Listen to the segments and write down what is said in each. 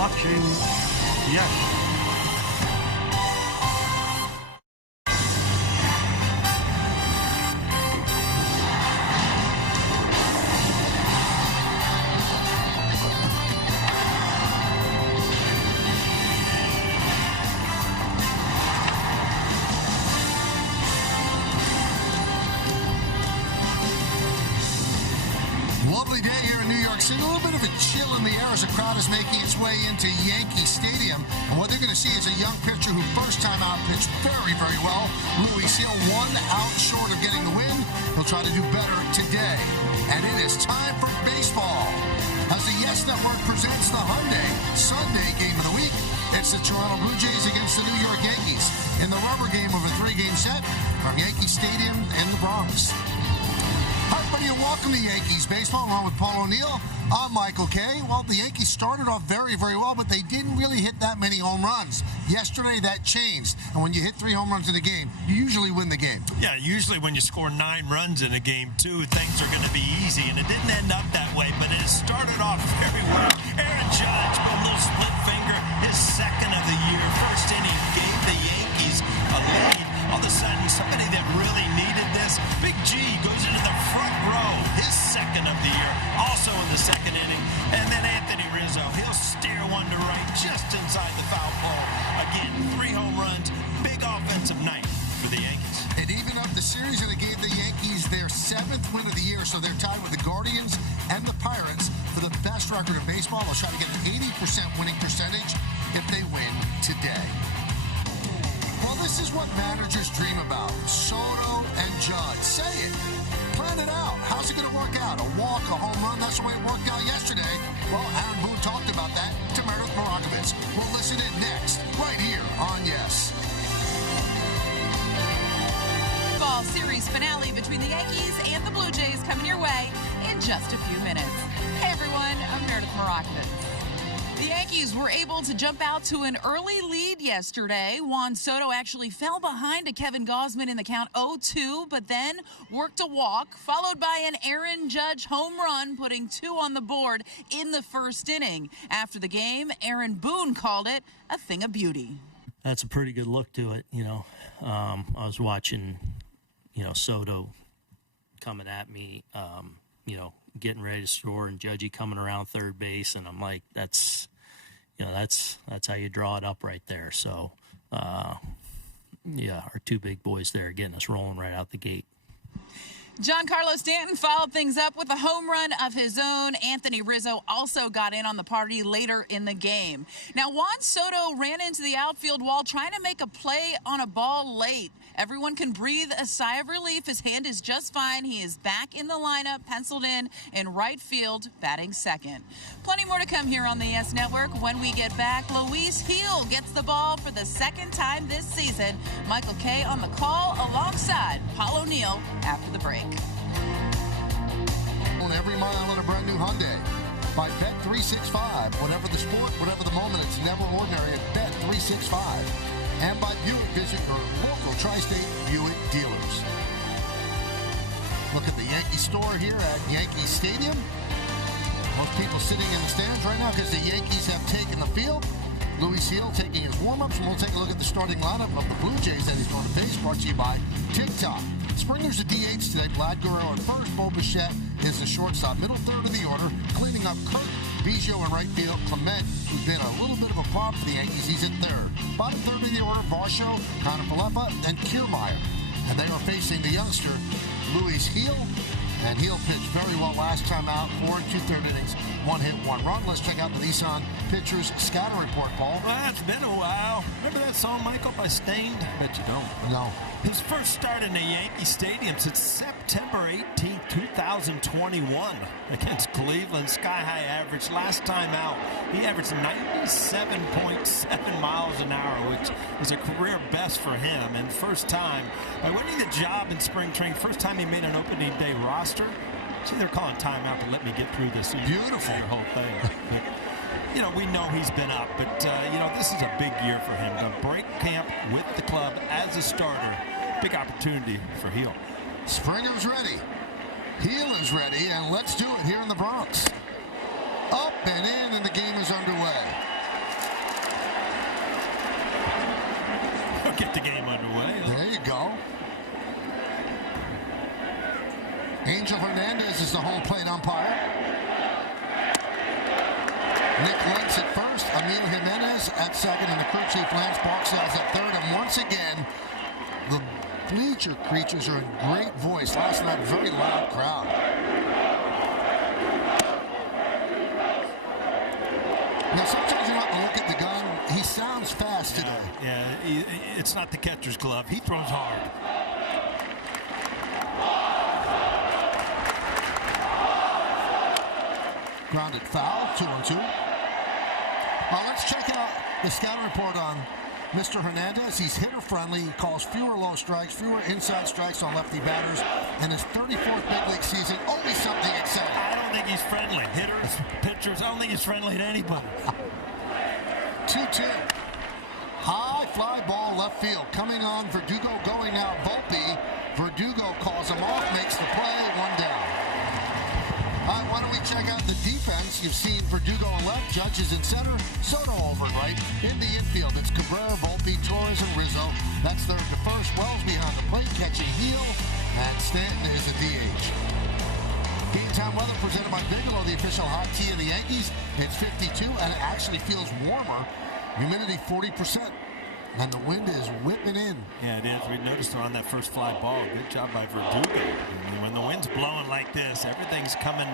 watching. Yes. Lovely day here in New York City. A little bit of a chill in the air as a crowd is making its way into Yankee Stadium. And what they're going to see is a young pitcher who first time out pitched very, very well. Luis Gil, 1 out short of getting the win. He'll try to do better today. And it is time for baseball. As the Yes Network presents the Hyundai Sunday game of the week, it's the Toronto Blue Jays against the New York Yankees in the rubber game of a 3-game set from Yankee Stadium in the Bronx. Hi, everybody, and welcome to Yankees Baseball, along with Paul O'Neill. I'm Michael Kay. Well, the Yankees started off very, very well, but they didn't really hit that many home runs. Yesterday, that changed. And when you hit 3 home runs in a game, you usually win the game. Yeah, usually when you score 9 runs in a game, too, things are going to be easy. And it didn't end up that way, but it started off very well. Aaron Judge, a little split finger, his second of the year. First inning gave the Yankees a lead. All of a sudden, somebody that really needed this, Big G goes into the front row, his second of the year, also in the second inning. And then Anthony Rizzo, he'll steer one to right just inside the foul pole. Again, 3 home runs, big offensive night for the Yankees. It evened up the series, and it gave the Yankees their 7th win of the year, so they're tied with the Guardians and the Pirates for the best record in baseball. They'll try to get an 80% winning percentage if they win today. Well, this is what managers dream about. Soto and Judge. Say it. Plan it out. How's it going to work out? A walk, a home run? That's the way it worked out yesterday. Well, Aaron Boone talked about that to Meredith Marakovitz. We'll listen in next, right here on Yes. Ball series finale between the Yankees and the Blue Jays coming your way in just a few minutes. Hey, everyone. I'm Meredith Marakovitz. The Yankees were able to jump out to an early lead yesterday. Juan Soto actually fell behind to Kevin Gausman in the count 0-2, but then worked a walk, followed by an Aaron Judge home run, putting 2 on the board in the first inning. After the game, Aaron Boone called it a thing of beauty. That's a pretty good look to it, you know. I was watching, Soto coming at me, getting ready to score, and Judgy coming around third base, and I'm like, that's how you draw it up right there. So, our 2 big boys there getting us rolling right out the gate. Giancarlo Stanton followed things up with a home run of his own. Anthony Rizzo also got in on the party later in the game. Now, Juan Soto ran into the outfield wall trying to make a play on a ball late. Everyone can breathe a sigh of relief. His hand is just fine. He is back in the lineup, penciled in right field, batting second. Plenty more to come here on the Yes Network. When we get back, Luis Gil gets the ball for the 2nd time this season. Michael Kay on the call alongside Paul O'Neill after the break. On every mile in a brand new Hyundai by Bet365. Whatever the sport, whatever the moment, it's never ordinary at Bet365. And by Buick, visit your local Tri-State Buick dealers. Look at the Yankee store here at Yankee Stadium. Most people sitting in the stands right now because the Yankees have taken the field. Luis Gil taking his warm-ups, and we'll take a look at the starting lineup of the Blue Jays that he's going to face, brought to you by TikTok. Springer's a DH today. Vlad Guerrero at first. Bo Bichette is the shortstop. Middle third of the order. Cleaning up Kurt Biggio in right field. Clement, who's been a little bit of a problem for the Yankees, he's at third. Bottom third of the order, Varsho, Connor Falefa, and Kiermaier. And they are facing the youngster, Luis Gil. And Gil pitched very well last time out. 4 2/3 innings, 1 hit, 1 run. Let's check out the Nissan Pitchers Scatter Report, Paul. Well, it's been a while. Remember that song, Michael, by Stained? Bet you don't. No. His first start in the Yankee Stadium since September 18, 2021 against Cleveland. Sky-high average. Last time out, he averaged 97.7 miles an hour, which is a career best for him. And first time, by winning the job in spring training, first time he made an opening day roster. See, they're calling timeout to let me get through this. Beautiful. Your whole thing. We know he's been up, but, this is a big year for him. To break camp with the club as a starter, big opportunity for Gil. Springer's ready. Gil is ready, and let's do it here in the Bronx. Up and in, and the game is underway. That'll get the game underway. There you go. Angel Hernandez is the home plate umpire. Nick Lentz at first, Emil Jimenez at second, and the crew chief Lance Parcells at third. And once again, the bleacher creatures are in great voice. Last night, very loud crowd. Now, sometimes you have to look at the gun. He sounds fast today. Yeah, it's not the catcher's glove. He throws hard. Grounded foul, 2-2. Let's check out the scouting report on Mr. Hernandez. He's hitter-friendly. He calls fewer low strikes, fewer inside strikes on lefty batters. In his 34th big league season, always something exciting. I don't think he's friendly. Hitters, pitchers, I don't think he's friendly to anybody. 2-2. High fly ball left field. Coming on, Verdugo going out. Volpe. Verdugo calls him off, makes the play, one down. All right, why don't we check out the defense? You've seen Verdugo on left, Judges in center, Soto over and right. In the infield, it's Cabrera, Volpe, Torres, and Rizzo. That's third to first. Wells behind the plate, catching heel, and Stanton is a DH. Game time weather presented by Bigelow, the official hot tea of the Yankees. It's 52, and it actually feels warmer. Humidity 40%. And the wind is whipping in. Yeah, it is. We noticed on that first fly ball. Good job by Verdugo. And when the wind's blowing like this, everything's coming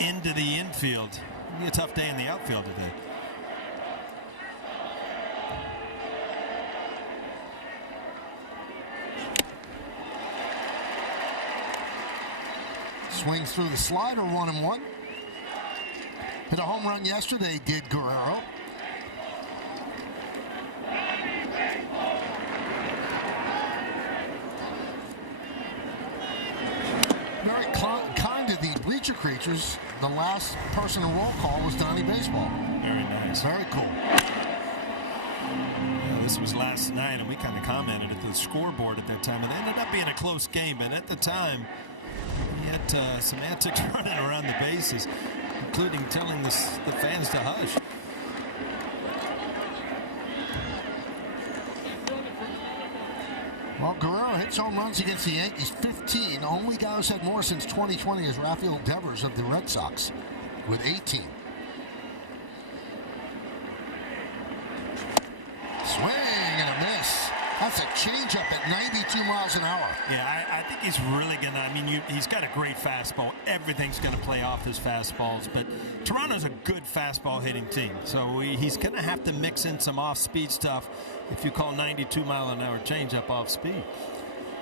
into the infield. It'll be a tough day in the outfield today. Swings through the slider, 1-1. Hit a home run yesterday, did Guerrero. Very kind to the bleacher creatures. The last person in roll call was Donnie Baseball. Very nice. Very cool. Yeah, this was last night, and we kind of commented at the scoreboard at that time. And it ended up being a close game, but at the time, he had some antics running around the bases, including telling the fans to hush. Well, Guerrero hits home runs against the Yankees, 15. Only guy who's had more since 2020 is Rafael Devers of the Red Sox with 18. Swing and a miss. That's a changeup at 92 miles an hour. Yeah, I think he's really going to, he's got a great fastball. Everything's going to play off his fastballs, but Toronto's a good fastball hitting team. So he's going to have to mix in some off-speed stuff if you call 92-mile-an-hour changeup off-speed.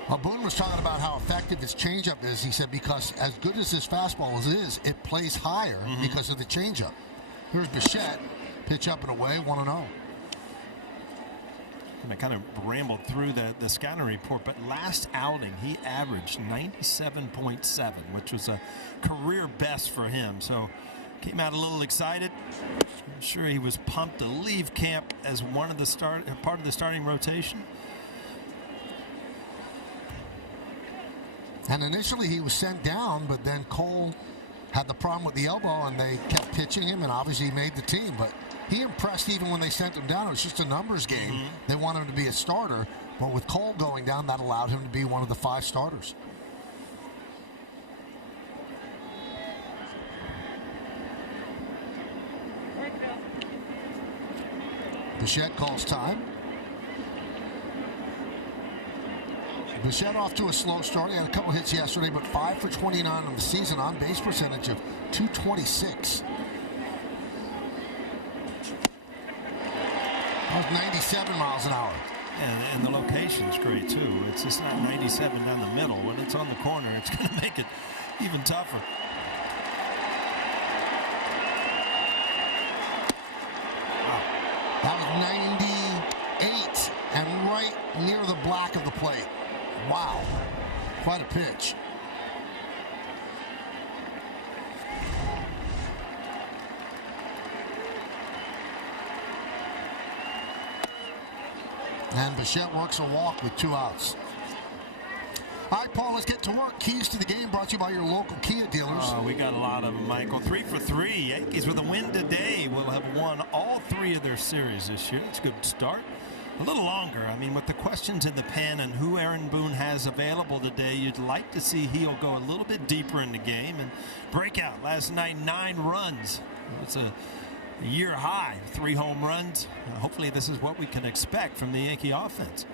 Well, Boone was talking about how effective his changeup is. He said because as good as his fastball is, it plays higher because of the changeup. Here's Bichette, pitch up and away, 1-0. And I kind of rambled through the scouting report, but last outing he averaged 97.7, which was a career best for him. So came out a little excited. I'm sure he was pumped to leave camp as part of the starting rotation. And initially he was sent down, but then Cole had the problem with the elbow, and they kept pitching him, and obviously he made the team. But he impressed even when they sent him down. It was just a numbers game. They wanted him to be a starter, but with Cole going down, that allowed him to be one of the 5 starters. Bichette calls time. Bichette off to a slow start. He had a couple hits yesterday, but 5 for 29 on the season, on base percentage of .226. That was 97 miles an hour. And the location's great too. It's just not 97 down the middle. When it's on the corner, it's going to make it even tougher. That was 98 and right near the black of the plate. Wow. Quite a pitch. And Bichette works a walk with 2 outs. All right, Paul, let's get to work. Keys to the game brought to you by your local Kia dealers. We got a lot of them, Michael. 3 for 3. Yankees with a win today will have won all 3 of their series this year. That's a good start. A little longer. I mean, with the questions in the pen and who Aaron Boone has available today, you'd like to see Heel go a little bit deeper in the game and break out. Last night, 9 runs. It's a year high, 3 home runs. Hopefully this is what we can expect from the Yankee offense.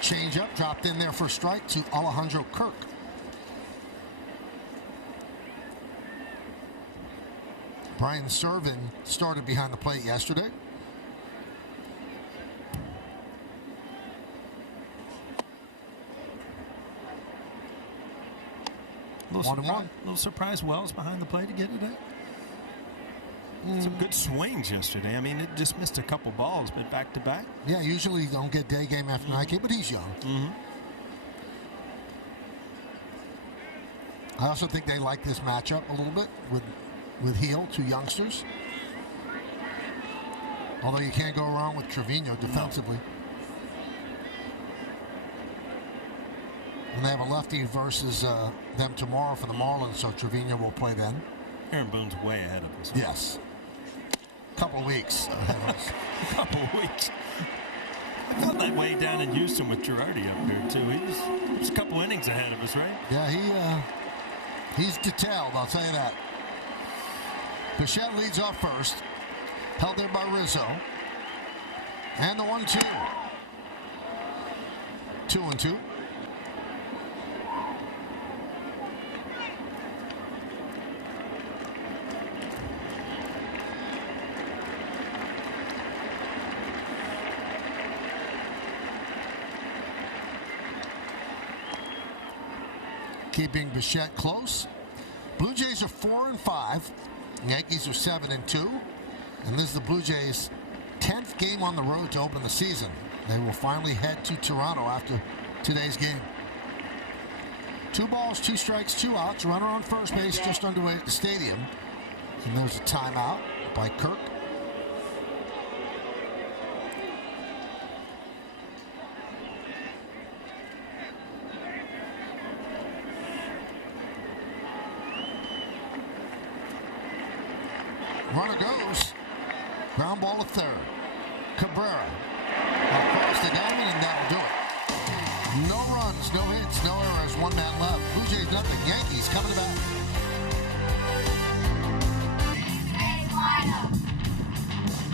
Change up, dropped in there for a strike to Alejandro Kirk. Brian Serven started behind the plate yesterday. Little surprise Wells behind the plate to get it in. Some good swings yesterday. I mean, it just missed a couple balls, but back to back. Yeah, usually you don't get day game after night game, but he's young. I also think they like this matchup a little bit with Heel, 2 youngsters. Although you can't go wrong with Trevino defensively. And they have a lefty versus them tomorrow for the Marlins, so Trevino will play then. Aaron Boone's way ahead of us. Yes. Couple of weeks ahead of us. A couple of weeks. I felt that way down in Houston with Girardi up there, too. He was a couple innings ahead of us, right? Yeah, he's detailed, I'll tell you that. Bichette leads off first. Held there by Rizzo. And the 1-2. 2-2. Keeping Bichette close. Blue Jays are 4-5. Yankees are 7-2. And this is the Blue Jays' 10th game on the road to open the season. They will finally head to Toronto after today's game. 2 balls, 2 strikes, 2 outs. Runner on first base just underway at the stadium. And there's a timeout by Kirk. Runner goes. Ground ball to third. Cabrera across the diamond, and that'll do it. No runs, no hits, no errors. 1 man left. Blue Jays nothing. Yankees coming back.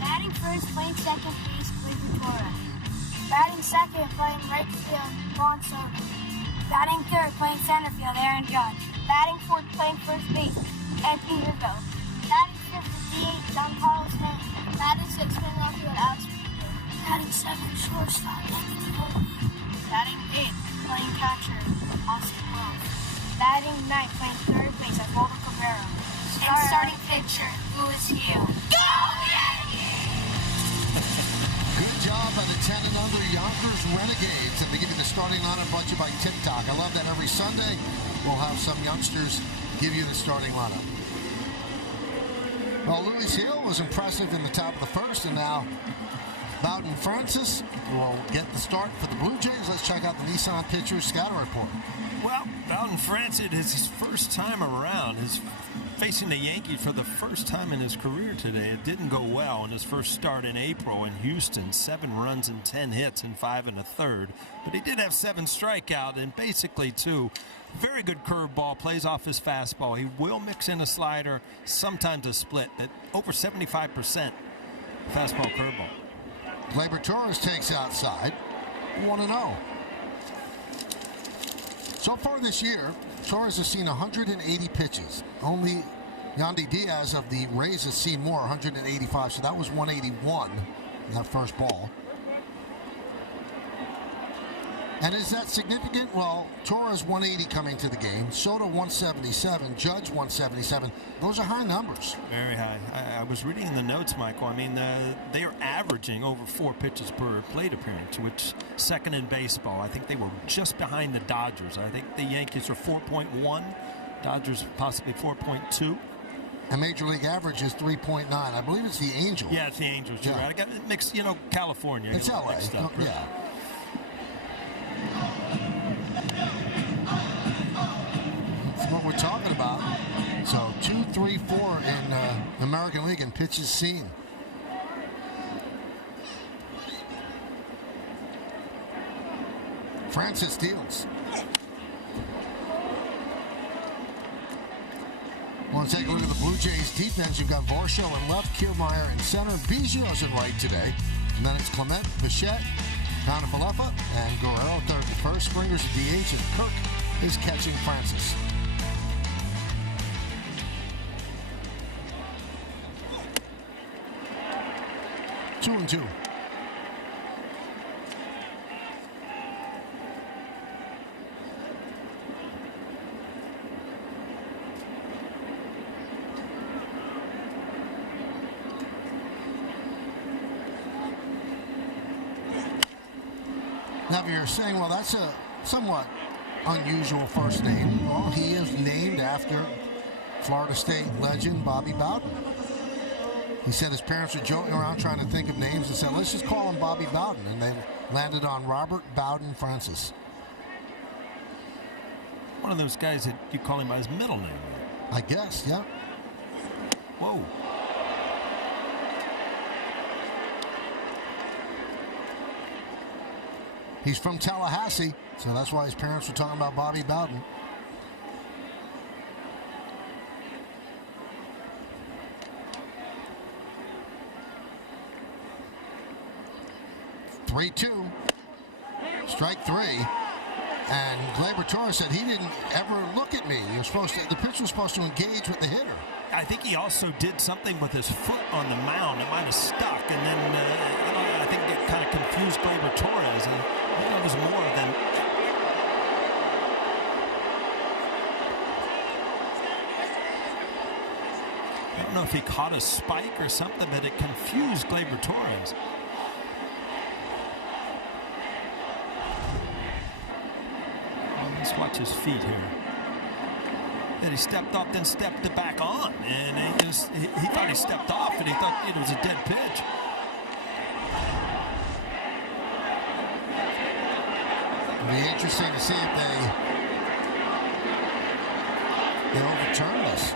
Batting first, playing second base, Gleyber Torres. Batting second, playing right field, Juan Soto. Batting third, playing center field, Aaron Judge. Batting fourth, playing first base, Anthony Rizzo. Batting fifth, DH, John Carlos Stanton. Batting sixth, playing outfield, Alex Rodriguez. Batting seventh, shortstop, Anthony Rizzo. Batting eighth, playing catcher, Austin Wells. Batting ninth, playing third base, Oswaldo Cabrera. And starting pitcher, Luis Gil. Go Yankees! Good job by the 10 and under Yonkers Renegades. And they give you the starting lineup brought to you by TikTok. I love that every Sunday we'll have some youngsters give you the starting lineup. Well, Luis Gil was impressive in the top of the first, and now Bowden Francis will get the start for the Blue Jays. Let's check out the Nissan Pitchers Scouting Report. Well, Bowden Francis is his first time around. He's facing the Yankees for the first time in his career today. It didn't go well in his first start in April in Houston. 7 runs and 10 hits in 5 1/3. But he did have 7 strikeouts and basically 2. Very good curveball, plays off his fastball. He will mix in a slider, sometimes a split, but over 75% fastball curveball. Gleyber Torres takes outside, 1-0. So far this year, Torres has seen 180 pitches. Only Yandy Diaz of the Rays has seen more, 185. So that was 181 in that first ball. And is that significant? Well, Torres 180 coming to the game, Soto 177, Judge 177. Those are high numbers. Very high. I was reading in the notes, Michael. I mean, they are averaging over 4 pitches per plate appearance, which second in baseball. I think they were just behind the Dodgers. I think the Yankees are 4.1, Dodgers possibly 4.2. And Major League average is 3.9. I believe it's the Angels. Yeah, it's the Angels. You're right. I got it mixed, California. It's LA. Mixed up, right? Yeah. That's what we're talking about. So 2, 3, 3-4 in the American League in pitches seen. Francis deals. Want to take a look at the Blue Jays defense. You've got Varsho in left, Kiermaier in center, Biggio's in right today. And then it's Clement, Bichette, Balefa, and Guerrero third and first. Springer's at DH, and Kirk is catching Francis. Two and two. Now, if you're saying, well, that's a somewhat unusual first name. Well, he is named after Florida State legend Bobby Bowden. He said his parents were joking around trying to think of names and said, let's just call him Bobby Bowden. And they landed on Robert Bowden Francis. One of those guys that you call him by his middle name. I guess, yeah. Whoa. He's from Tallahassee, so that's why his parents were talking about Bobby Bowden. Three-two, strike three, and Gleyber Torres said he didn't ever look at me. He was supposed to. The pitcher was supposed to engage with the hitter. I think he also did something with his foot on the mound. It might have stuck, and then I think it kind of confused Gleyber Torres. It was more than. I don't know if he caught a spike or something, but it confused Gleyber Torres. Well, let's watch his feet here. That he stepped off, then stepped it back on, and he thought he stepped off, and he thought it was a dead pitch. It'll be interesting to see if they overturn this.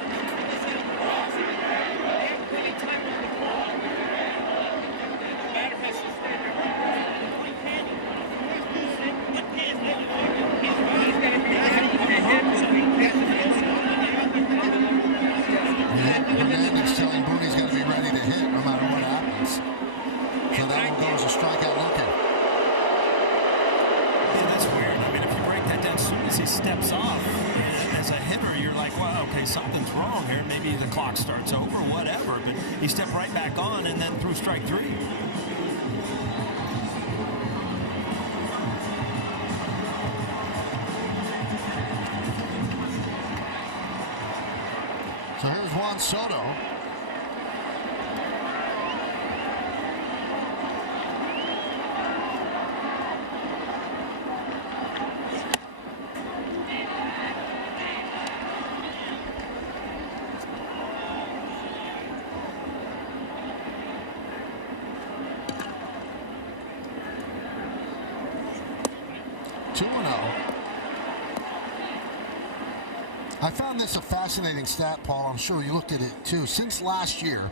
Hernandez telling Boone he's got to be ready to hit no matter what happens. So that one goes a strikeout looking. Yeah, that's weird. I mean, if you break that down as soon as he steps off, as a hitter, you're like, well, okay, something's wrong here. Maybe the clock starts over, whatever. But he stepped right back on and then threw strike three. So here's Juan Soto. I found this a fascinating stat, Paul. I'm sure you looked at it too. Since last year,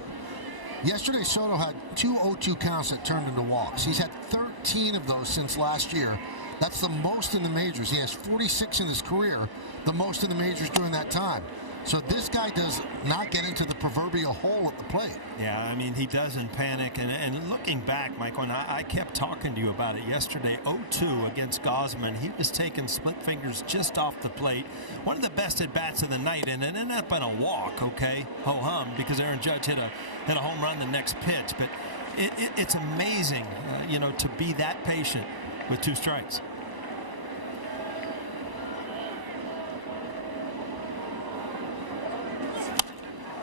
yesterday Soto had 2 0-2 counts that turned into walks. He's had 13 of those since last year. That's the most in the majors. He has 46 in his career, the most in the majors during that time. So this guy does not get into the proverbial hole at the plate. Yeah, I mean, he doesn't panic. And looking back, Michael, and I kept talking to you about it yesterday, 0-2 against Gausman. He was taking split fingers just off the plate. One of the best at-bats of the night, and it ended up in a walk, okay? Ho-hum, because Aaron Judge hit a home run the next pitch. But it's amazing, to be that patient with 2 strikes.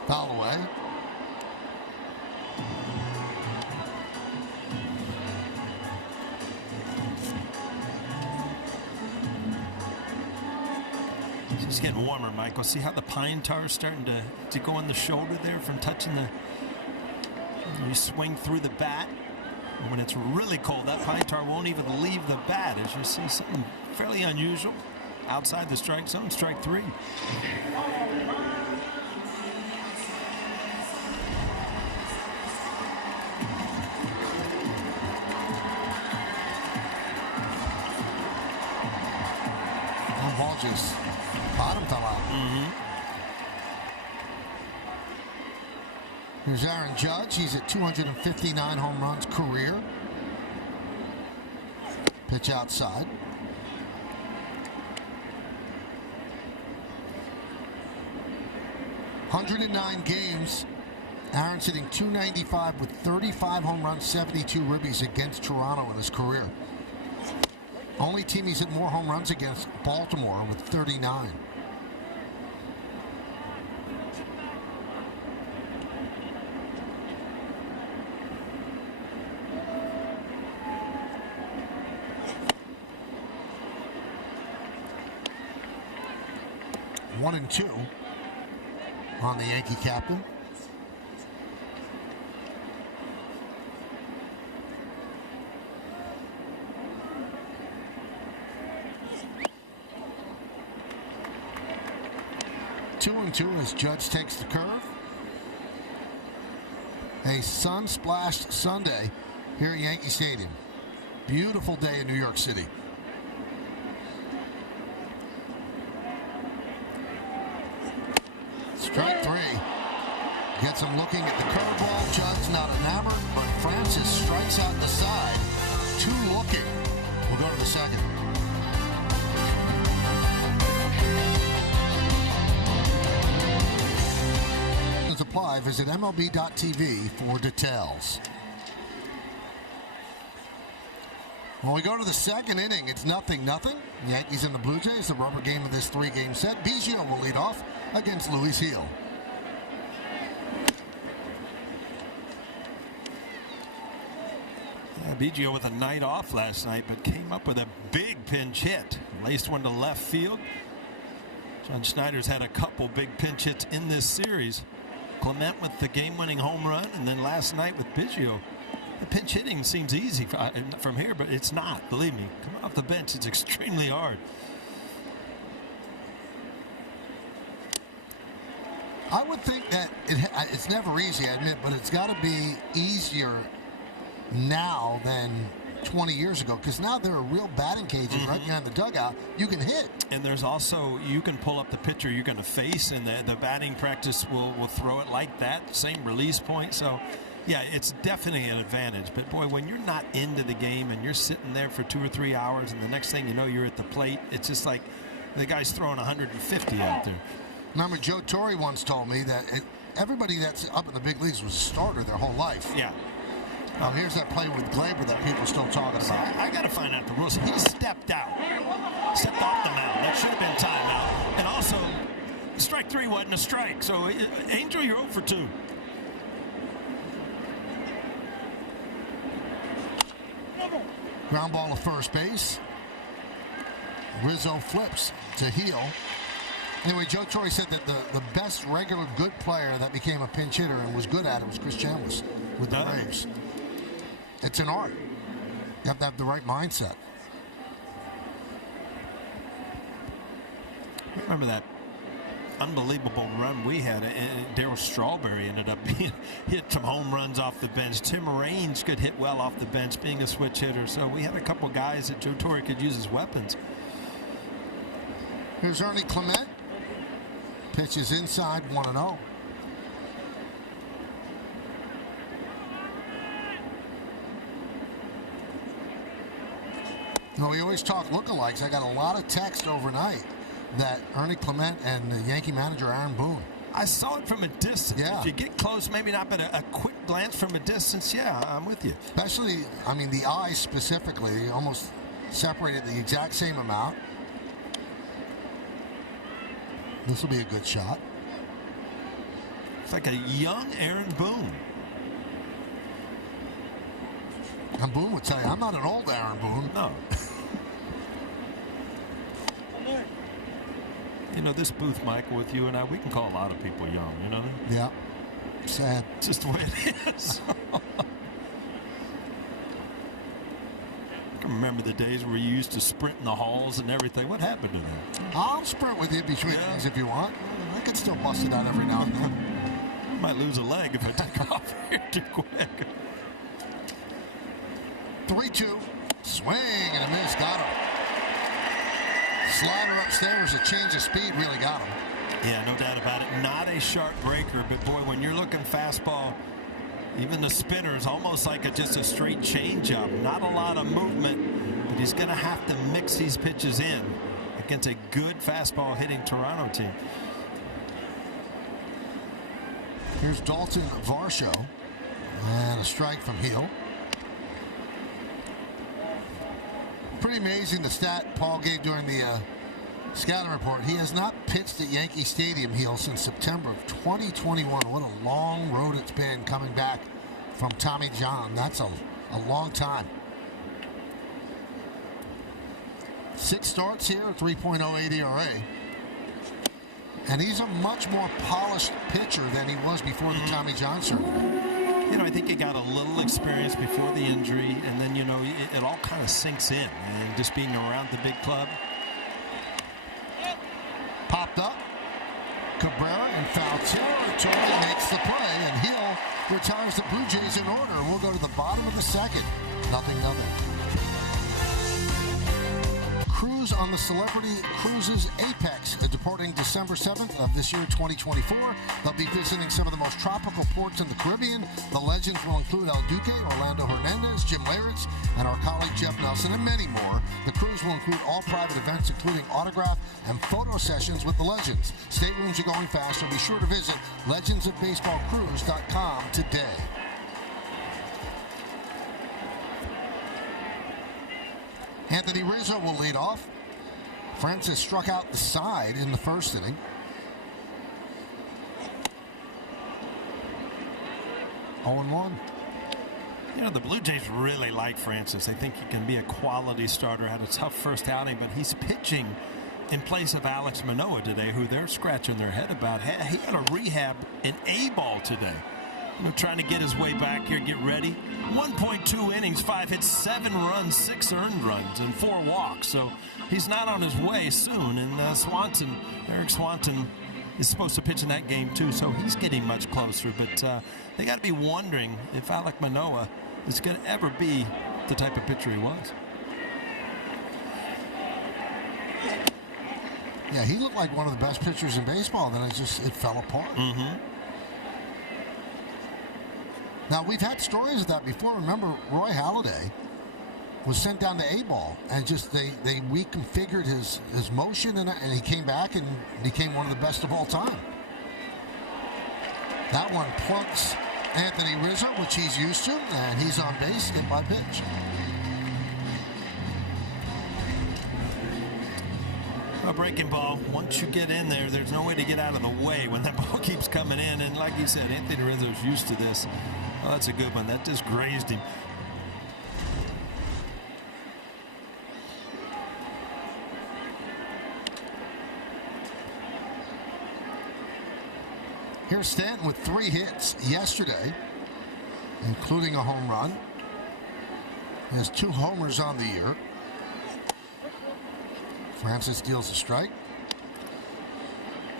Foul away. It's just getting warmer, Michael. See how the pine tar is starting to go on the shoulder there from touching the... You swing through the bat. And when it's really cold, that pine tar won't even leave the bat. As you see, something fairly unusual outside the strike zone. Strike three. ball just bottom fell out. Here's Aaron Judge. He's at 259 home runs career. Pitch outside. .109 games. Aaron's hitting .295 with 35 home runs, 72 ribbies against Toronto in his career. Only team he's hit more home runs against, Baltimore, with 39. One and two on the Yankee captain. Two and two as Judge takes the curve. A sun-splashed Sunday here at Yankee Stadium. Beautiful day in New York City. Strike three. Gets him looking at the curveball. Judge not enamored, but Francis strikes out the side. Two looking. We'll go to the second. Apply. Visit MLB.tv for details. When we go to the second inning, it's 0-0. Yankees and the Blue Jays, the rubber game of this three-game set. Biggio will lead off against Luis Gil. Biggio with a night off last night, but came up with a big pinch hit. Laced one to left field. John Schneider's had a couple big pinch hits in this series. Clement with the game-winning home run, and then last night with Biggio. The pinch hitting seems easy from here, but it's not. Believe me, coming off the bench, it's extremely hard. I would think that it's never easy, I admit, but it's got to be easier now than 20 years ago, because now there are real batting cages right behind the dugout. You can hit. And there's also, you can pull up the pitcher you're going to face, and the batting practice will throw it like that. Same release point. So, yeah, it's definitely an advantage. But, boy, when you're not into the game and you're sitting there for 2 or 3 hours and the next thing you know you're at the plate, it's just like the guy's throwing 150 out there. Remember, Joe Torre once told me that everybody that's up in the big leagues was a starter their whole life. Yeah. Here's that play with Glaber that people are still talking about. I got to find out the rules. He stepped out. Stepped off the mound. That should have been timeout. And also, strike three wasn't a strike. So, Angel, you're 0 for 2. Ground ball to first base. Rizzo flips to Gil. Anyway, Joe Torre said that the best regular good player that became a pinch hitter and was good at it was Chris Chambliss with the Braves. It's an art. You have to have the right mindset. Remember that unbelievable run we had. Darryl Strawberry ended up hit some home runs off the bench. Tim Raines could hit well off the bench, being a switch hitter. So we had a couple guys that Joe Torre could use as weapons. Here's Ernie Clement. Pitches inside, 1-0. We always talk lookalikes. I got a lot of text overnight that Ernie Clement and the Yankee manager Aaron Boone. I saw it from a distance. Yeah. If you get close, maybe not, but a quick glance from a distance, yeah, I'm with you. Especially, I mean, the eyes specifically, almost separated the exact same amount. This will be a good shot. It's like a young Aaron Boone. And Boone would tell you, I'm not an old Aaron Boone. No. You know, this booth, Michael, with you and I, we can call a lot of people young, you know? Yeah. Sad. It's just the way it is. I can remember the days where you used to sprint in the halls and everything. What happened to that? I'll sprint with you between things if you want. I can still bust it out every now and then. Might lose a leg if I take off here too quick. 3-2. Swing and a miss. Got him. Slider upstairs, a change of speed really got him. Yeah, no doubt about it. Not a sharp breaker, but boy, when you're looking fastball, even the spinner is almost like just a straight changeup. Not a lot of movement, but he's going to have to mix these pitches in against a good fastball hitting Toronto team. Here's Dalton Varsho, and a strike from Heel. Pretty amazing the stat Paul gave during the scouting report. He has not pitched at Yankee Stadium, Heel, since September of 2021. What a long road it's been coming back from Tommy John. That's a long time. 6 starts here, 3.08 ERA. And he's a much more polished pitcher than he was before the Tommy John surgery. You know, I think he got a little experience before the injury, and then, you know, it all kind of sinks in. And just being around the big club. Popped up. Cabrera in foul territory makes the play, and Hill retires the Blue Jays in order. We'll go to the bottom of the second. 0-0. Cruise on the Celebrity Cruises Apex, departing December 7th of this year, 2024. They'll be visiting some of the most tropical ports in the Caribbean. The legends will include El Duque, Orlando Hernandez, Jim Leyritz, and our colleague Jeff Nelson, and many more. The cruise will include all private events, including autograph and photo sessions with the legends. Staterooms are going fast, so be sure to visit legendsofbaseballcruise.com today. Anthony Rizzo will lead off. Francis struck out the side in the first inning. 0-1. You know, the Blue Jays really like Francis. They think he can be a quality starter. Had a tough first outing, but he's pitching in place of Alex Manoah today, who they're scratching their head about. He had a rehab in A-ball today. You know, trying to get his way back here, get ready. 1.2 innings, 5 hits, 7 runs, 6 earned runs, and 4 walks. So he's not on his way soon. And Eric Swanson is supposed to pitch in that game too, so he's getting much closer. But they got to be wondering if Alek Manoah is going to ever be the type of pitcher he was. Yeah, he looked like one of the best pitchers in baseball, and then it fell apart. Mm-hmm. Now, we've had stories of that before. Remember, Roy Halladay was sent down to A-ball, and just they reconfigured his motion, and he came back and became one of the best of all time. That one plunks Anthony Rizzo, which he's used to, and he's on base, hit by pitch. A breaking ball, once you get in there, there's no way to get out of the way when that ball keeps coming in. And like you said, Anthony Rizzo's used to this. Oh, that's a good one. That just grazed him. Here's Stanton with 3 hits yesterday, including a home run. He has 2 homers on the year. Francis deals a strike.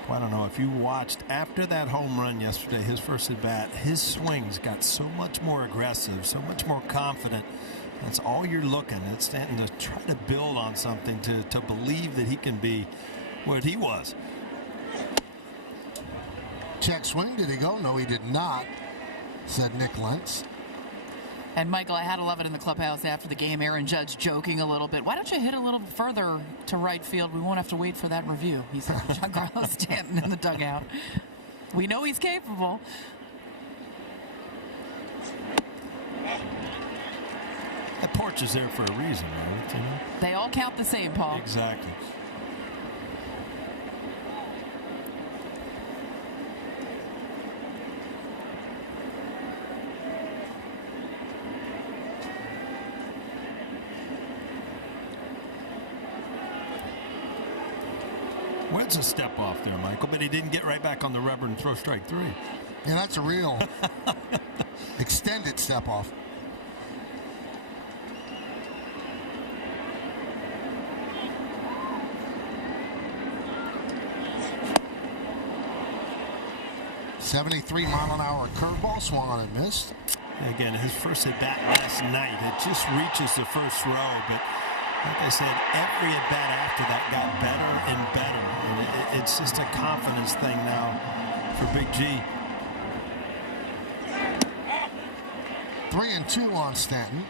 Well, I don't know if you watched after that home run yesterday, his first at bat, his swings got so much more aggressive, so much more confident. That's all you're looking at, Stanton, to try to build on something, to believe that he can be what he was. Check swing. Did he go? No, he did not, said Nick Lentz. And, Michael, I had to love it in the clubhouse after the game. Aaron Judge joking a little bit. Why don't you hit a little further to right field? We won't have to wait for that review, he said to Giancarlo Stanton in the dugout. We know he's capable. That porch is there for a reason, right? You know? They all count the same, Paul. Exactly. Wentz a step off there, Michael, but he didn't get right back on the rubber and throw strike 3. Yeah, that's a real extended step off. .73-mile-an-hour curveball swung on and missed. Again, his first at bat last night, it just reaches the first row, but Like I said, every at-bat after that got better and better. And it's just a confidence thing now for Big G. 3-2 on Stanton.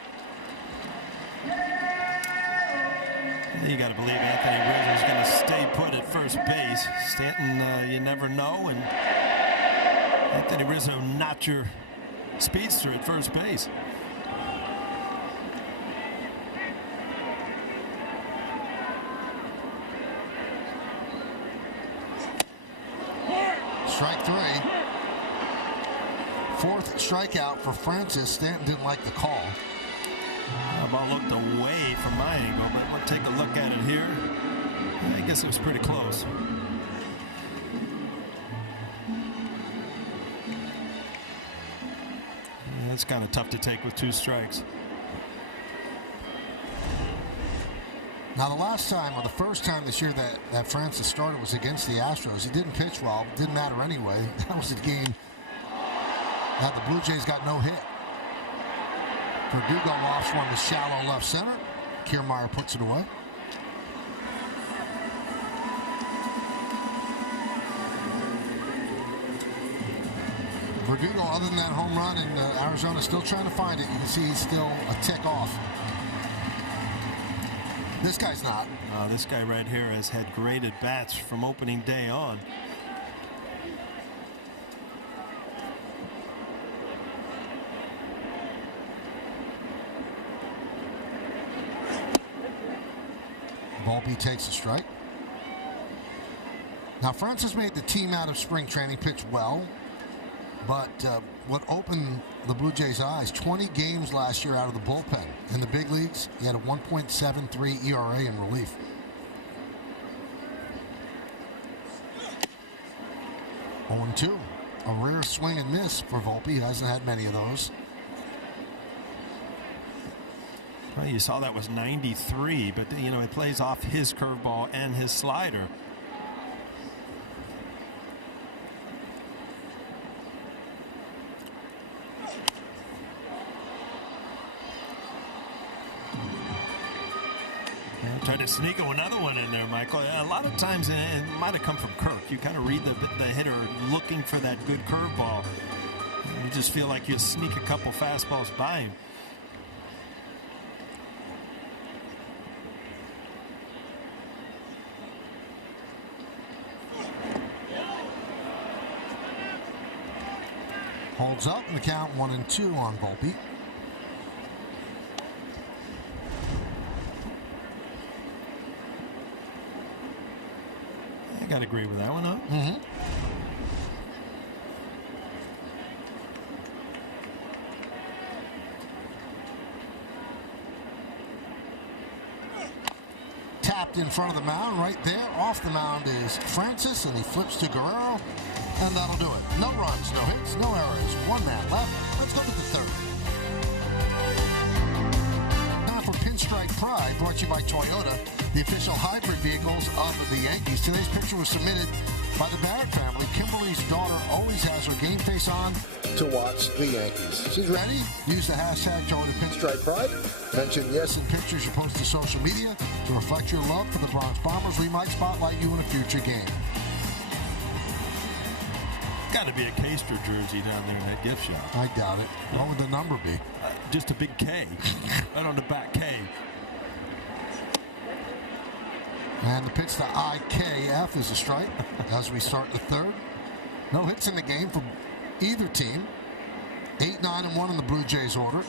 You got to believe Anthony Rizzo is going to stay put at first base. Stanton, you never know. And Anthony Rizzo, not your speedster at first base. Strike 3. Fourth strikeout for Francis. Stanton didn't like the call. The ball looked away from my angle, but we'll take a look at it here. I guess it was pretty close. That's kind of tough to take with 2 strikes. Now, the last time, or the first time this year that Francis started was against the Astros. He didn't pitch well. Didn't matter anyway. That was a game that the Blue Jays got no hit. Verdugo lofts one to shallow left center. Kiermaier puts it away. Verdugo, other than that home run in Arizona, still trying to find it. You can see he's still a tick off. This guy's not. This guy right here has had great at-bats from opening day on. Volpe takes a strike. Now, Francis made the team out of spring training, pitched well. But what opened the Blue Jays' eyes, 20 games last year out of the bullpen. In the big leagues, he had a 1.73 ERA in relief. Oh, 2. A rare swing and miss for Volpe. He hasn't had many of those. Well, you saw that was 93, but, you know, it plays off his curveball and his slider. Try to sneak another one in there, Michael. A lot of times, it might have come from Kirk. You kind of read the hitter looking for that good curveball. You just feel like you sneak a couple fastballs by him. Holds up in the count, 1-2 on Volpe. I gotta agree with that one, huh? Mm-hmm. Tapped in front of the mound, right there. Off the mound is Francis, and he flips to Guerrero, and that'll do it. No runs, no hits, no errors. 1 man left. Let's go to the 3rd. Now for Pinstripe Pride, brought to you by Toyota, the official hybrid vehicles of the Yankees. Today's picture was submitted by the Barrett family. Kimberly's daughter always has her game face on to watch the Yankees. She's ready. Use the hashtag Toyota Pinstripe Pride. Mention yes in pictures you post to social media to reflect your love for the Bronx Bombers. We might spotlight you in a future game. Got to be a K-Star jersey down there in that gift shop. I doubt it. What would the number be? Just a big K. Right on the back, K. And the pitch to IKF is a strike as we start the 3rd. No hits in the game from either team. 8-9-1 in the Blue Jays order.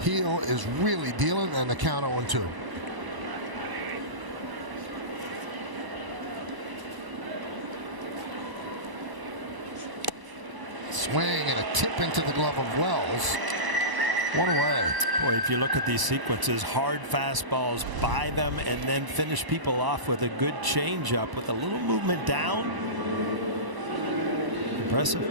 Heel is really dealing, and the count 0-2. Swing and a tip into the glove of Wells. 1 away. Boy, if you look at these sequences, hard fastballs, buy them, and then finish people off with a good changeup with a little movement down. Impressive.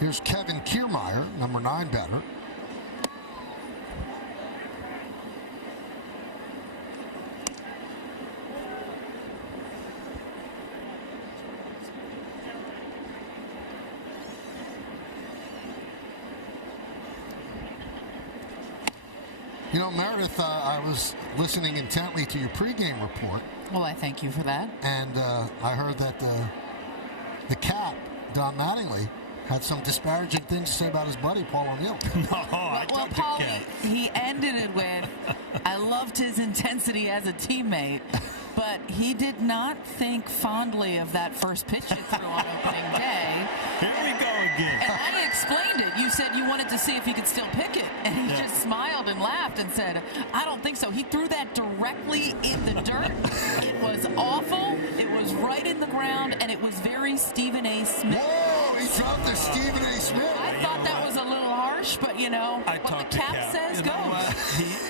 Here's Kevin Kiermaier, number 9 batter. You know, Meredith, I was listening intently to your pregame report. Well, I thank you for that. And I heard that the Cap, Don Mattingly, had some disparaging things to say about his buddy, Paul O'Neill. Well, Paul, he ended it with, I loved his intensity as a teammate, but he did not think fondly of that first pitch you threw on opening day. Here we go again. And I explained it. You said you wanted to see if he could still pick it. And he just smiled and laughed and said, I don't think so. He threw that directly in the dirt. It was awful. It was right in the ground, and it was very Stephen A. Smith. Whoa, he dropped the Stephen A. Smith. I thought that was a little harsh, but, what the Cap says goes.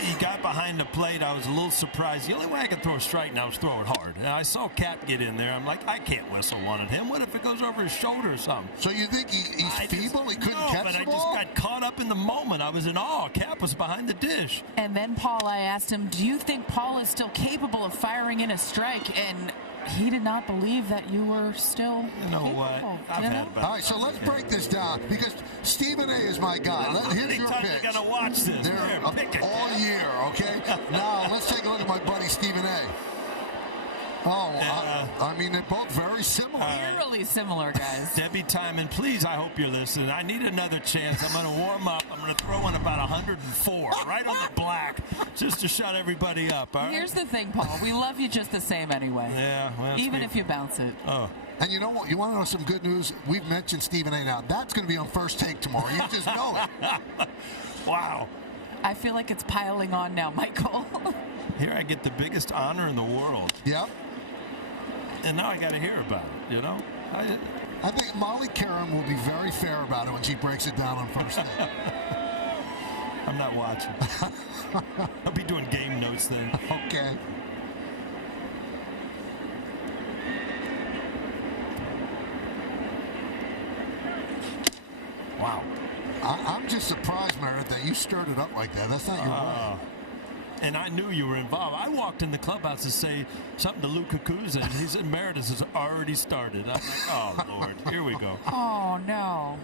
He got behind the plate. I was a little surprised. The only way I could throw a strike now was throw it hard. And I saw Cap get in there. I'm like, I can't whistle one at him. What if it goes over his shoulder or something? So you think he's feeble? He couldn't catch the ball? I just got caught up in the moment. I was in awe. Cap was behind the dish. And then, Paul, I asked him, do you think Paul is still capable of firing in a strike? And he did not believe that you were still capable. What? I've had All right, so let's break this down because Stephen A. is my guy. Here's your pitch. You're going to watch this. They're all year, okay? Now, let's take a look at my buddy Stephen A. I mean, they're both very similar. Eerily similar, guys. Debbie Timon, please, I hope you're listening. I need another chance. I'm going to warm up. I'm going to throw in about 104, right on the black, just to shut everybody up. All right? Here's the thing, Paul. We love you just the same anyway. Yeah. Well, even if you bounce it. Oh. And you know what? You want to know some good news? We've mentioned Stephen A. now. That's going to be on First Take tomorrow. You just know it. Wow. I feel like it's piling on now, Michael. Here I get the biggest honor in the world. Yep. And now I got to hear about it, I think Molly Karam will be very fair about it when she breaks it down on First Take. I'm not watching. I'll be doing game notes then. Okay. Wow. I'm just surprised, Merritt, that you stirred it up like that. That's not your way. And I knew you were involved. I walked in the clubhouse to say something to Luke Kakuza, and he said, Meredith has already started. I'm like, oh, Lord, here we go. Oh, no.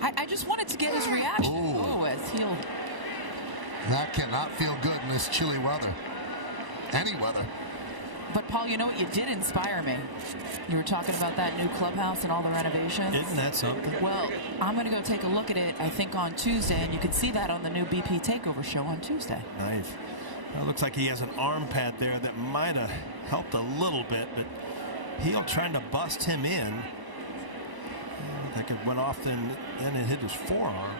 I just wanted to get his reaction. Ooh. As he'll... That cannot feel good in this chilly weather. Any weather. But, Paul, you know what? You did inspire me. You were talking about that new clubhouse and all the renovations. Isn't that something? Well, I'm going to go take a look at it, I think, on Tuesday, and you can see that on the new BP Takeover show on Tuesday. Nice. Well, it looks like he has an arm pad there that might have helped a little bit, but Heel trying to bust him in. I think it went off, then it hit his forearm.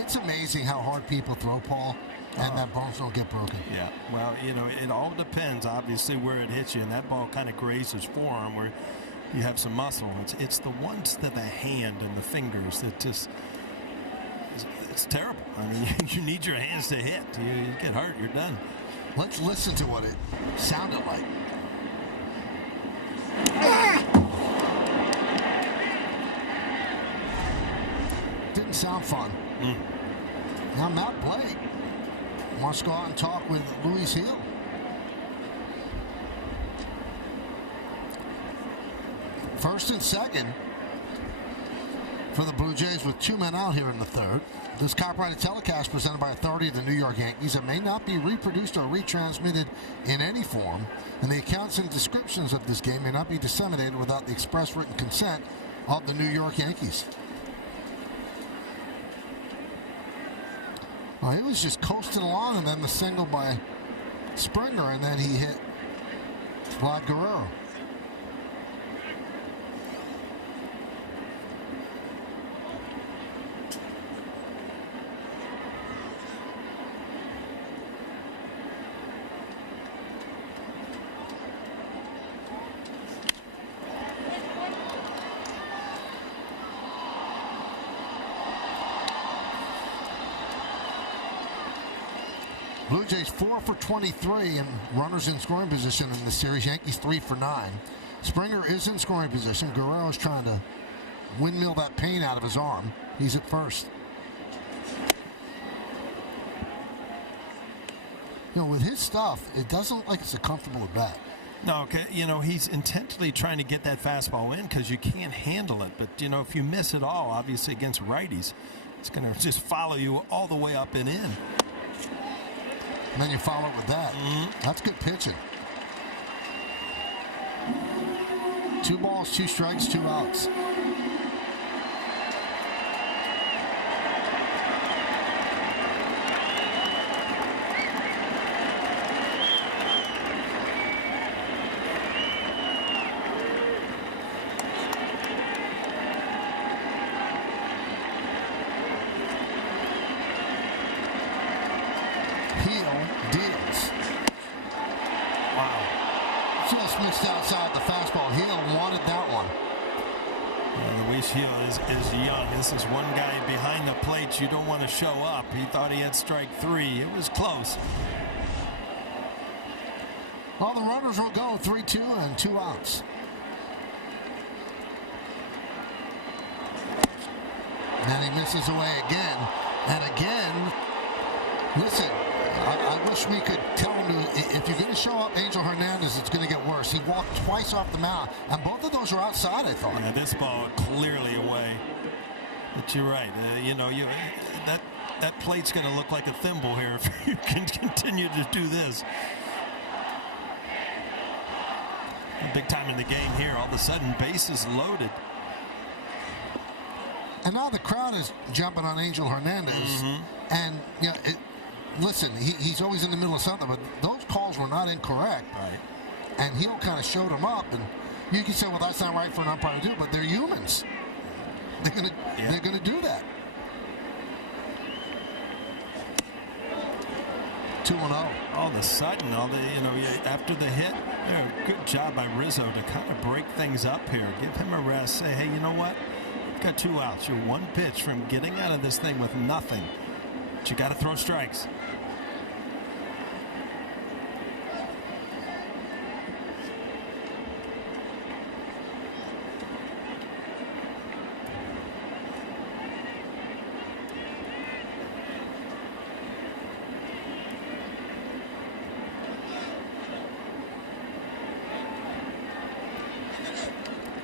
It's amazing how hard people throw, Paul, and that bones don't get broken. Yeah, well, it all depends, obviously, where it hits you, and that ball kind of grazed his forearm where you have some muscle. It's the ones to the hand and the fingers that just, it's terrible. I mean, you need your hands to hit. You get hurt, you're done. Let's listen to what it sounded like. Didn't sound fun. Now Matt Blake wants to go out and talk with Luis Heel. First and second for the Blue Jays with 2 men out here in the third. This copyrighted telecast presented by authority of the New York Yankees. It may not be reproduced or retransmitted in any form, and the accounts and descriptions of this game may not be disseminated without the express written consent of the New York Yankees. Well, he was just coasting along, and then the single by Springer, and then he hit Vlad Guerrero. Blue Jays 4 for 23 and runners in scoring position in the series. Yankees 3 for 9. Springer is in scoring position. Guerrero's trying to windmill that pain out of his arm. He's at first. You know, with his stuff, it doesn't look like it's a comfortable at bat. No, okay, you know, he's intentionally trying to get that fastball in because you can't handle it. But, you know, if you miss it all, obviously against righties, it's going to just follow you all the way up and in. And then you follow it with that. That's good pitching. 2 balls, 2 strikes, 2 outs. Outside the fastball. Hill wanted that one. Luis Hill is young. This is one guy behind the plate you don't want to show up. He thought he had strike 3. It was close. Well, the runners will go 3-2 and 2 outs. And he misses away again. And again, listen, I wish we could tell him to, if you're going to show up Angel Hernandez, it's going to get worse. He walked twice off the mound, and both of those are outside, I thought. Yeah, this ball clearly away. But you're right. You know, that plate's going to look like a thimble here if you can continue to do this. Big time in the game here. All of a sudden, bases loaded. And now the crowd is jumping on Angel Hernandez. And, you know, listen, he's always in the middle of something, but those calls were not incorrect. Right. And Hill kind of showed him up, and you can say, well, that's not right for an umpire to do, but they're humans. They're gonna do that. 2-0. All of a sudden, after the hit, good job by Rizzo to kind of break things up here. Give him a rest. Say, hey, you know what? You've got 2 outs. You're 1 pitch from getting out of this thing with nothing. But you got to throw strikes.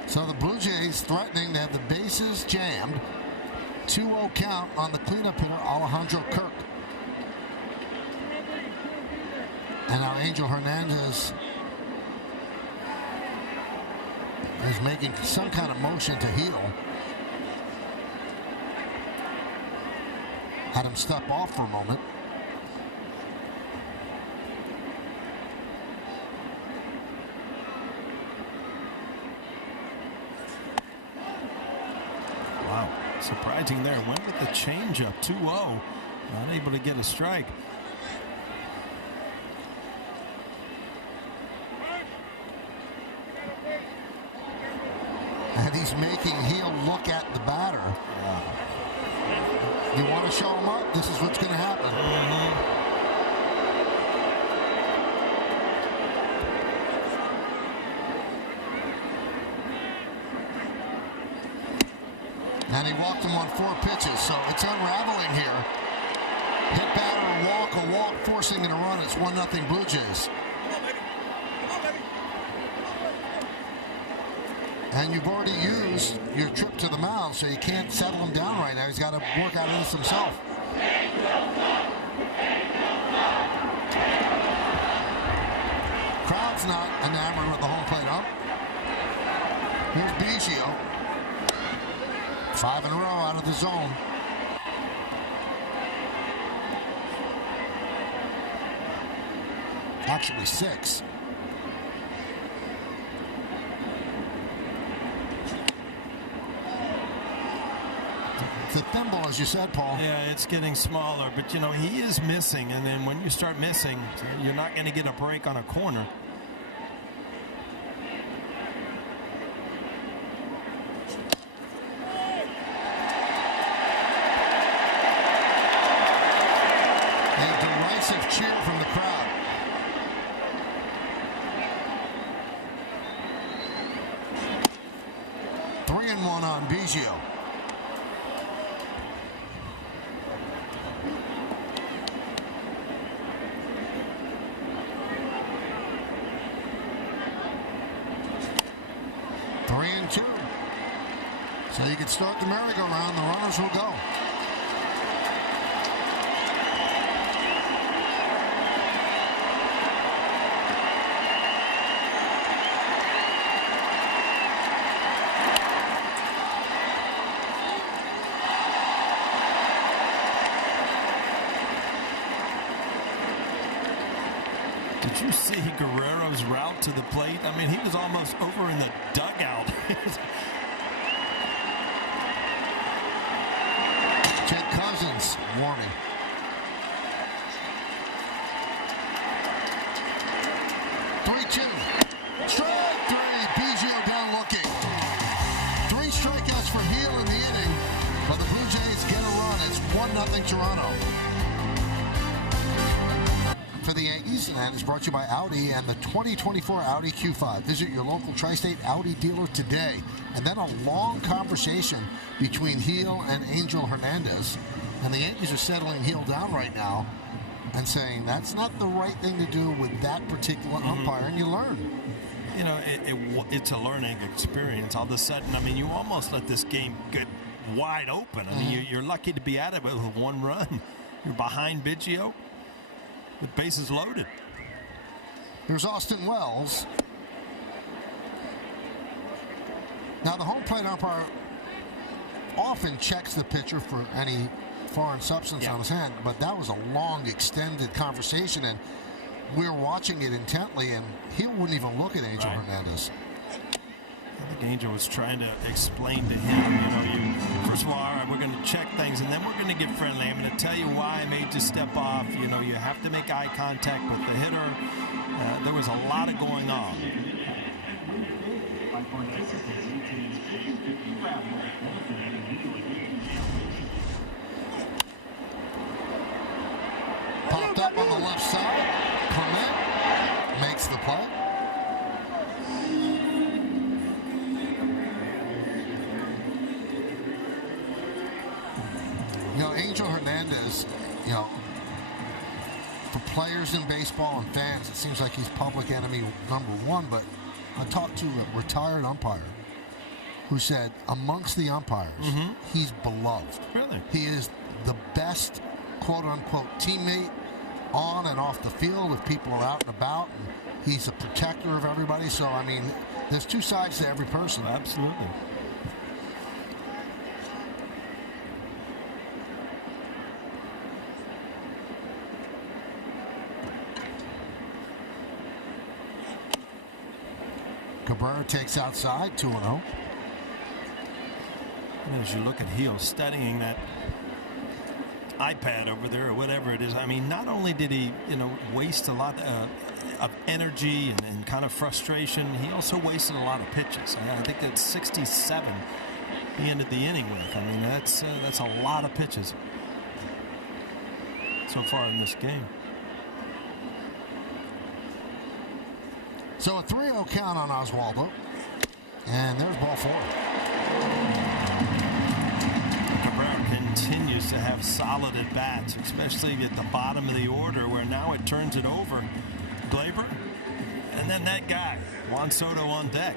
So the Blue Jays threatening to have the bases jammed. 2-0 count on the cleanup hitter, Alejandro Kirk. And now Angel Hernandez is making some kind of motion to Hill. Had him step off for a moment. Wow, surprising there. Went with the changeup, 2-0. Not able to get a strike. And he's making Hill look at the batter. You want to show him up? This is what's going to happen. And he walked him on 4 pitches, so it's unraveling here. Hit batter, a walk, forcing it a run. It's 1-0 Blue Jays. And you've already used your trip to the mound, so you can't settle him down right now. He's got to work out of this himself. Crowd's not enamored with the home plate ump. Here's Biggio. 5 in a row out of the zone. Actually 6. The thimble, as you said, Paul. Yeah, it's getting smaller, but he is missing, and then when you start missing, you're not going to get a break on a corner. A derisive cheer from the crowd. 3-1 on Biggio. So you can start the merry-go-round. The runners will go. Did you see Guerrero's route to the plate? I mean, he was almost over in the dugout. Jake Cousins, warning. Strike three. Biggio down looking. 3 strikeouts for Heel in the inning, but the Blue Jays get a run. It's 1-0 Toronto. For the Yankees, and it's brought to you by Audi and the 2024 Audi Q5. Visit your local Tri-State Audi dealer today. And then a long conversation between Heel and Angel Hernandez. And the Yankees are settling Heel down right now and saying that's not the right thing to do with that particular umpire, and you learn. You know, it's a learning experience. All of a sudden, I mean, you almost let this game get wide open. I mean, you're lucky to be at it with 1 run. You're behind Biggio. The bases loaded. Here's Austin Wells. Now, the home plate umpire often checks the pitcher for any foreign substance on his hand, but that was a long, extended conversation, and we were watching it intently, and he wouldn't even look at Angel Hernandez. I think Angel was trying to explain to him, first of all, all right, we're going to check things, and then we're going to get friendly. I'm going to tell you why I made you step off. You know, you have to make eye contact with the hitter. There was a lot of going on. Popped up on the left side. Clement makes the play. You know, Angel Hernandez, for players in baseball and fans, it seems like he's public enemy #1, but I talked to a retired umpire who said amongst the umpires, he's beloved. Really? He is the best, quote-unquote, teammate on and off the field if people are out and about, and he's a protector of everybody. So, I mean, there's 2 sides to every person. Absolutely. Cabrera takes outside, 2-0. As you look at Heel studying that iPad over there or whatever it is, I mean, not only did he, waste a lot of energy and kind of frustration, he also wasted a lot of pitches. I think that's 67 he ended the inning with. I mean, that's a lot of pitches so far in this game. So a 3-0 count on Oswaldo. And there's ball 4. Cabrera continues to have solid at-bats, especially at the bottom of the order, where now it turns it over. Gleyber, and then that guy, Juan Soto on deck.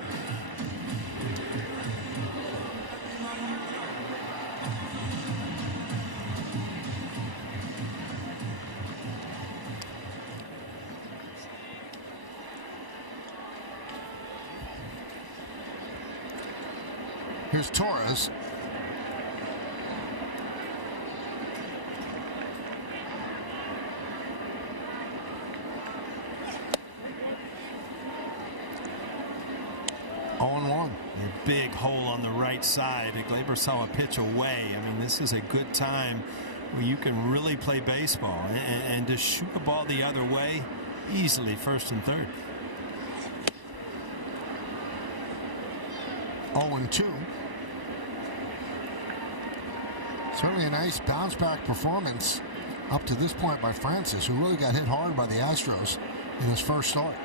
Here's Torres. A big hole on the right side. Gleyber saw a pitch away. I mean, this is a good time where you can really play baseball and just shoot a ball the other way easily, 1st and 3rd. 0-2. Certainly a nice bounce-back performance up to this point by Francis, who really got hit hard by the Astros in his first start.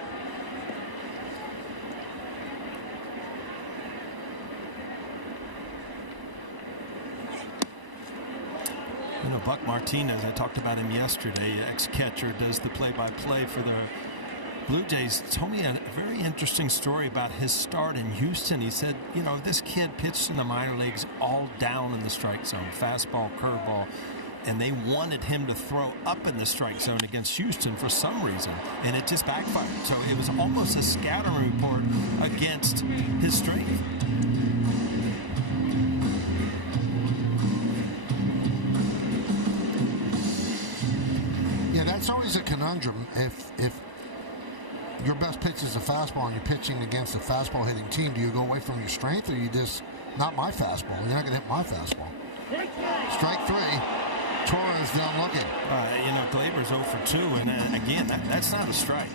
Buck Martinez, I talked about him yesterday, ex-catcher, does the play-by-play for the Blue Jays, told me a very interesting story about his start in Houston. He said, you know, this kid pitched in the minor leagues all down in the strike zone, fastball, curveball, and they wanted him to throw up in the strike zone against Houston for some reason, and it just backfired. So it was almost a scattering report against his strength. Yeah, that's always a conundrum. If your best pitch is a fastball and you're pitching against a fastball hitting team, do you go away from your strength, or you just, not my fastball, you're not going to hit my fastball? Strike three. Torres done looking. You know, Gleyber's 0 for 2, and again, that's not a strike.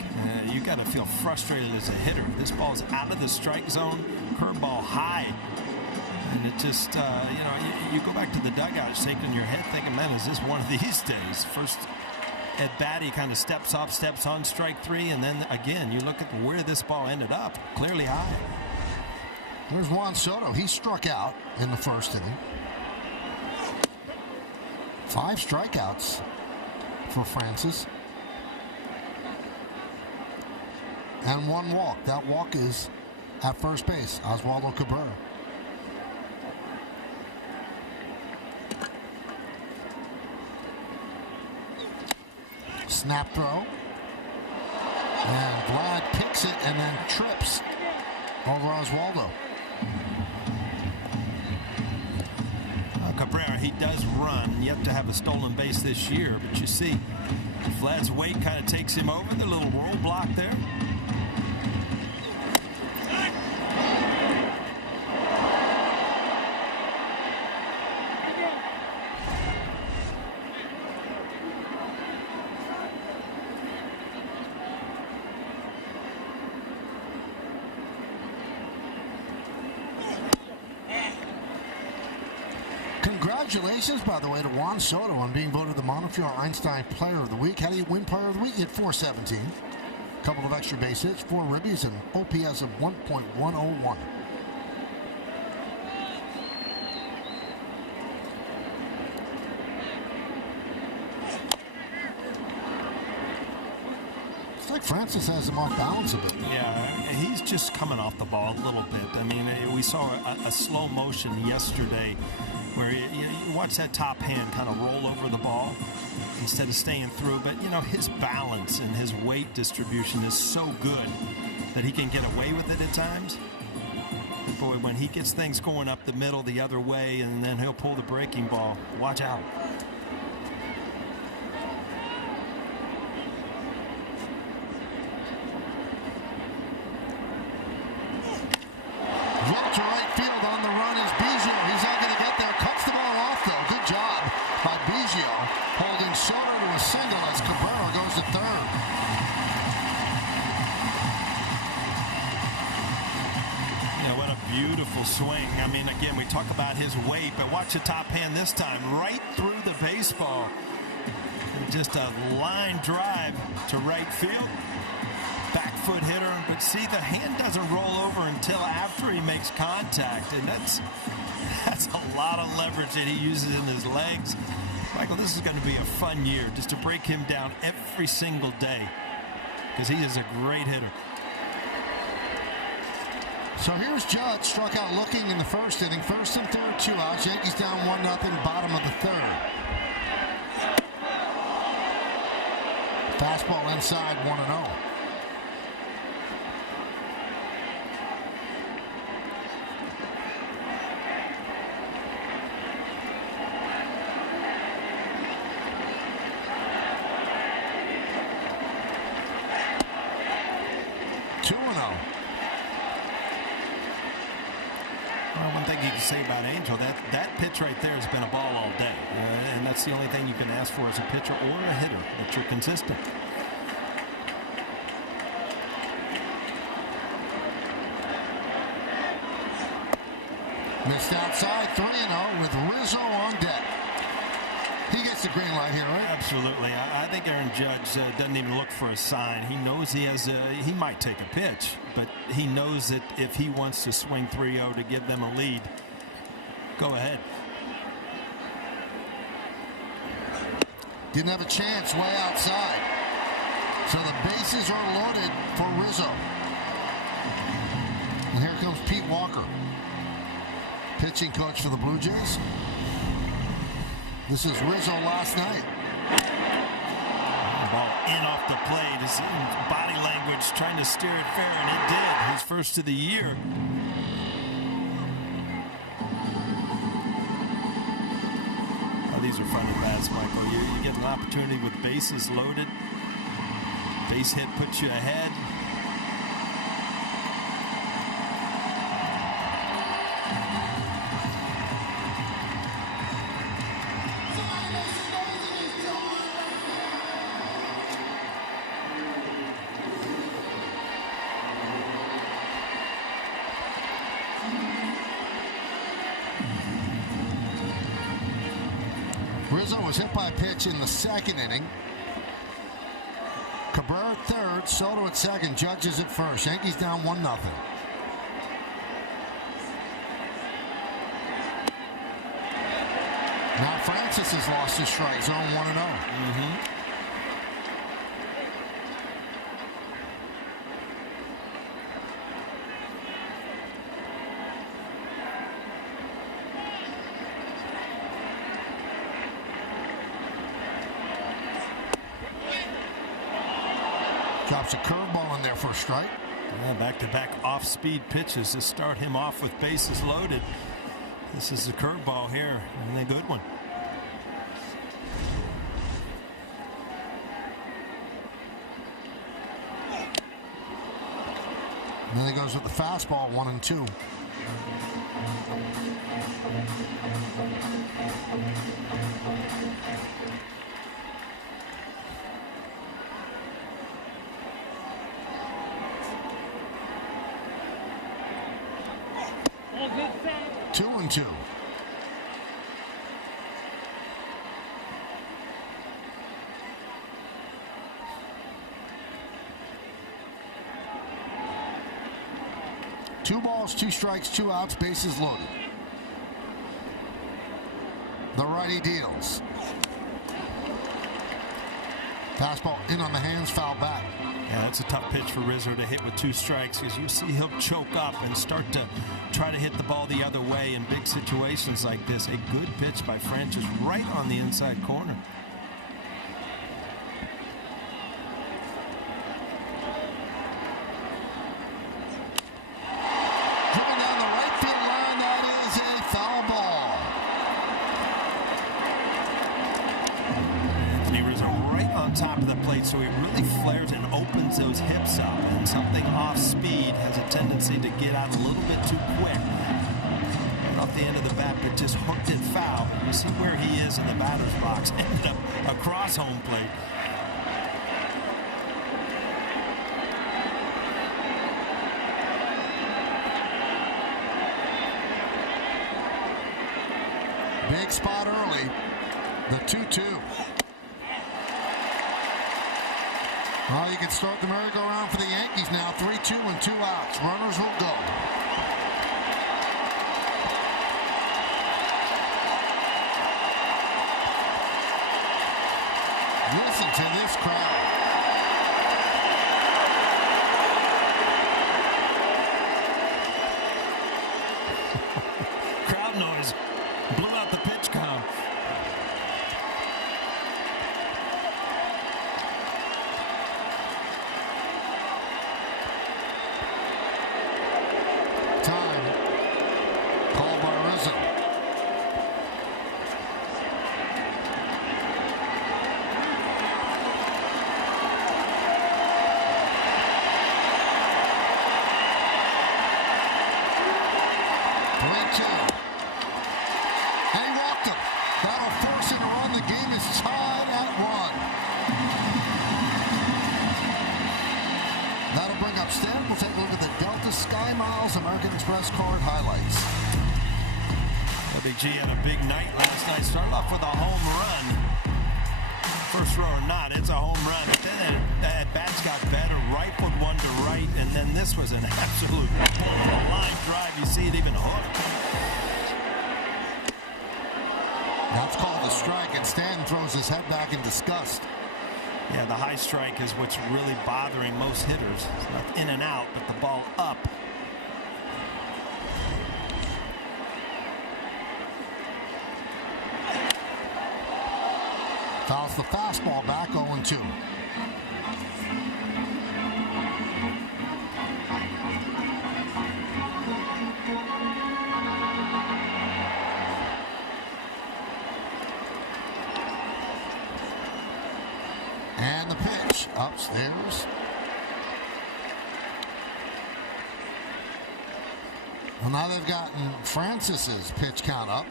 You got to feel frustrated as a hitter. This ball's out of the strike zone, curveball high, and it just, you know, you go back to the dugout, shaking your head, thinking, man, is this one of these days? First at bat, he kind of steps off, steps on strike three, and then again, you look at where this ball ended up, clearly high. There's Juan Soto. He struck out in the first inning. 5 strikeouts for Francis. And 1 walk. That walk is at first base, Oswaldo Cabrera. Snap throw. And Vlad picks it and then trips over Oswaldo. Cabrera, he does run. You have to have a stolen base this year, but you see Vlad's weight kind of takes him over. The little roll block there. Congratulations, by the way, to Juan Soto on being voted the Montefiore Einstein Player of the Week. How do you win Player of the Week? You hit .417. A couple of extra base hits, 4 ribbies, and OPS of 1.101. It's like Francis has him off balance a bit. Yeah, he's just coming off the ball a little bit. I mean, we saw a slow motion yesterday where you watch that top hand kind of roll over the ball instead of staying through. But, you know, his balance and his weight distribution is so good that he can get away with it at times. But, boy, when he gets things going up the middle the other way and then he'll pull the breaking ball, watch out. Roll to right field on the run is Biggio. He's not going to get there. Cuts the ball off, though. Good job by Biggio, holding Soto to a single as Cabrera goes to third. Yeah, what a beautiful swing. I mean, again, we talk about his weight, but watch the top hand this time, right through the baseball. Just a line drive to right field. Back foot hitter, but see, the hand doesn't roll over until after he makes contact, and that's a lot of leverage that he uses in his legs. Michael, this is going to be a fun year just to break him down every single day because he is a great hitter. So here's Judge, struck out looking in the first inning. First and third, 2 outs. Yankees down 1-0, bottom of the third. Fastball inside, 1-0. Well, one thing you can say about Angel, that pitch right there has been a ball all day. And that's the only thing you can ask for as a pitcher or a hitter, that you're consistent. Missed outside, 3-0 with Rizzo on deck. He gets the green light here, right? Absolutely. I think Aaron Judge doesn't even look for a sign. He knows he might take a pitch, but he knows that if he wants to swing 3-0 to give them a lead, go ahead. Didn't have a chance way outside. So the bases are loaded for Rizzo. And here comes Pete Walker, pitching coach for the Blue Jays. This is Rizzo last night. Ball in off the plate. His body language trying to steer it fair, and it did. His first of the year. Oh, these are fun at bats, Michael. You get an opportunity with bases loaded. Base hit puts you ahead. Rizzo was hit by a pitch in the second inning. Cabrera at third, Soto at second, Judges at first. Yankees down 1-0. Now Francis has lost his strike zone 1-0. Drops a curveball in there for a strike. Yeah, back-to-back off-speed pitches to start him off with bases loaded. This is a curveball here, and a good one. And then he goes with the fastball, 1-2. Two and two. Two balls, 2 strikes, 2 outs, bases loaded. The righty deals. Fastball in on the hands, foul back. Yeah, that's a tough pitch for Rizzo to hit with 2 strikes, because you see he'll choke up and start to try to hit the ball the other way in big situations like this. A good pitch by Francis right on the inside corner. Driven down the right field line, that is a foul ball. Anthony Rizzo right on top of the plate, so he really flares and opens those hips up, and something off speed has a tendency to get out a little bit too quick. And off the end of the bat, but just hooked it foul. You see where he is in the batter's box. Ended up across home plate. Big spot early. The 2-2. Well, you can start the merry-go-round for the Yankees now. 3-2 and 2 outs. Runners will go. Listen to this crowd. Crowd noise blew out the pitch count. Time called by Rizzo. And he walked him. That'll force him to run. The game is tied at 1. That'll bring up Stan. We'll take a look at the Delta Sky Miles American Express card highlights. Well, Big G had a big night last night. Started off with a home run. First throw or not, it's a home run. But then that bats got better. Rifled one to right, and then this was an absolute line drive. You see it even hooked. That's called the strike, and Stanton throws his head back in disgust. Yeah, the high strike is what's really bothering most hitters. It's not in and out, but the ball up. Fouls the fastball back 0-2. And the pitch upstairs. Well, now they've gotten Francis's pitch count up.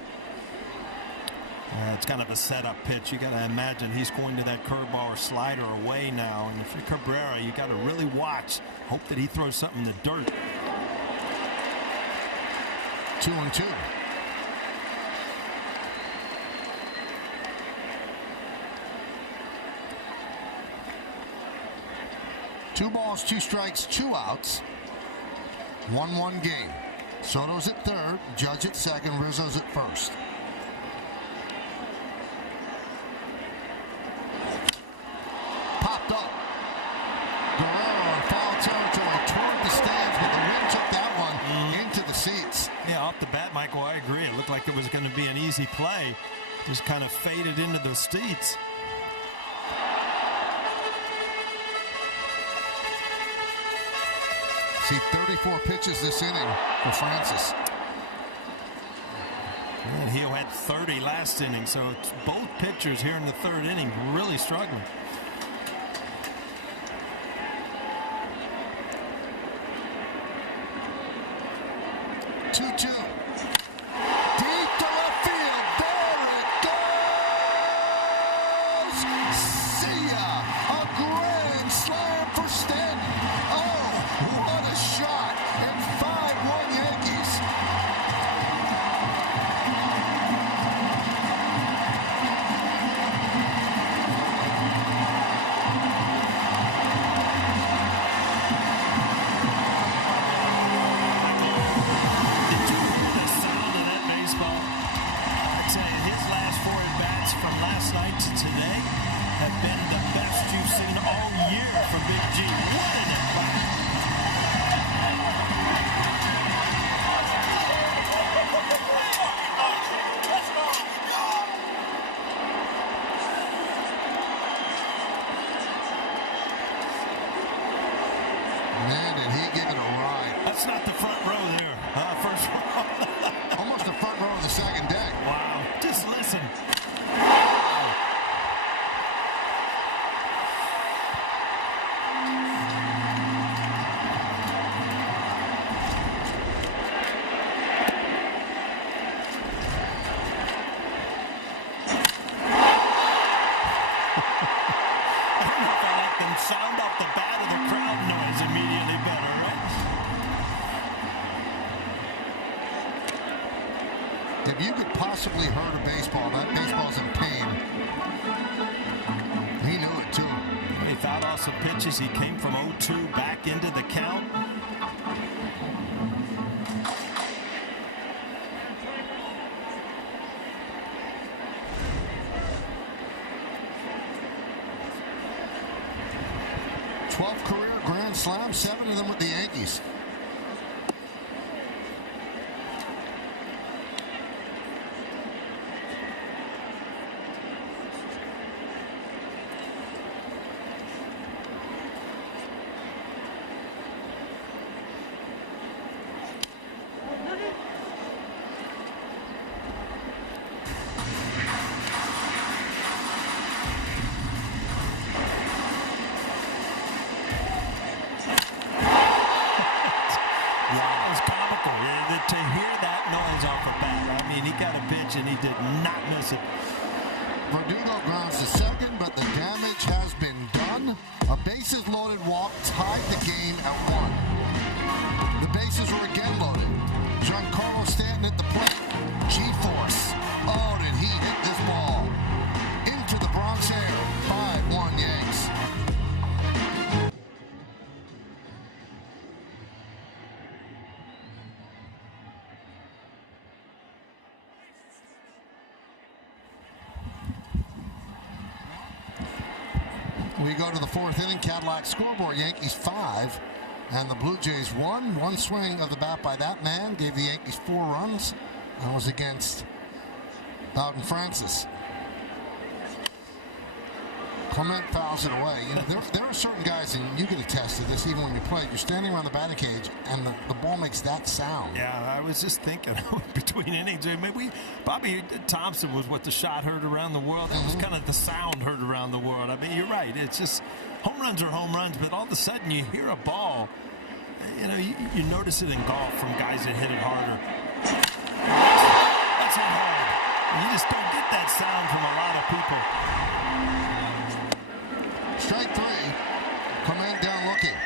It's kind of a setup pitch. You got to imagine he's going to that curveball or slider away now. And if you're Cabrera, you got to really watch. Hope that he throws something in the dirt. 2-2. Two balls, two strikes, two outs. 1-1 game. Soto's at third, Judge at second, Rizzo's at first. Popped up. Guerrero in foul territory toward the stands, but the wind took that one into the seats. Yeah, off the bat, Michael, I agree. It looked like it was going to be an easy play. Just kind of faded into the seats. See 34 pitches this inning for Francis. And he had 30 last inning, so it's both pitchers here in the third inning really struggling. If you could possibly hurt a baseball, that baseball's in pain. He knew it, too. He fouled off some pitches. He came from 0-2 back into the count. Career grand slams, 7 of them with the Yankees. And he did not miss it. Verdugo grounds to second, but the damage has been done. A bases loaded walk tied the game at 1. The bases were again loaded. Giancarlo Stanton at the plate. G-force. Oh, did he hit this ball into the Bronx air. 5-1 Yanks. We go to the fourth inning. Cadillac scoreboard. Yankees 5 and the Blue Jays 1. One swing of the bat by that man gave the Yankees 4 runs. That was against Bowden Francis. Clement fouls it away. You know, there are certain guys, and you can attest to this even when you play. You're standing around the batting cage, and the ball makes that sound. Yeah, I was just thinking between innings. I mean, Bobby Thompson was what the shot heard around the world. That was kind of the sound heard around the world. I mean, you're right. It's just home runs are home runs, but all of a sudden you hear a ball. You know, you notice it in golf from guys that hit it harder. That's hit hard. And you just don't get that sound from a lot of people. Strike 3. Clement down looking.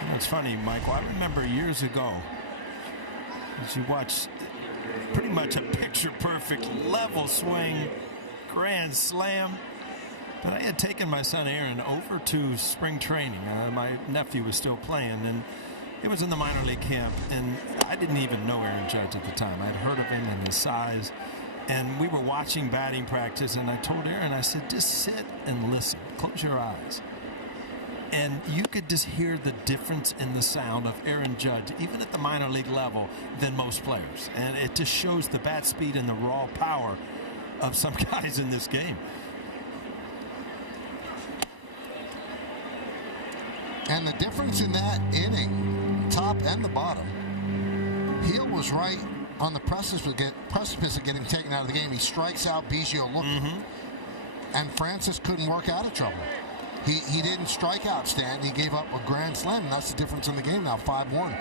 You know, it's funny, Michael. I remember years ago, as you watched pretty much a picture-perfect level swing, grand slam. But I had taken my son Aaron over to spring training. My nephew was still playing, and it was in the minor league camp. And I didn't even know Aaron Judge at the time. I'd heard of him and his size. And we were watching batting practice, and I told Aaron, I said, just sit and listen. Close your eyes. And you could just hear the difference in the sound of Aaron Judge, even at the minor league level, than most players. And it just shows the bat speed and the raw power of some guys in this game. And the difference in that inning, top and the bottom, Heel was right on the precipice of getting taken out of the game. He strikes out Biggio looking. And Francis couldn't work out of trouble. He didn't strike out Stanton. He gave up a grand slam, and that's the difference in the game now, 5-1.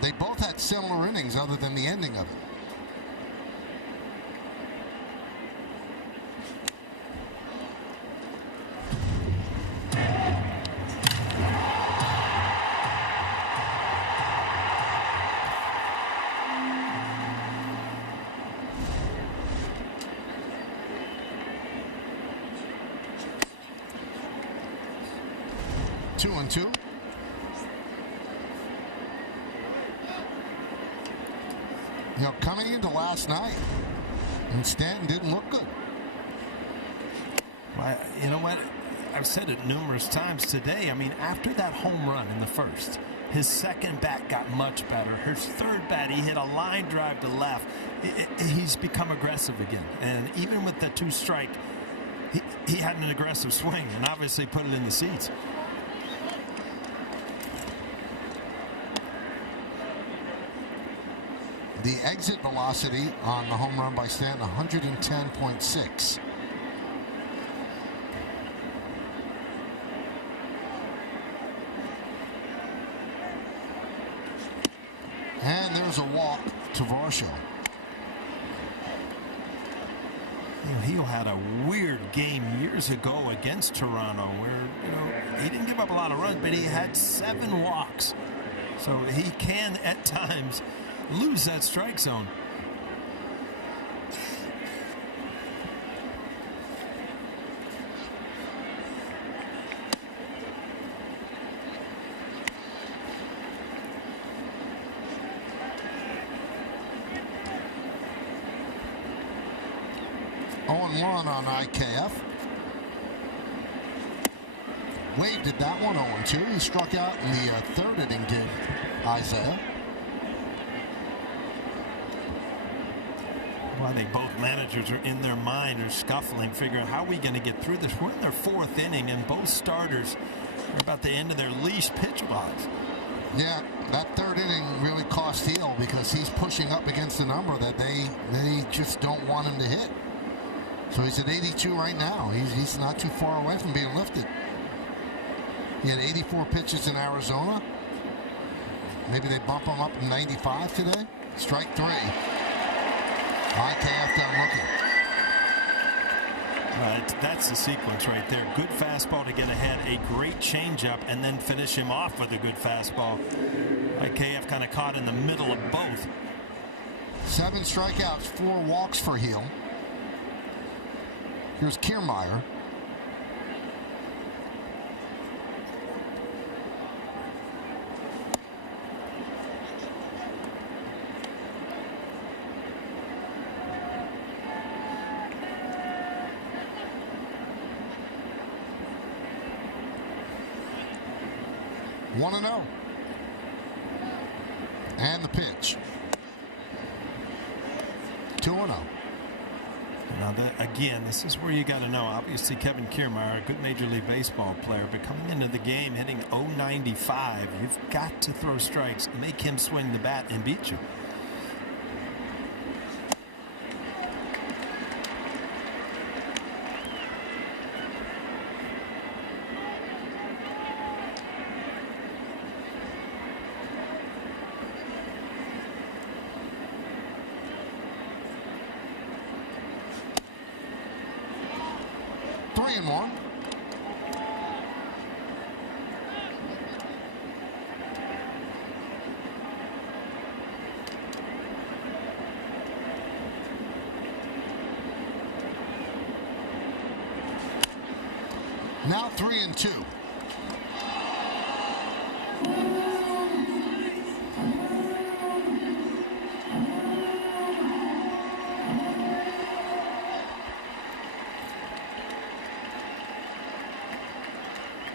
They both had similar innings other than the ending of it. Two and two. You know, coming into last night, and Stanton didn't look good. Well, you know what? I've said it numerous times today. I mean, after that home run in the first, his second bat got much better. His third bat, he hit a line drive to left. He's become aggressive again. And even with the 2-strike, he had an aggressive swing and obviously put it in the seats. The exit velocity on the home run by Stanton, 110.6. And there's a walk to Varsho. You know, Heel had a weird game years ago against Toronto where, you know, he didn't give up a lot of runs, but he had 7 walks. So he can, at times, lose that strike zone. On IKF. Wade did that one 0-2. He struck out in the third inning, did Isaiah. Well, I think both managers are in their mind or scuffling, figuring how are we going to get through this. We're in their 4th inning, and both starters are about the end of their leash pitch clocks. Yeah, that third inning really cost Heel because he's pushing up against a number that they just don't want him to hit. So he's at 82 right now. He's not too far away from being lifted. He had 84 pitches in Arizona. Maybe they bump him up to 95 today. Strike 3. IKF down looking. That's the sequence right there. Good fastball to get ahead, a great changeup, and then finish him off with a good fastball. IKF kind of caught in the middle of both. 7 strikeouts, 4 walks for Heel. Here's Kiermaier. 1-0. And the pitch. 2-0. Now, again, this is where you got to know. Obviously, Kevin Kiermaier, a good Major League Baseball player, but coming into the game hitting .095, you've got to throw strikes, make him swing the bat, and beat you. Now 3-2.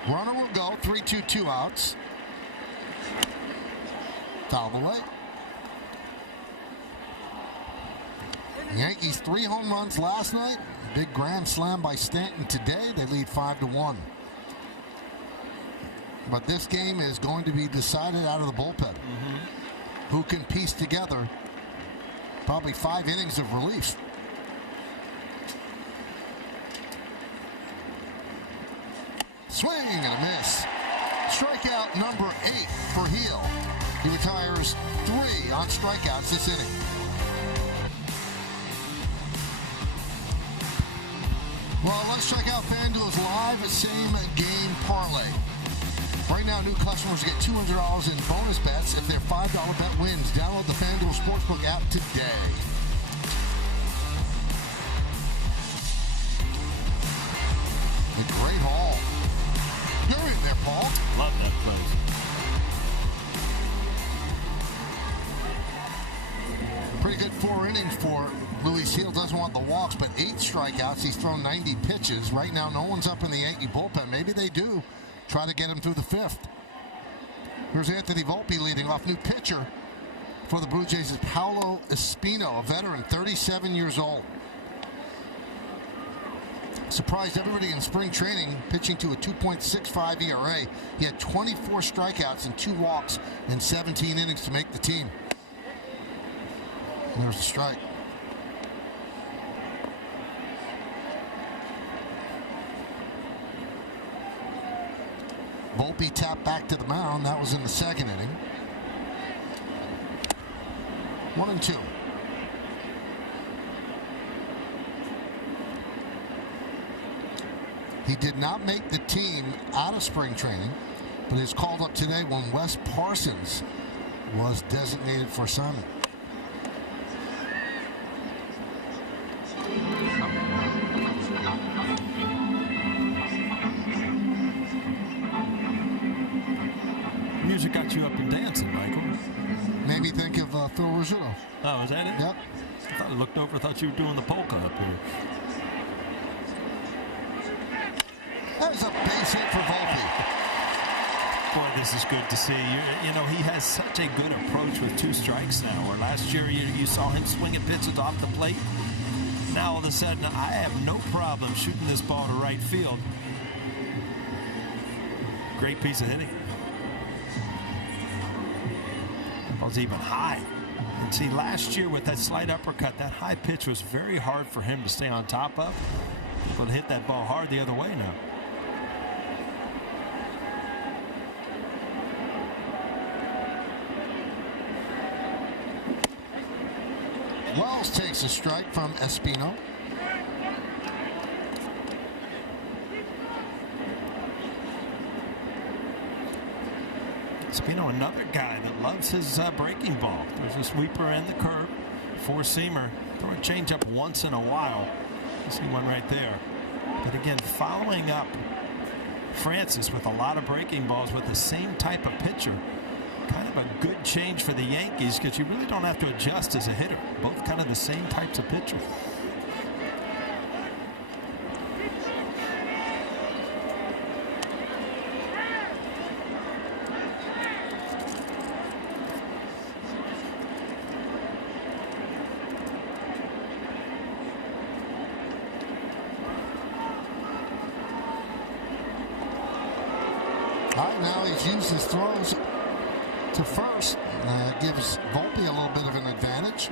Runner will go. 3-2, 2 outs. Fouled away. Yankees 3 home runs last night. Big grand slam by Stanton today. They lead 5-1. But this game is going to be decided out of the bullpen. Who can piece together probably 5 innings of relief. Swing and a miss. Strikeout number 8 for Heel. He retires 3 on strikeouts this inning. Well, let's check out FanDuel's live same game parlay. Right now, new customers get $200 in bonus bets if their $5 bet wins. Download the FanDuel Sportsbook app today. A great haul. You're in there, Paul. Love that place. Pretty good 4 innings for Luis Heel. Doesn't want the walks, but 8 strikeouts. He's thrown 90 pitches. Right now, no one's up in the Yankee bullpen. Maybe they do. Try to get him through the 5th. Here's Anthony Volpe leading off. New pitcher for the Blue Jays is Paolo Espino, a veteran, 37 years old. Surprised everybody in spring training, pitching to a 2.65 ERA. He had 24 strikeouts and 2 walks in 17 innings to make the team. And there's the strike. Volpe tapped back to the mound. That was in the 2nd inning. 1-2. He did not make the team out of spring training, but is called up today when Wes Parsons was designated for assignment. Music got you up and dancing, Michael. Made me think of Phil Rizzuto. Oh, is that it? Yep. I thought I looked over, thought you were doing the polka up here. There's a base hit for Volpe. Boy, this is good to see. You know, he has such a good approach with 2 strikes now. Where last year you saw him swinging pitches off the plate. Now all of a sudden, I have no problem shooting this ball to right field. Great piece of hitting. Ball's even high. And see, last year with that slight uppercut, that high pitch was very hard for him to stay on top of. Able to hit that ball hard the other way now. Wells takes a strike from Espino. Espino, another guy that loves his breaking ball. There's a sweeper and the curve. 4-seamer. Throw a changeup once in a while. You see one right there. But again, following up Francis with a lot of breaking balls with the same type of pitcher. Kind of a good change for the Yankees because you really don't have to adjust as a hitter. Both kind of the same types of pitchers. Right now he's used his throws to first. Gives Volpe a little bit of an advantage.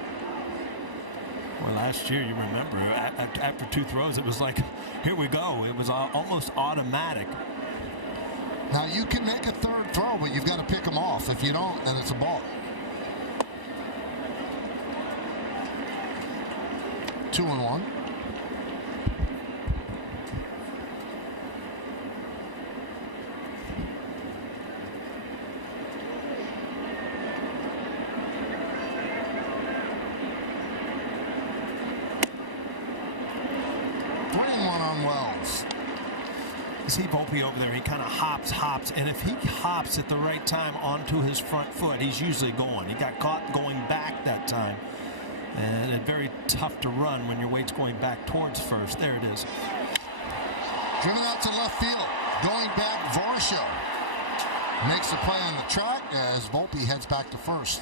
Well, last year, you remember, after 2 throws, it was like, here we go. It was almost automatic. Now, you can make a third throw, but you've got to pick them off. If you don't, then it's a ball. 2-1. See Volpe over there, he kind of hops, and if he hops at the right time onto his front foot, he's usually going. He got caught going back that time, and it's very tough to run when your weight's going back towards first. There it is. Driven out to left field, going back, Varsho makes the play on the track as Volpe heads back to first.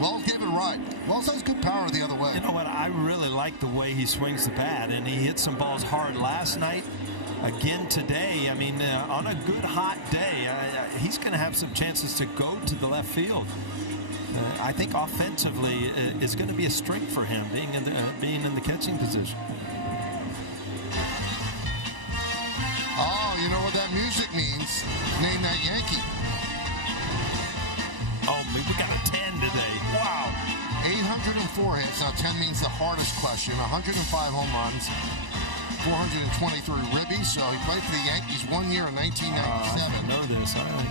Wells gave it a ride. Wells has good power the other way. You know what? I really like the way he swings the bat, and he hit some balls hard last night. Again today, I mean, on a good hot day, he's going to have some chances to go to the left field. I think offensively is going to be a strength for him, being in the catching position. Oh, you know what that music means? Name that Yankee. Oh, we got a 10 today. Wow. 804 hits. Now 10 means the hardest question. 105 home runs. 423 ribbies, so he played for the Yankees 1 year in 1997. I know this, all right.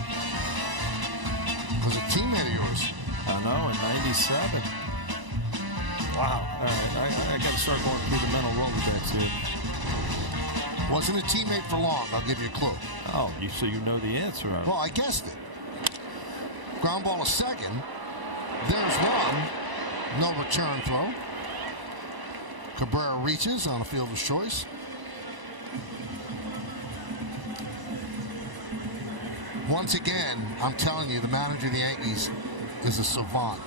Was a teammate of yours. I know, in 97. Wow, all right, I got to start going through the mental Rolodex here. Wasn't a teammate for long, I'll give you a clue. Oh, so you know the answer. Well, I guessed it. Ground ball a second. There's one. No return throw. Cabrera reaches on a fielder's choice. Once again, I'm telling you, the manager of the Yankees is a savant.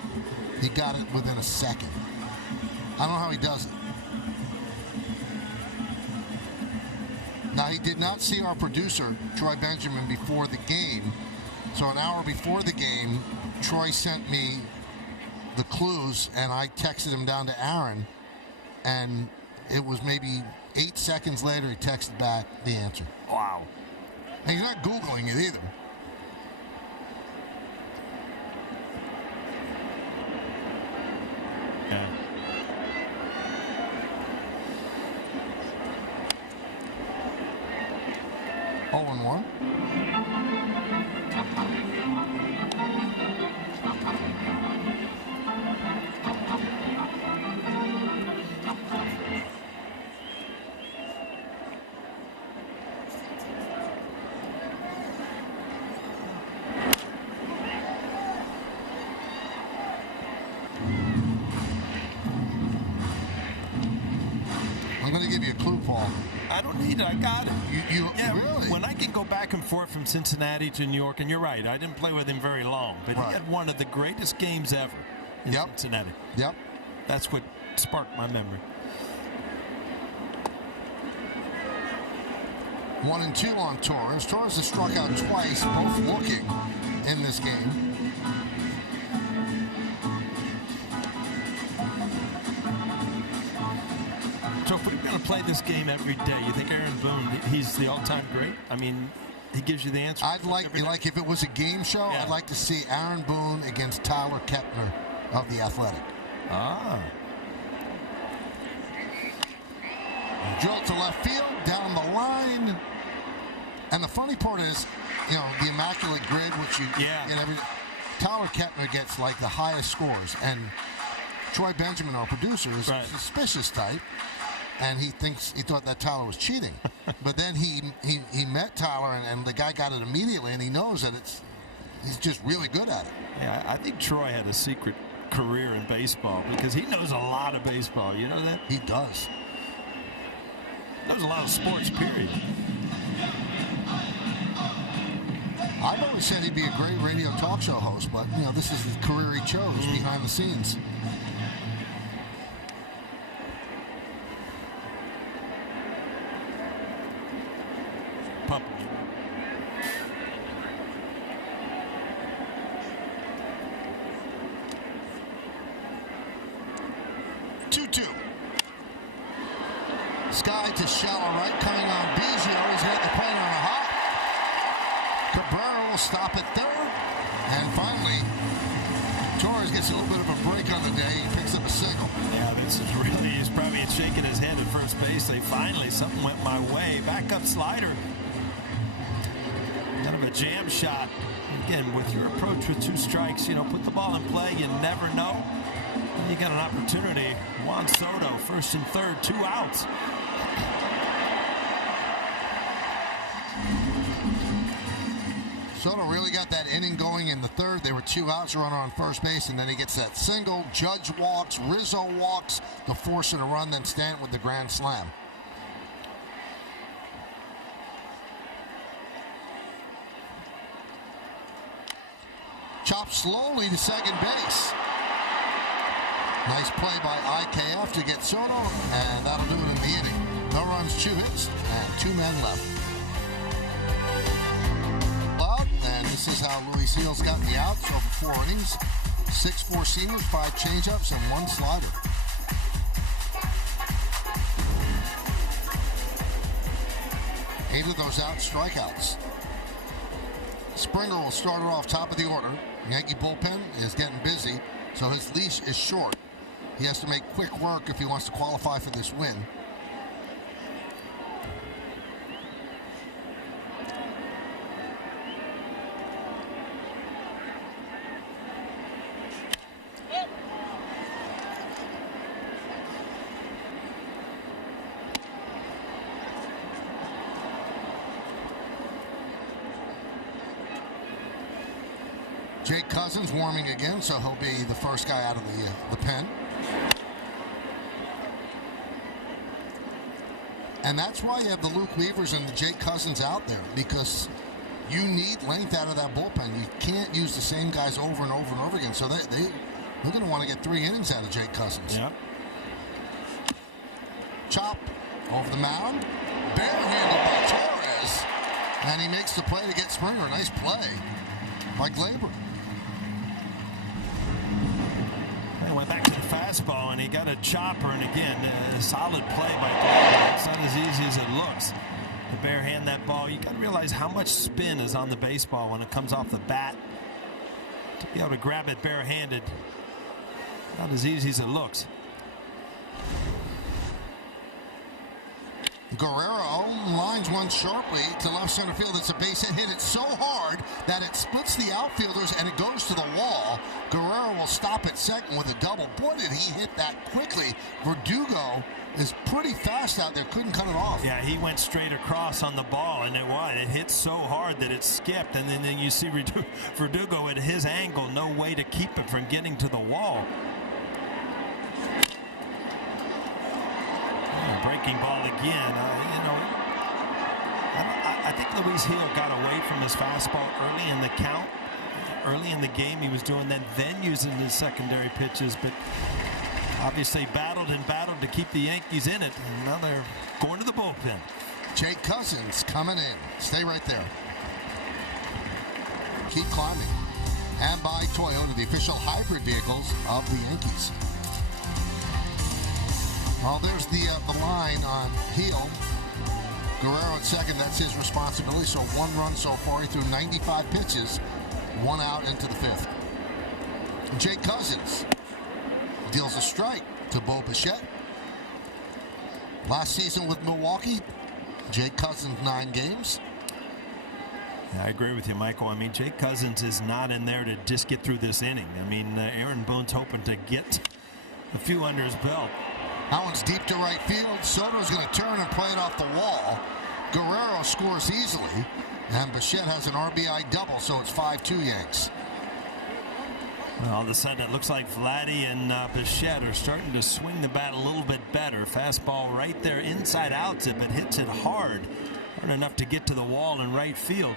He got it within a second. I don't know how he does it. Now, he did not see our producer, Troy Benjamin, before the game. So an hour before the game, Troy sent me the clues, and I texted him down to Aaron. And it was maybe 8 seconds later, he texted back the answer. Wow. And he's not Googling it either. Yeah. Oh, and 1. I'm going to give you a clue, Paul. I don't need it. I got it. Yeah, really? When I can go back and forth from Cincinnati to New York, and you're right, I didn't play with him very long, but Right. he had one of the greatest games ever in Cincinnati. Yep. That's what sparked my memory. 1 and 2 on Torres. Torres has struck out twice, both looking in this game. So if we're going to play this game every day, you think Aaron Boone, he's the all-time great? I mean, he gives you the answer. I'd like if it was a game show, Yeah. I'd like to see Aaron Boone against Tyler Kepner of The Athletic. Ah. Drill to left field, down the line. And the funny part is, you know, the immaculate grid, which you get every. Tyler Kepner gets like the highest scores, and Troy Benjamin, our producer, is a suspicious type, and he thought that Tyler was cheating. But then he met Tyler, and the guy got it immediately, and he knows that he's just really good at it. Yeah, I think Troy had a secret career in baseball because he knows a lot of baseball. You know that? He does. Knows a lot of sports, period. I've always said he'd be a great radio talk show host, but, you know, this is the career he chose behind the scenes. 2-2. Sky to shallow right, coming on Biggio. He's got the plane on a hop. Cabrera will stop at third. And finally, Torres gets a little bit of a break on the day. He picks up a single. Yeah, this is really, he's probably shaking his head at first base. Finally, something went my way. Backup slider. Kind of a jam shot. Again, with your approach with 2 strikes, put the ball in play. You never know. You got an opportunity. Juan Soto, first and third, 2 outs. Soto really got that inning going in the third. There were 2 outs, runner on first base, and then he gets that single. Judge walks, Rizzo walks to force it a run, then Stanton with the grand slam. Chopped slowly to second base. Nice play by IKF to get Soto, and that'll do it in the inning. No runs, 2 hits, and 2 men left. And this is how Louis Seals got the outs over 4 innings. 6 four-seamers, 5 changeups, and 1 slider. Eight of those outs, strikeouts. Springer will start it off top of the order. Yankee bullpen is getting busy, so his leash is short. He has to make quick work if he wants to qualify for this win. Jake Cousins warming again, so he'll be the first guy out of the pen. And that's why you have the Luke Weavers and the Jake Cousins out there, because you need length out of that bullpen. You can't use the same guys over and over and over again. So they're going to want to get 3 innings out of Jake Cousins. Yep. Chop over the mound. Barehanded by Torres. And he makes the play to get Springer. Nice play by Gleyber. Went back to the fastball, and he got a chopper, and again, a solid play by Gleyber. It's not as easy as it looks to barehand that ball. You got to realize how much spin is on the baseball when it comes off the bat. To be able to grab it barehanded, not as easy as it looks. Guerrero lines one sharply to left center field. It's a base hit. Hit it so hard that it splits the outfielders and it goes to the wall. Guerrero will stop at second with a double. Boy, did he hit that quickly. Verdugo is pretty fast out there. Couldn't cut it off. Yeah, he went straight across on the ball, and it hit so hard that it skipped. And then you see Verdugo at his angle. No way to keep it from getting to the wall. Breaking ball again. I think Luis Gil got away from his fastball early in the count. Early in the game, he was doing that, then using his secondary pitches, but obviously battled to keep the Yankees in it, and now they're going to the bullpen. Jake Cousins coming in. Stay right there. Keep climbing. And by Toyota, the official hybrid vehicles of the Yankees. Well, there's the line on Gil. Guerrero at second, that's his responsibility. So 1 run so far. He threw 95 pitches, 1 out into the 5th. Jake Cousins deals a strike to Bo Bichette. Last season with Milwaukee, Jake Cousins 9 games. Yeah, I agree with you, Michael. I mean, Jake Cousins is not in there to just get through this inning. I mean, Aaron Boone's hoping to get a few under his belt. That one's deep to right field. Soto's going to turn and play it off the wall. Guerrero scores easily. And Bichette has an RBI double, so it's 5-2 Yanks. Well, all of a sudden, it looks like Vladdy and Bichette are starting to swing the bat a little bit better. Fastball right there, inside outs it, but hits it hard. Hard enough to get to the wall in right field.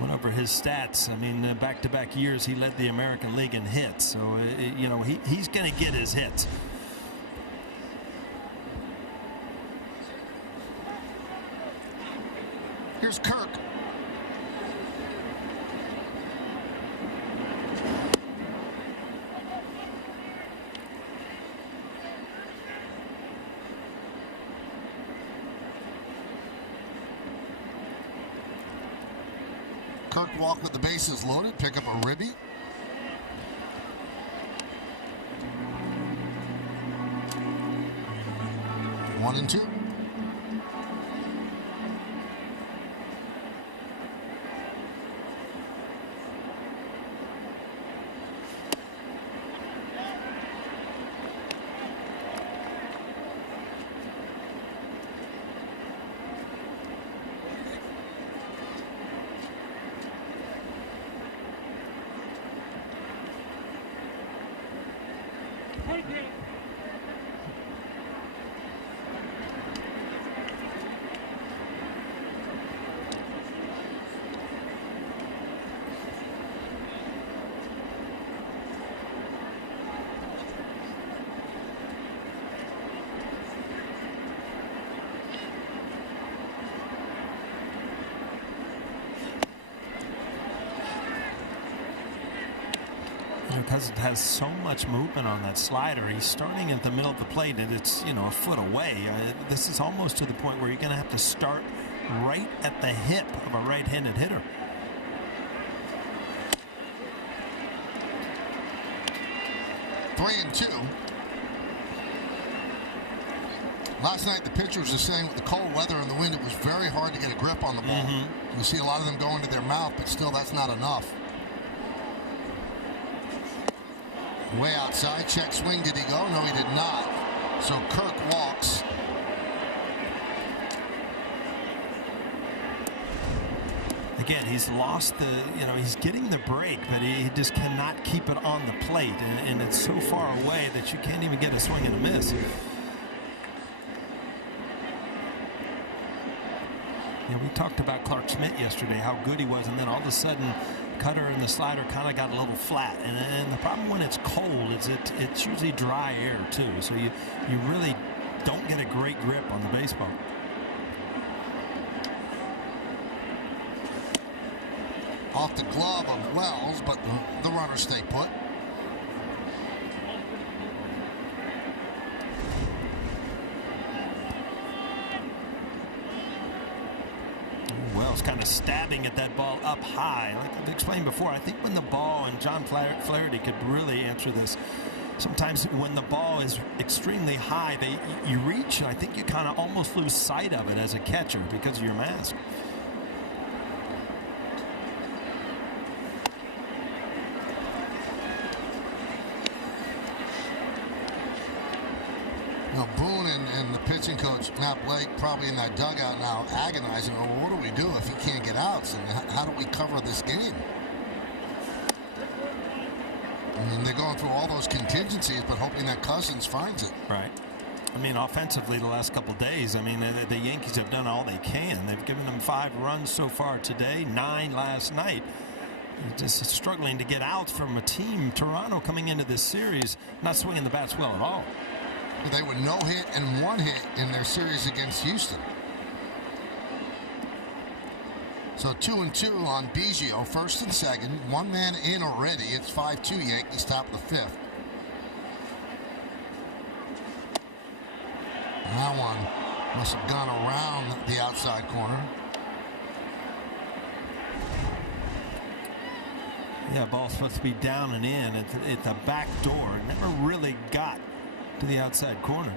Went over his stats. I mean, back-to-back years, he led the American League in hits. So, he's going to get his hits. Here's Kirk. Kirk walk with the bases loaded, pick up a ribby. One and two. Because it has so much movement on that slider, he's starting at the middle of the plate, and it's, a foot away. This is almost to the point where you're going to have to start right at the hip of a right-handed hitter. Three and two. Last night, the pitchers were saying with the cold weather and the wind, it was very hard to get a grip on the ball. You see a lot of them go into their mouth, but still, that's not enough. Way outside, check swing, did he go? No, he did not. So Kirk walks. Again, he's lost he's getting the break, but he just cannot keep it on the plate, and it's so far away that you can't even get a swing and a miss. We talked about Clark Schmidt yesterday, how good he was, and then all of a sudden cutter and the slider kind of got a little flat. And the problem when it's cold is it's usually dry air too, so you really don't get a great grip on the baseball. Off the glove of Wells, but the runners stay put. Wells kind of stabbing at that ball up high. Like I've explained before, I think when the ball, and John Flaherty could really answer this, sometimes when the ball is extremely high, you reach, and I think you kind of almost lose sight of it as a catcher because of your mask. Boone and the pitching coach, Matt Blake, probably in that dugout now agonizing, what do we do if he can't get outs? And how do we cover this game? I mean, they're going through all those contingencies, but hoping that Cousins finds it. Right. I mean, offensively, the last couple of days, I mean, the Yankees have done all they can. They've given them 5 runs so far today, 9 last night. Just struggling to get outs from a team, Toronto, coming into this series, not swinging the bats well at all. They were no hit and 1 hit in their series against Houston. So 2-2 on Biggio, first and second. 1 man in already. It's 5-2 Yankees, top of the 5th. That one must have gone around the outside corner. Yeah, ball's supposed to be down and in at the back door. It never really got to the outside corner.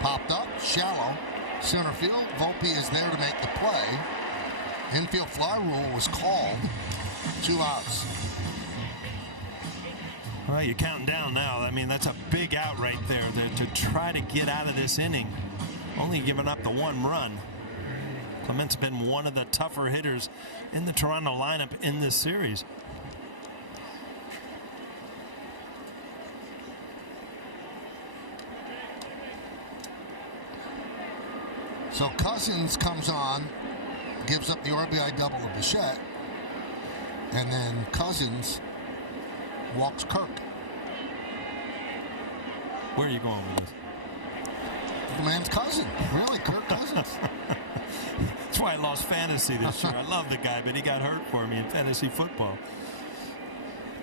Popped up, shallow, center field. Volpe is there to make the play. Infield fly rule was called. 2 outs. Well, you're counting down now. I mean, that's a big out right there to try to get out of this inning. Only giving up the 1 run. Clement's been one of the tougher hitters in the Toronto lineup in this series. So Cousins comes on, gives up the RBI double to Bichette, and then Cousins walks Kirk. Where are you going with this? The man's cousin, really, Kirk Cousins. That's why I lost fantasy this year. I love the guy, but he got hurt for me in fantasy football.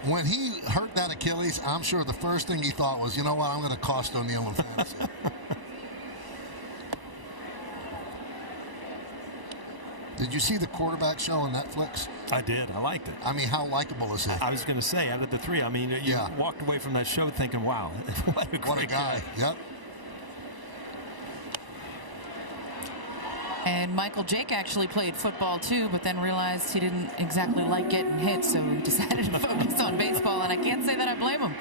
When he hurt that Achilles, I'm sure the first thing he thought was, you know what, I'm going to cost O'Neill in fantasy. Did you see the quarterback show on Netflix? I did. I liked it. I mean, how likable is he? I was going to say, out of the three, I mean, you walked away from that show thinking, wow, what a guy. Yep. And Michael Jake actually played football too, but then realized he didn't exactly like getting hit, so he decided to focus on baseball, and I can't say that I blame him.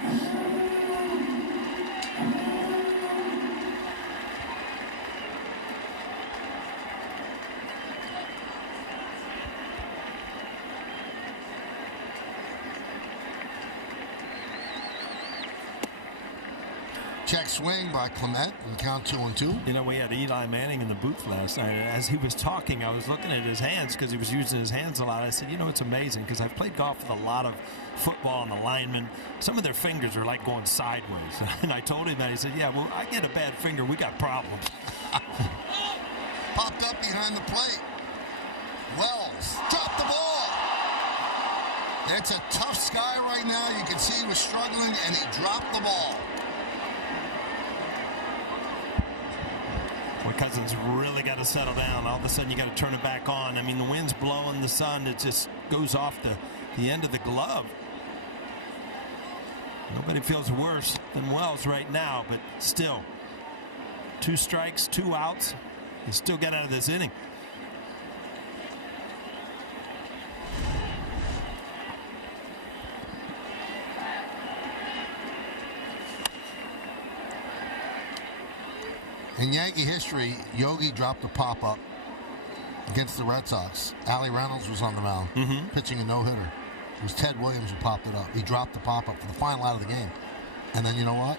Check swing by Clement and count 2-2. You know, we had Eli Manning in the booth last night. As he was talking, I was looking at his hands because he was using his hands a lot. I said, you know, it's amazing because I've played golf with a lot of football and the linemen. Some of their fingers are like going sideways. And I told him that. He said, yeah, well, I get a bad finger. We got problems. Popped up behind the plate. Wells dropped the ball. It's a tough sky right now. You can see he was struggling, and he dropped the ball. Boy, Cousins really got to settle down. All of a sudden, you got to turn it back on. I mean, the wind's blowing, the sun, it just goes off the end of the glove. Nobody feels worse than Wells right now, but still, 2 strikes, 2 outs. You still get out of this inning. In Yankee history, Yogi dropped a pop-up against the Red Sox. Allie Reynolds was on the mound, pitching a no-hitter. It was Ted Williams who popped it up. He dropped the pop-up for the final out of the game. And then, you know what?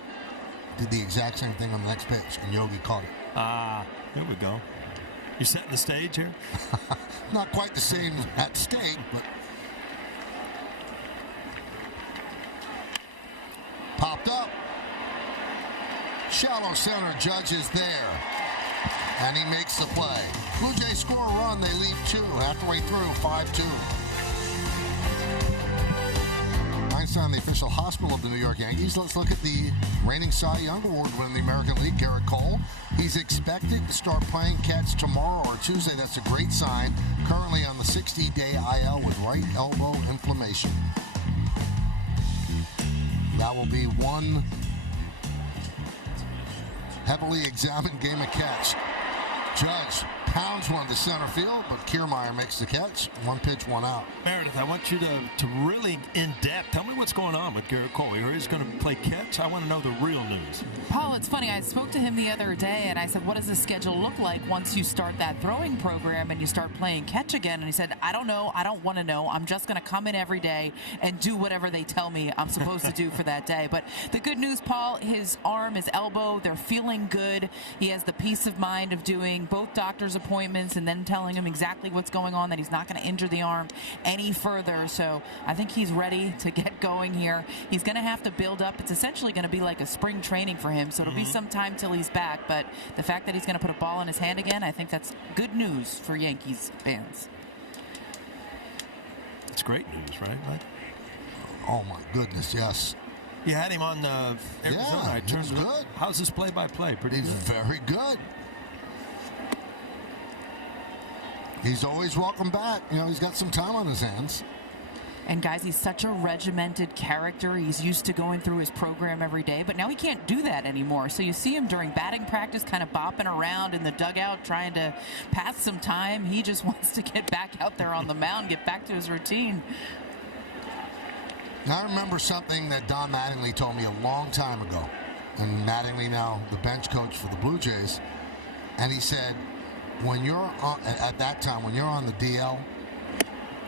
Did the exact same thing on the next pitch, and Yogi caught it. Here we go. You're setting the stage here? Not quite the same at stake, but... Popped up. Shallow center, Judge is there. And he makes the play. Blue Jays score a run, they lead 2. Halfway through, 5-2. Einstein, the official hospital of the New York Yankees. Let's look at the reigning Cy Young Award winner in the American League, Garrett Cole. He's expected to start playing catch tomorrow or Tuesday. That's a great sign. Currently on the 60-day IL with right elbow inflammation. That will be one heavily examined game of catch. Judge pounds one to center field, but Kiermaier makes the catch. 1 pitch, 1 out. Meredith, I want you to really in-depth tell me what's going on with Garrett Cole. He's going to play catch. I want to know the real news. Paul, it's funny. I spoke to him the other day, and I said, what does the schedule look like once you start that throwing program and you start playing catch again? And he said, I don't know. I don't want to know. I'm just going to come in every day and do whatever they tell me I'm supposed to do for that day. But the good news, Paul, his arm, his elbow, they're feeling good. He has the peace of mind of doing both doctor's appointments and then telling him exactly what's going on, that he's not going to injure the arm any further. So I think he's ready to get going here. He's going to have to build up. It's essentially going to be like a spring training for him, so it'll be some time till he's back. But the fact that he's going to put a ball in his hand again, I think that's good news for Yankees fans. It's great news, right, Mike? Oh, my goodness, yes. You had him on Arizona. Yeah, he was good. How's this play-by-play? Pretty He's good. very good. He's always welcome back. You know, he's got some time on his hands. And guys, he's such a regimented character. He's used to going through his program every day, but now he can't do that anymore. So you see him during batting practice kind of bopping around in the dugout trying to pass some time. He just wants to get back out there on the mound, get back to his routine. Now, I remember something that Don Mattingly told me a long time ago. And Mattingly now the bench coach for the Blue Jays. And he said, when you're on, at that time, when you're on the DL,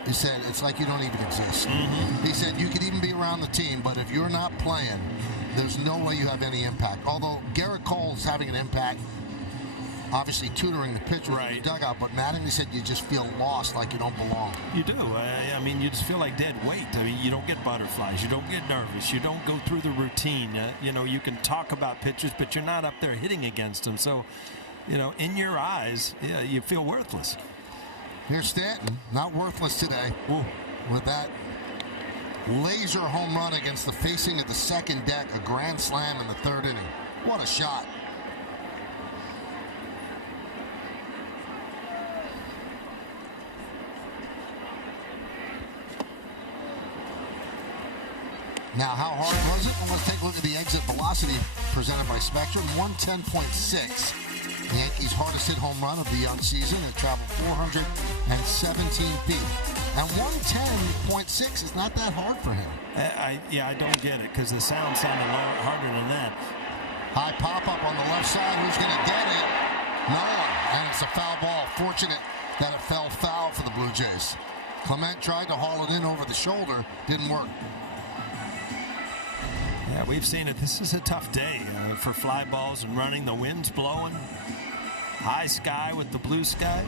he said, it's like you don't even exist. He said, you could even be around the team, but if you're not playing, there's no way you have any impact. Although Garrett Cole's having an impact, obviously tutoring the pitcher in the dugout, but Mattingly said you just feel lost, like you don't belong. You do. I mean, you just feel like dead weight. I mean, you don't get butterflies. You don't get nervous. You don't go through the routine. You know, you can talk about pitchers, but you're not up there hitting against them. So, you know, in your eyes, yeah, you feel worthless. Here's Stanton, not worthless today. Ooh. With that laser home run against the facing of the second deck, a grand slam in the third inning. What a shot. Now, how hard was it? Well, let's take a look at the exit velocity presented by Spectrum. 110.6. The Yankees' hardest hit home run of the young season. It traveled 417 feet. And 110.6 is not that hard for him. I don't get it because the sound sounded harder than that. High pop-up on the left side. Who's going to get it? No one. And it's a foul ball. Fortunate that it fell foul for the Blue Jays. Clement tried to haul it in over the shoulder. Didn't work. Yeah, we've seen it. This is a tough day for fly balls and running. The wind's blowing. High sky with the blue sky.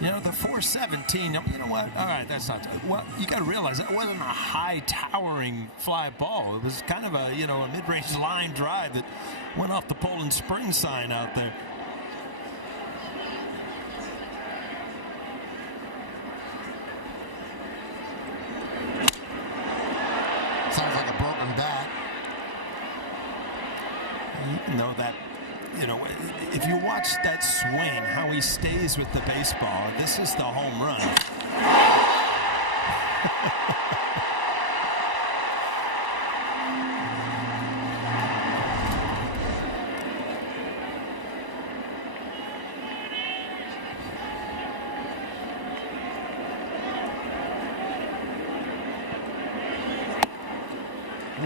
You know, the 417, you know what? All right, that's not... Well, you got to realize that wasn't a high, towering fly ball. It was kind of a, a mid-range line drive that went off the Poland Spring sign out there. Sounds like a broken bat. No, that... if you watch that swing, how he stays with the baseball, this is the home run.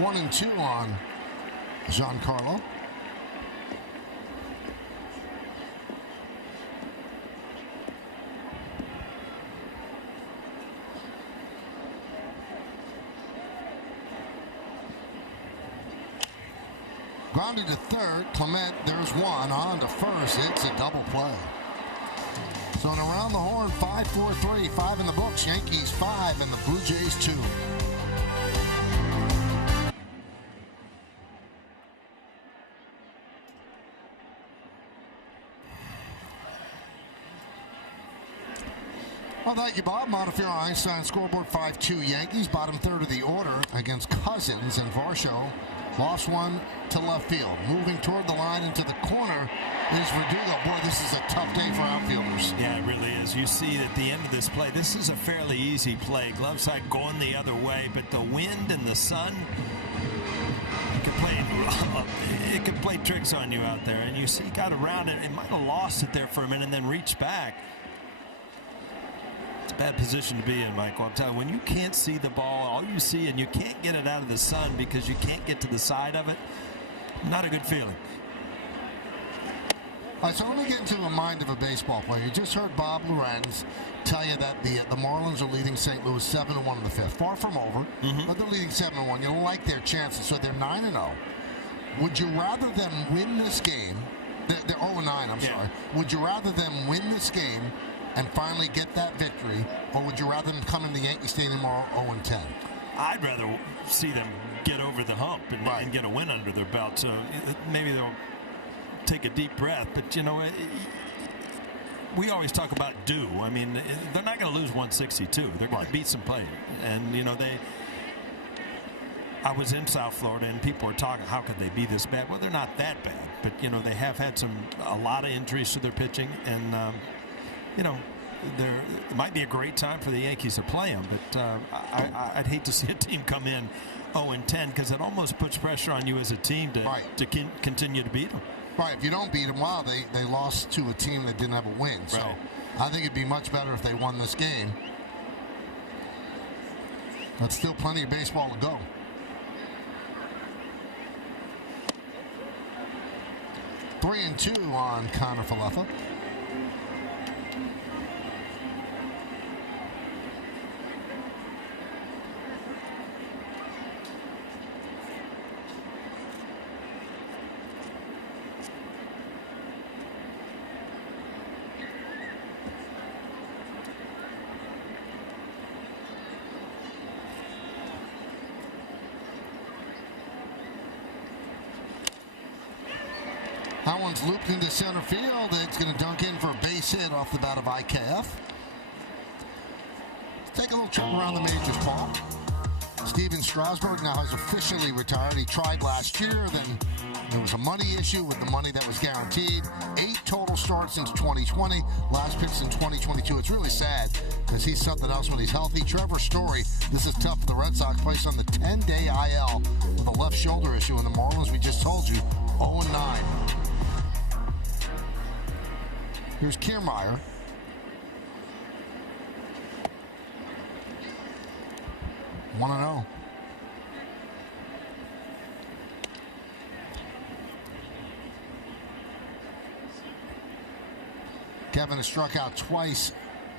One and two on Giancarlo. Grounded to third. Clement, there's one. On to first. It's a double play. So an around the horn, 5-4-3. 5 in the books. Yankees 5 and the Blue Jays 2. Well, thank you, Bob. Montefiore Einstein scoreboard 5-2 Yankees. Bottom third of the order against Cousins and Varsho. Lost one to left field. Moving toward the line into the corner is Verdugo. Boy, this is a tough day for outfielders. Yeah, it really is. You see at the end of this play, this is a fairly easy play. Glove side going the other way, but the wind and the sun, it could play tricks on you out there. And you see, got around it. It might have lost it there for a minute and then reached back. It's a bad position to be in, Michael. I'm telling you, when you can't see the ball, all you see, and you can't get it out of the sun because you can't get to the side of it, not a good feeling. All right, so let me get into the mind of a baseball player. You just heard Bob Lorenz tell you that the Marlins are leading St. Louis 7-1 in the fifth. Far from over, but they're leading 7-1. You don't like their chances, so they're 9-0. Would you rather them win this game? They're 0-9, I'm sorry. Would you rather them win this game and finally get that victory, or would you rather them come in the Yankee Stadium tomorrow 0-10? I'd rather see them get over the hump and get a win under their belt. So maybe they'll take a deep breath. But, we always talk about due. I mean, they're not going to lose 162. They're going to beat some players. And, I was in South Florida, and people were talking, how could they be this bad? Well, they're not that bad. But, they have had a lot of injuries to their pitching. And, it might be a great time for the Yankees to play them, but I'd hate to see a team come in 0-10 because it almost puts pressure on you as a team to continue to beat them. Right. If you don't beat them, they lost to a team that didn't have a win. So I think it'd be much better if they won this game. But still plenty of baseball to go. Three and two on Connor Falefa. That one's looped into center field. It's going to dunk in for a base hit off the bat of IKF. Let's take a little trip around the majors, Paul. Steven Strasburg now has officially retired. He tried last year, then there was a money issue with the money that was guaranteed. 8 total start since 2020, last pitch in 2022. It's really sad because he's something else when he's healthy. Trevor Story, this is tough for the Red Sox, placed on the 10-day IL with a left shoulder issue. In the Marlins, we just told you, 0-9. Here's Kiermaier. One and 0. Kevin has struck out twice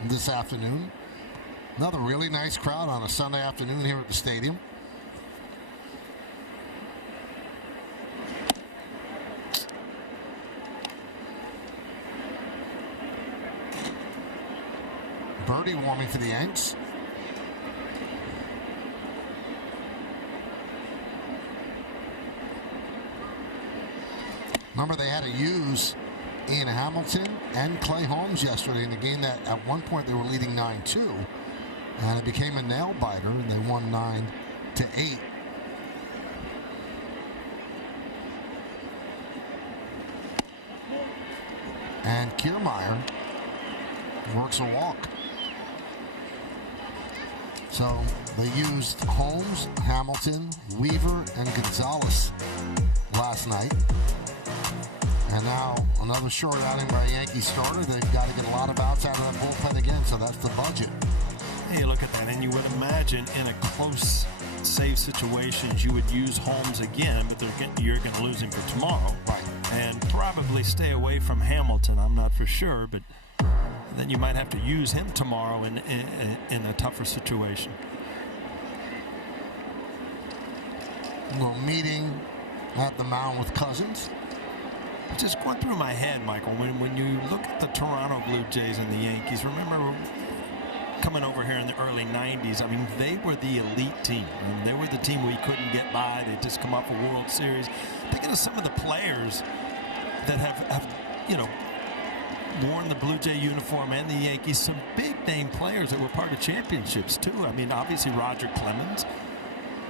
this afternoon. Another really nice crowd on a Sunday afternoon here at the stadium. Birdie warming for the Yanks. Remember, they had to use Ian Hamilton and Clay Holmes yesterday in the game that at one point they were leading 9-2. And it became a nail-biter, and they won 9-8. And Kiermaier works a walk. So they used Holmes, Hamilton, Weaver, and Gonzalez last night. And now another short outing by a Yankee starter. They've got to get a lot of outs out of that bullpen again, so that's the budget. Hey, look at that, and you would imagine in a close save situations you would use Holmes again, but you're going to lose him for tomorrow. Right. And probably stay away from Hamilton. I'm not for sure, but then you might have to use him tomorrow in a tougher situation. A little meeting at the mound with Cousins. Just going through my head, Michael, when you look at the Toronto Blue Jays and the Yankees, remember coming over here in the early 90s, I mean, they were the elite team. I mean, they were the team we couldn't get by. They just come off a World Series. Thinking of some of the players that have worn the Blue Jay uniform and the Yankees, some big-name players that were part of championships, too. I mean, obviously Roger Clemens,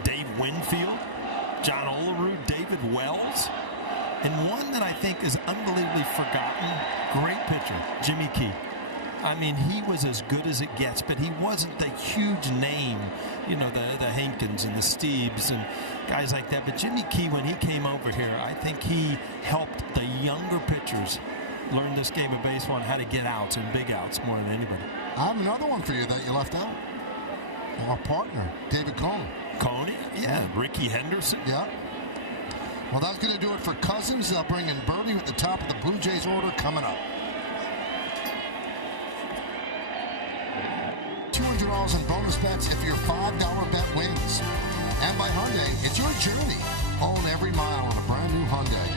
Dave Winfield, John Olerud, David Wells. And one that I think is unbelievably forgotten, great pitcher, Jimmy Key. I mean, he was as good as it gets, but he wasn't the huge name, the Hankins and the Steebs and guys like that. But Jimmy Key, when he came over here, I think he helped the younger pitchers learn this game of baseball and how to get outs and big outs more than anybody. I have another one for you that you left out. Our partner, David Cone. Coney? Yeah. Ricky Henderson? Yeah. Well, that's going to do it for Cousins. They'll bring in Birdie at the top of the Blue Jays order coming up. $200 in bonus bets if your $5 bet wins. And by Hyundai, it's your journey. Own every mile on a brand new Hyundai.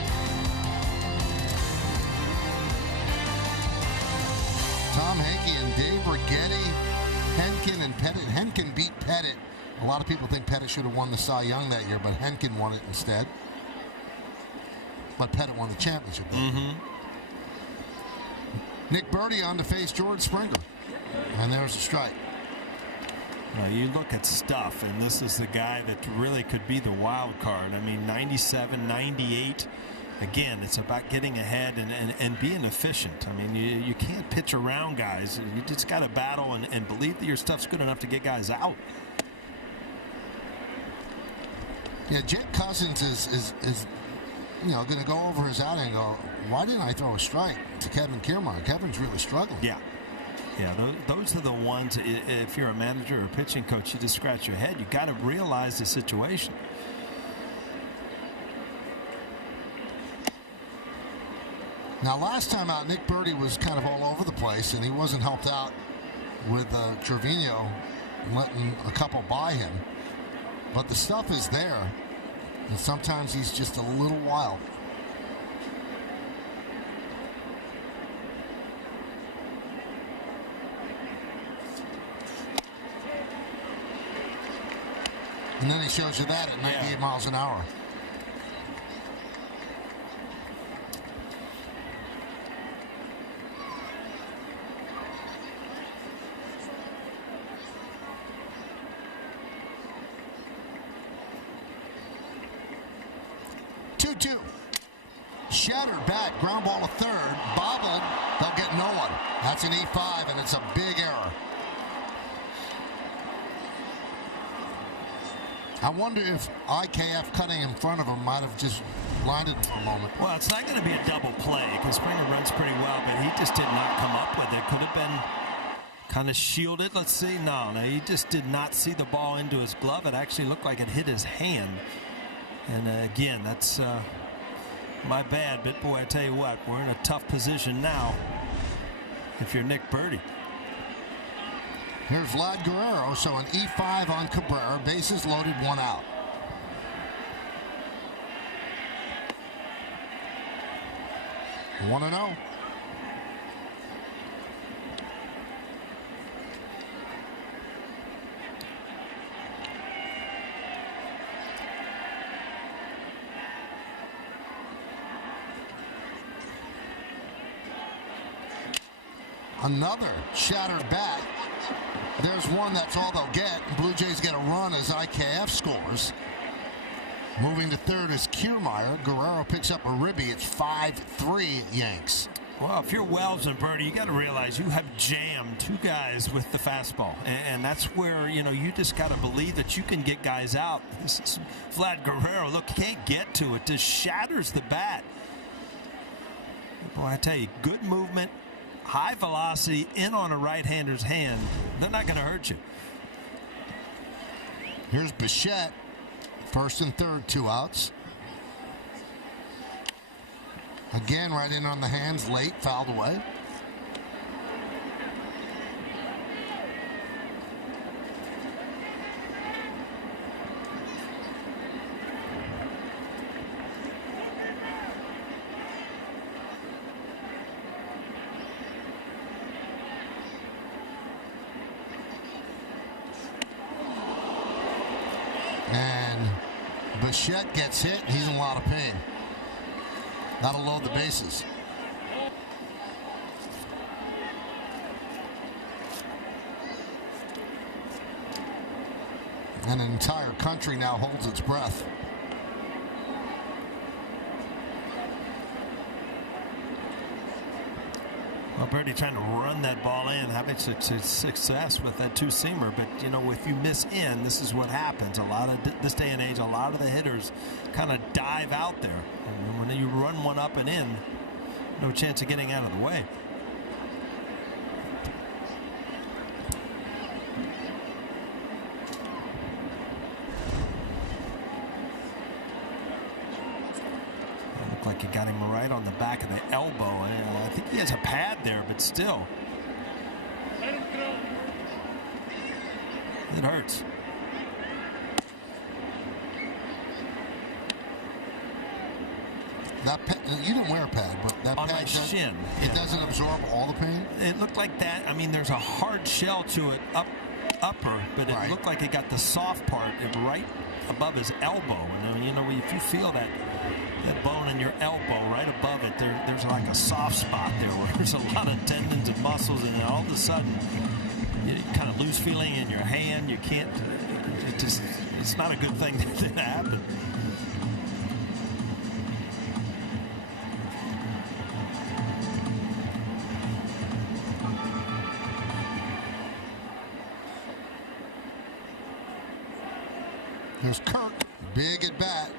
Tom Henke and Dave Righetti, Henkin and Pettit. Henkin beat Pettit. A lot of people think Pettit should have won the Cy Young that year, but Henkin won it instead. But Pettit won the championship. Mm-hmm. Nick Birdie on to face George Springer. And there's a strike. Now you look at stuff, and this is the guy that really could be the wild card. I mean, 97, 98. Again, it's about getting ahead and being efficient. I mean, you can't pitch around guys. You just got to battle and believe that your stuff's good enough to get guys out. Yeah, Jake Cousins is going to go over his outing and go, why didn't I throw a strike to Kevin Kiermaier? Kevin's really struggling. Yeah. Yeah, those are the ones, if you're a manager or a pitching coach, you just scratch your head. You got to realize the situation. Now, last time out, Nick Birdie was kind of all over the place, and he wasn't helped out with Trevino letting a couple by him. But the stuff is there, and sometimes he's just a little wild. And then he shows you that at 98 miles an hour. Shattered bat, ground ball to third, bobbled, That's an E5, and it's a big error. I wonder if IKF cutting in front of him might have just blinded him for a moment. Well, it's not going to be a double play because Springer runs pretty well, but he just did not come up with it. Could have been kind of shielded. Let's see. No, he just did not see the ball into his glove. It actually looked like it hit his hand. And again, that's my bad. But boy, I tell you what, we're in a tough position now if you're Nick Burdi. Here's Vlad Guerrero, so an E5 on Cabrera. Bases loaded, 1 out. One and 0. Another shattered bat. There's one that's all they'll get. Blue Jays get a run as IKF scores. Moving to third is Kiermaier. Guerrero picks up a ribby. It's 5-3 Yanks. Well, if you're Wells and Burdi, you got to realize you have jammed 2 guys with the fastball. And that's where, you just got to believe that you can get guys out. This is Vlad Guerrero. Look, can't get to it. Just shatters the bat. Boy, I tell you, good movement. High velocity in on a right-hander's hand. They're not going to hurt you. Here's Bichette. First and third, 2 outs. Again, right in on the hands, late, fouled away. And Bichette gets hit. He's in a lot of pain. That'll load the bases. And an entire country now holds its breath. Well, Burdi trying to run that ball in, having success with that 2-seamer. But, if you miss in, this is what happens. A lot of this day and age, a lot of the hitters kind of dive out there. And when you run one up and in, no chance of getting out of the way. Like he got him right on the back of the elbow. I think he has a pad there, but still. It hurts. That you didn't wear a pad, but that on pad my shin. It doesn't absorb all the pain? It looked like that. I mean, there's a hard shell to it upper, but it looked like it got the soft part right above his elbow. And if you feel that bone in your elbow right above it, there's like a soft spot there where there's a lot of tendons and muscles, and then all of a sudden you kind of lose feeling in your hand. You can't, it's not a good thing that happen. There's Kirk, big at bat.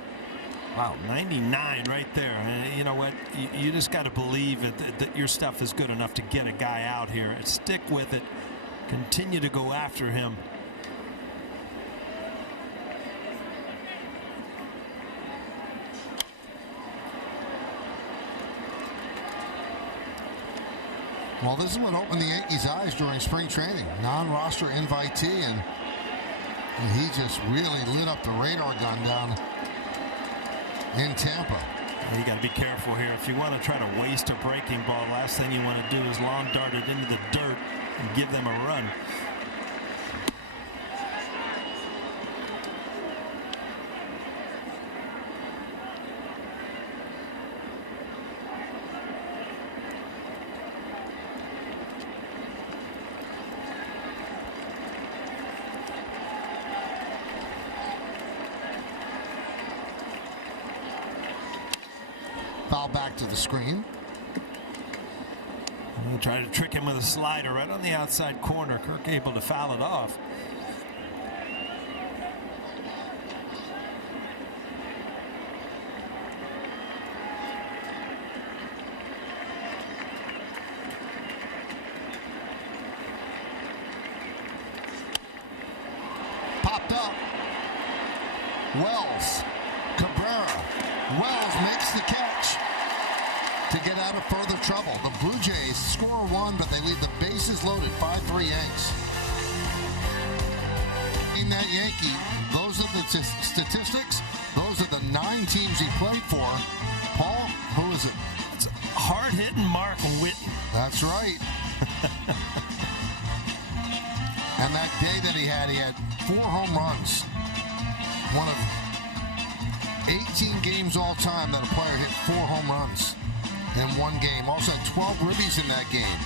Wow, 99 right there. And you know what? You just got to believe that your stuff is good enough to get a guy out here. Stick with it. Continue to go after him. Well, this is what opened the Yankees' eyes during spring training. Non-roster invitee, and he just really lit up the radar gun down in Tampa. You got to be careful here. If you want to try to waste a breaking ball, last thing you want to do is long dart it into the dirt and give them a run. Foul back to the screen. He tried to trick him with a slider right on the outside corner. Kirk able to foul it off. Popped up. Wells. Cabrera. Wells makes the catch to get out of further trouble. The Blue Jays score one, but they leave the bases loaded. 5-3 Yanks. In that Yankee, those are the statistics. Those are the 9 teams he played for. Paul, who is it? It's hard-hitting Mark Whiten. That's right. And that day that he had 4 home runs. One of 18 games all time that a player hit 4 home runs in one game. Also had 12 ribbies in that game.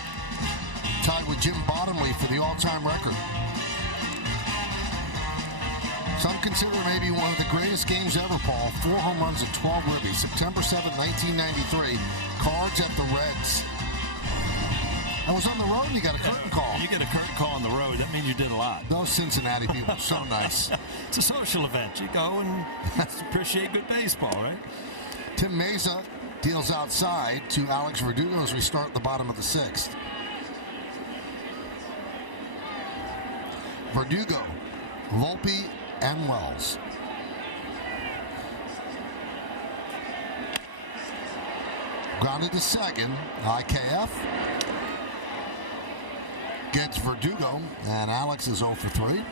Tied with Jim Bottomley for the all-time record. Some consider maybe one of the greatest games ever, Paul. 4 home runs and 12 ribbies. September 7, 1993. Cards at the Reds. I was on the road and you got a curtain call. You get a curtain call on the road. That means you did a lot. Those Cincinnati people are so nice. It's a social event. You go and appreciate good baseball, right? Tim Meza deals outside to Alex Verdugo as we start the bottom of the 6th. Verdugo, Volpe, and Wells. Grounded to second. IKF gets Verdugo, and Alex is 0 for 3.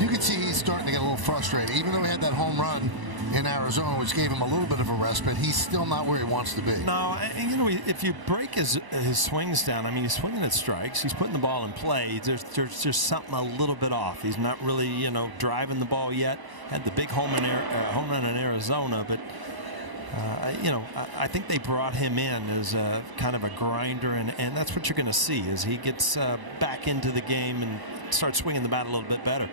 You can see he's starting to get a little frustrated. Even though he had that home run in Arizona, which gave him a little bit of a respite, he's still not where he wants to be. No, and you know, if you break his swings down, I mean, he's swinging at strikes. He's putting the ball in play. There's just something a little bit off. He's not really, driving the ball yet. Had the big home run in Arizona, but I think they brought him in as a kind of a grinder, and that's what you're going to see as he gets back into the game and starts swinging the bat a little bit better.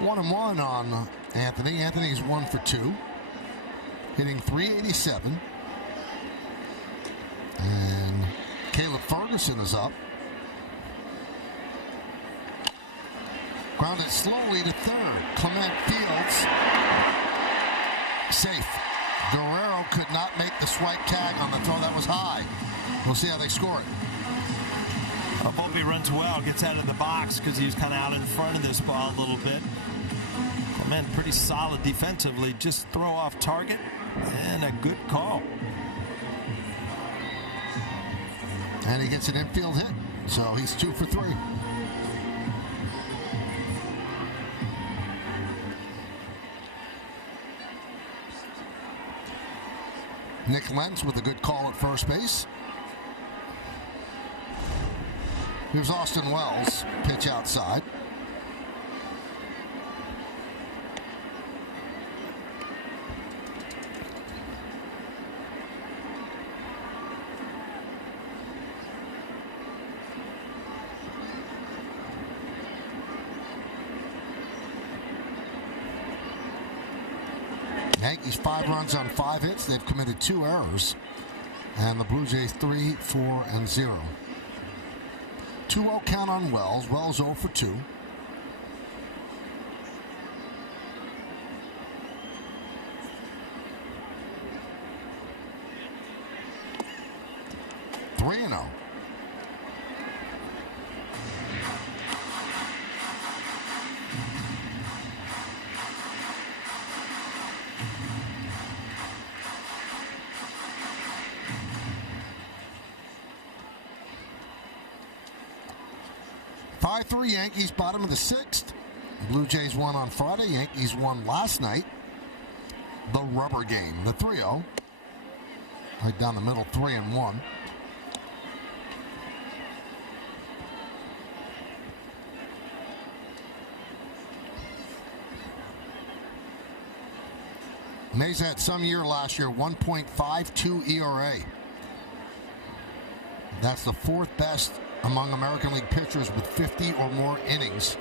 1-1 on Anthony. Anthony's 1 for 2, hitting .387. And Caleb Ferguson is up. Grounded slowly to third. Clement Fields. Safe. Guerrero could not make the swipe tag on the throw. That was high. We'll see how they score it. Volpe runs well, gets out of the box because he was kind of out in front of this ball a little bit. Clement pretty solid defensively. Just throw off target and a good call. And he gets an infield hit. So he's 2 for 3. Nick Lentz with a good call at first base. Here's Austin Wells, pitch outside. Yankees 5 runs on 5 hits. They've committed 2 errors. And the Blue Jays 3, 4, and 0. 2-0 count on Wells. Wells 0 for 2. Three and 0. .5-3 Yankees, bottom of the 6th. Blue Jays won on Friday. Yankees won last night. The rubber game, the 3-0. Right down the middle, 3-1. Meza had some year last year, 1.52 ERA. That's the 4th best among American League pitchers with 50 or more innings.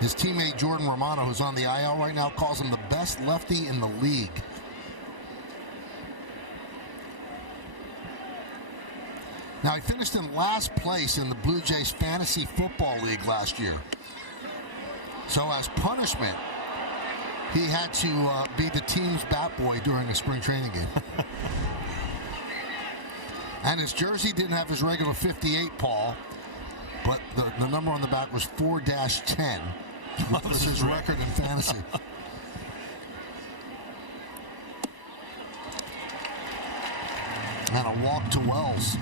His teammate Jordan Romano, who's on the IL right now, calls him the best lefty in the league. Now, he finished in last place in the Blue Jays Fantasy Football League last year. So as punishment, he had to be the team's bat boy during a spring training game. And his jersey didn't have his regular 58, Paul, but the number on the back was 4-10, which was his record in fantasy. And a walk to Wells.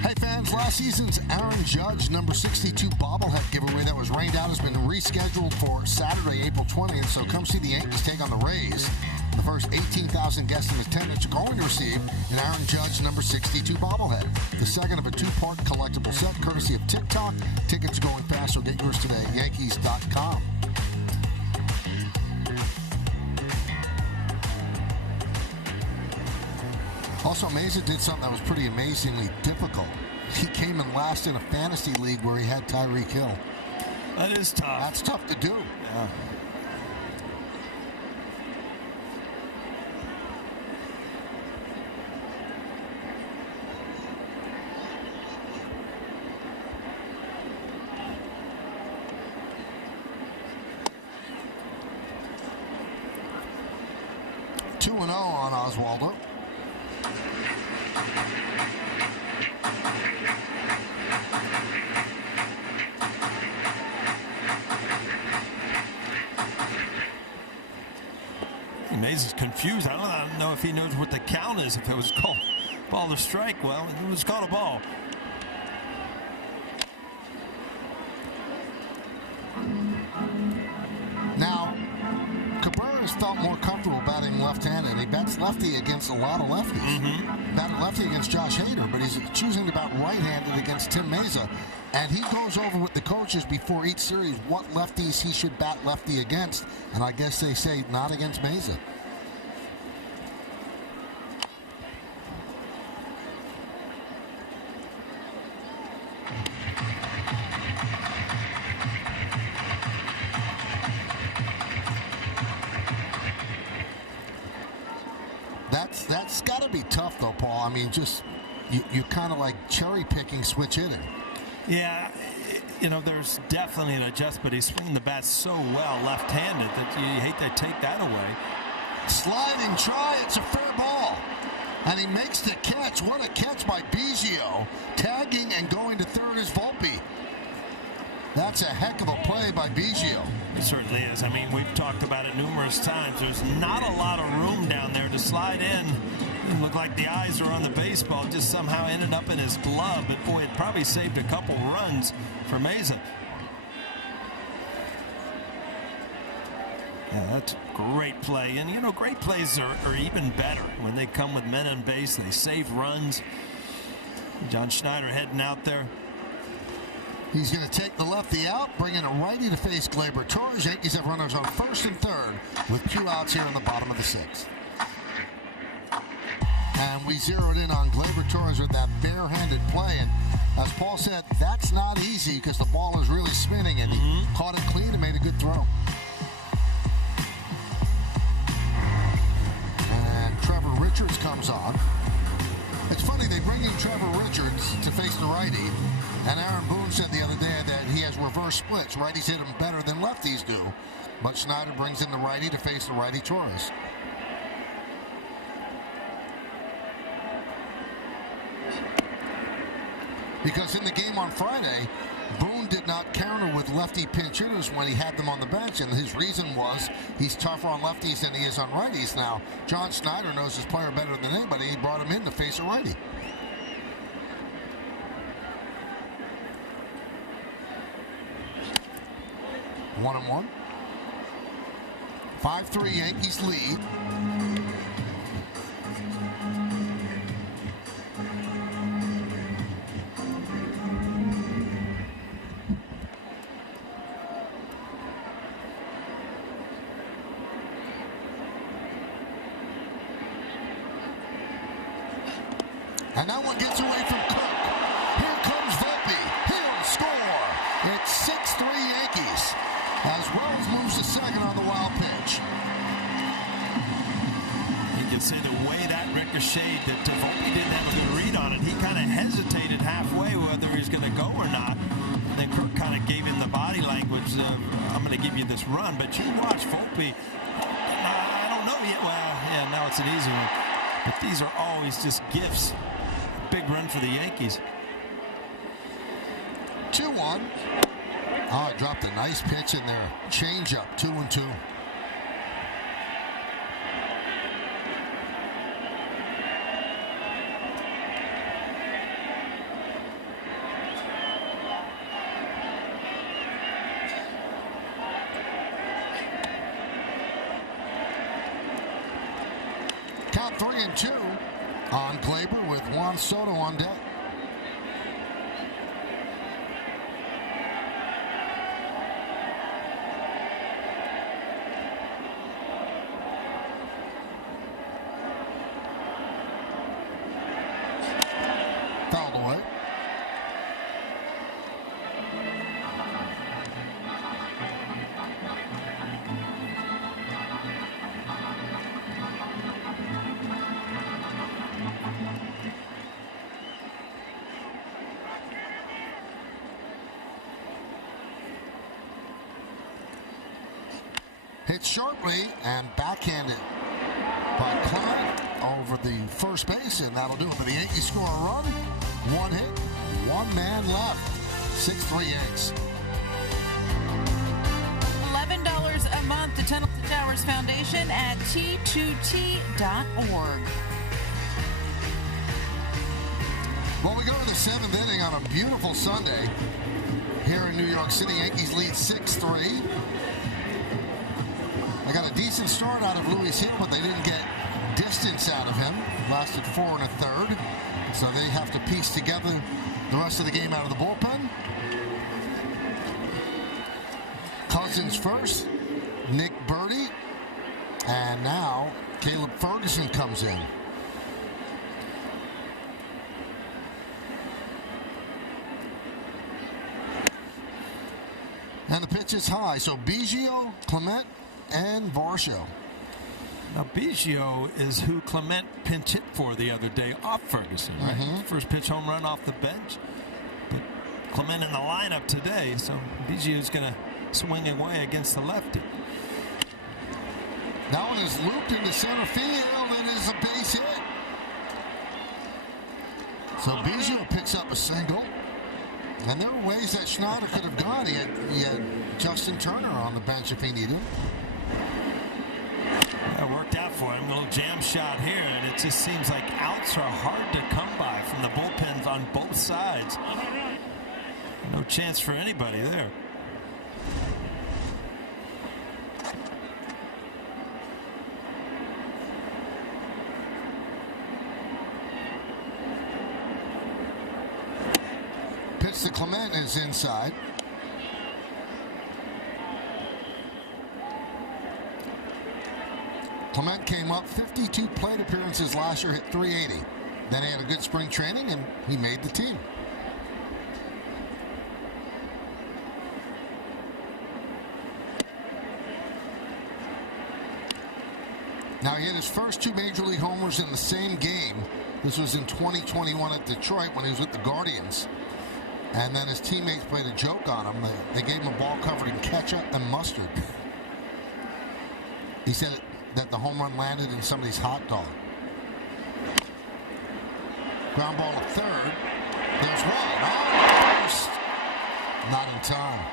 Hey fans, last season's Aaron Judge number 62 bobblehead giveaway that was rained out has been rescheduled for Saturday, April 20th, so come see the Yankees take on the Rays. The first 18,000 guests in attendance are going to receive an Aaron Judge number 62 bobblehead. The second of a two-part collectible set, courtesy of TikTok. Tickets are going fast, so get yours today at Yankees.com. Also, Meza did something that was pretty amazingly difficult. He came in last in a fantasy league where he had Tyreek Hill. That is tough. That's tough to do. Yeah. Two 2-0 on Oswaldo. Mays is confused. I don't know if he knows what the count is. If it was called ball or strike, well, it was called a ball. Now, Cabrera has felt more comfortable batting left-handed. He bats lefty against a lot of lefties. Batted lefty against Josh Hader, but he's choosing to bat right-handed against Tim Meza. And he goes over with the coaches before each series what lefties he should bat lefty against. And I guess they say not against Meza. That's got to be tough, though, Paul. I mean, just you kind of like cherry-picking switch hitting. Yeah, you know, there's definitely an adjust, but he's swinging the bat so well left-handed that you hate to take that away. Sliding try, it's a fair ball. And he makes the catch. What a catch by Biggio. Tagging and going to third is Volpe. That's a heck of a play by Biggio. It certainly is. I mean, we've talked about it numerous times. There's not a lot of room down there to slide in. It looked like the eyes were on the baseball. Just somehow ended up in his glove. But, boy, it probably saved a couple runs for Meza. Yeah, that's a great play. And, you know, great plays are even better when they come with men on base. They save runs. John Schneider heading out there. He's going to take the lefty out, bring in a righty to face Gleyber Torres. Yankees have runners on first and third with 2 outs here in the bottom of the 6th. And we zeroed in on Gleyber Torres with that barehanded play. And as Paul said, that's not easy because the ball is really spinning, and he caught it clean and made a good throw. And Trevor Richards comes on. It's funny, they bring in Trevor Richards to face the righty, and Aaron Boone said the other day that he has reverse splits. Righties hit him better than lefties do, but Schneider brings in the righty to face the righty Torres. Because in the game on Friday, Boone did not counter with lefty pinch hitters when he had them on the bench, and his reason was he's tougher on lefties than he is on righties. Now, John Schneider knows his player better than anybody. He brought him in to face a righty. One and one. 5-3 Yankees lead. And that one gets away from Cook. Here comes Volpe. He'll score. Yankees, as well as moves to second on the wild pitch. You can see the way that ricocheted, that Volpe didn't have a good read on it. He kind of hesitated halfway whether he was going to go or not. Then Kirk kind of gave him the body language of, I'm going to give you this run. But you watch Volpe, I don't know yet. Well, yeah, now it's an easy one. But these are always just gifts. Big run for the Yankees. 2-1. Oh, it dropped a nice pitch in there. Change up, 2-2. Count 3-2 on Gleyber with Juan Soto on deck. Fouled away. Hit sharply and backhanded by Clement over the first base, and that'll do it for the Yankees. Score a run, one hit, one man left. 6-3 Yanks. $11 a month to Tunnel to Towers Foundation at T2T.org. Well, we go to the seventh inning on a beautiful Sunday here in New York City. Yankees lead 6-3. They got a decent start out of Luis Hill, but they didn't get distance out of him. Lasted 4 1/3. So they have to piece together the rest of the game out of the bullpen. Cousins first, Nick Birdie, and now Caleb Ferguson comes in. And the pitch is high, so Biggio, Clement, and Varsho. Now, Biggio is who Clement pinch hit for the other day off Ferguson, right? Mm-hmm. First pitch home run off the bench. But Clement in the lineup today, so Biggio's going to swing away against the lefty. That one is looped into center field and is a base hit. So Biggio picks up a single. And there were ways that Schneider could have gone. He had Justin Turner on the bench if he needed him. That worked out for him. A little jam shot here, and it just seems like outs are hard to come by from the bullpens on both sides. No chance for anybody there. Pitch to Clement is inside. Clement came up 52 plate appearances last year, hit 380. Then he had a good spring training, and he made the team. Now, he hit his first 2 Major League homers in the same game. This was in 2021 at Detroit when he was with the Guardians. And then his teammates played a joke on him. They gave him a ball covered in ketchup and mustard. He said that the home run landed in somebody's hot dog. Ground ball to third. There's one. Oh, first. Not in time.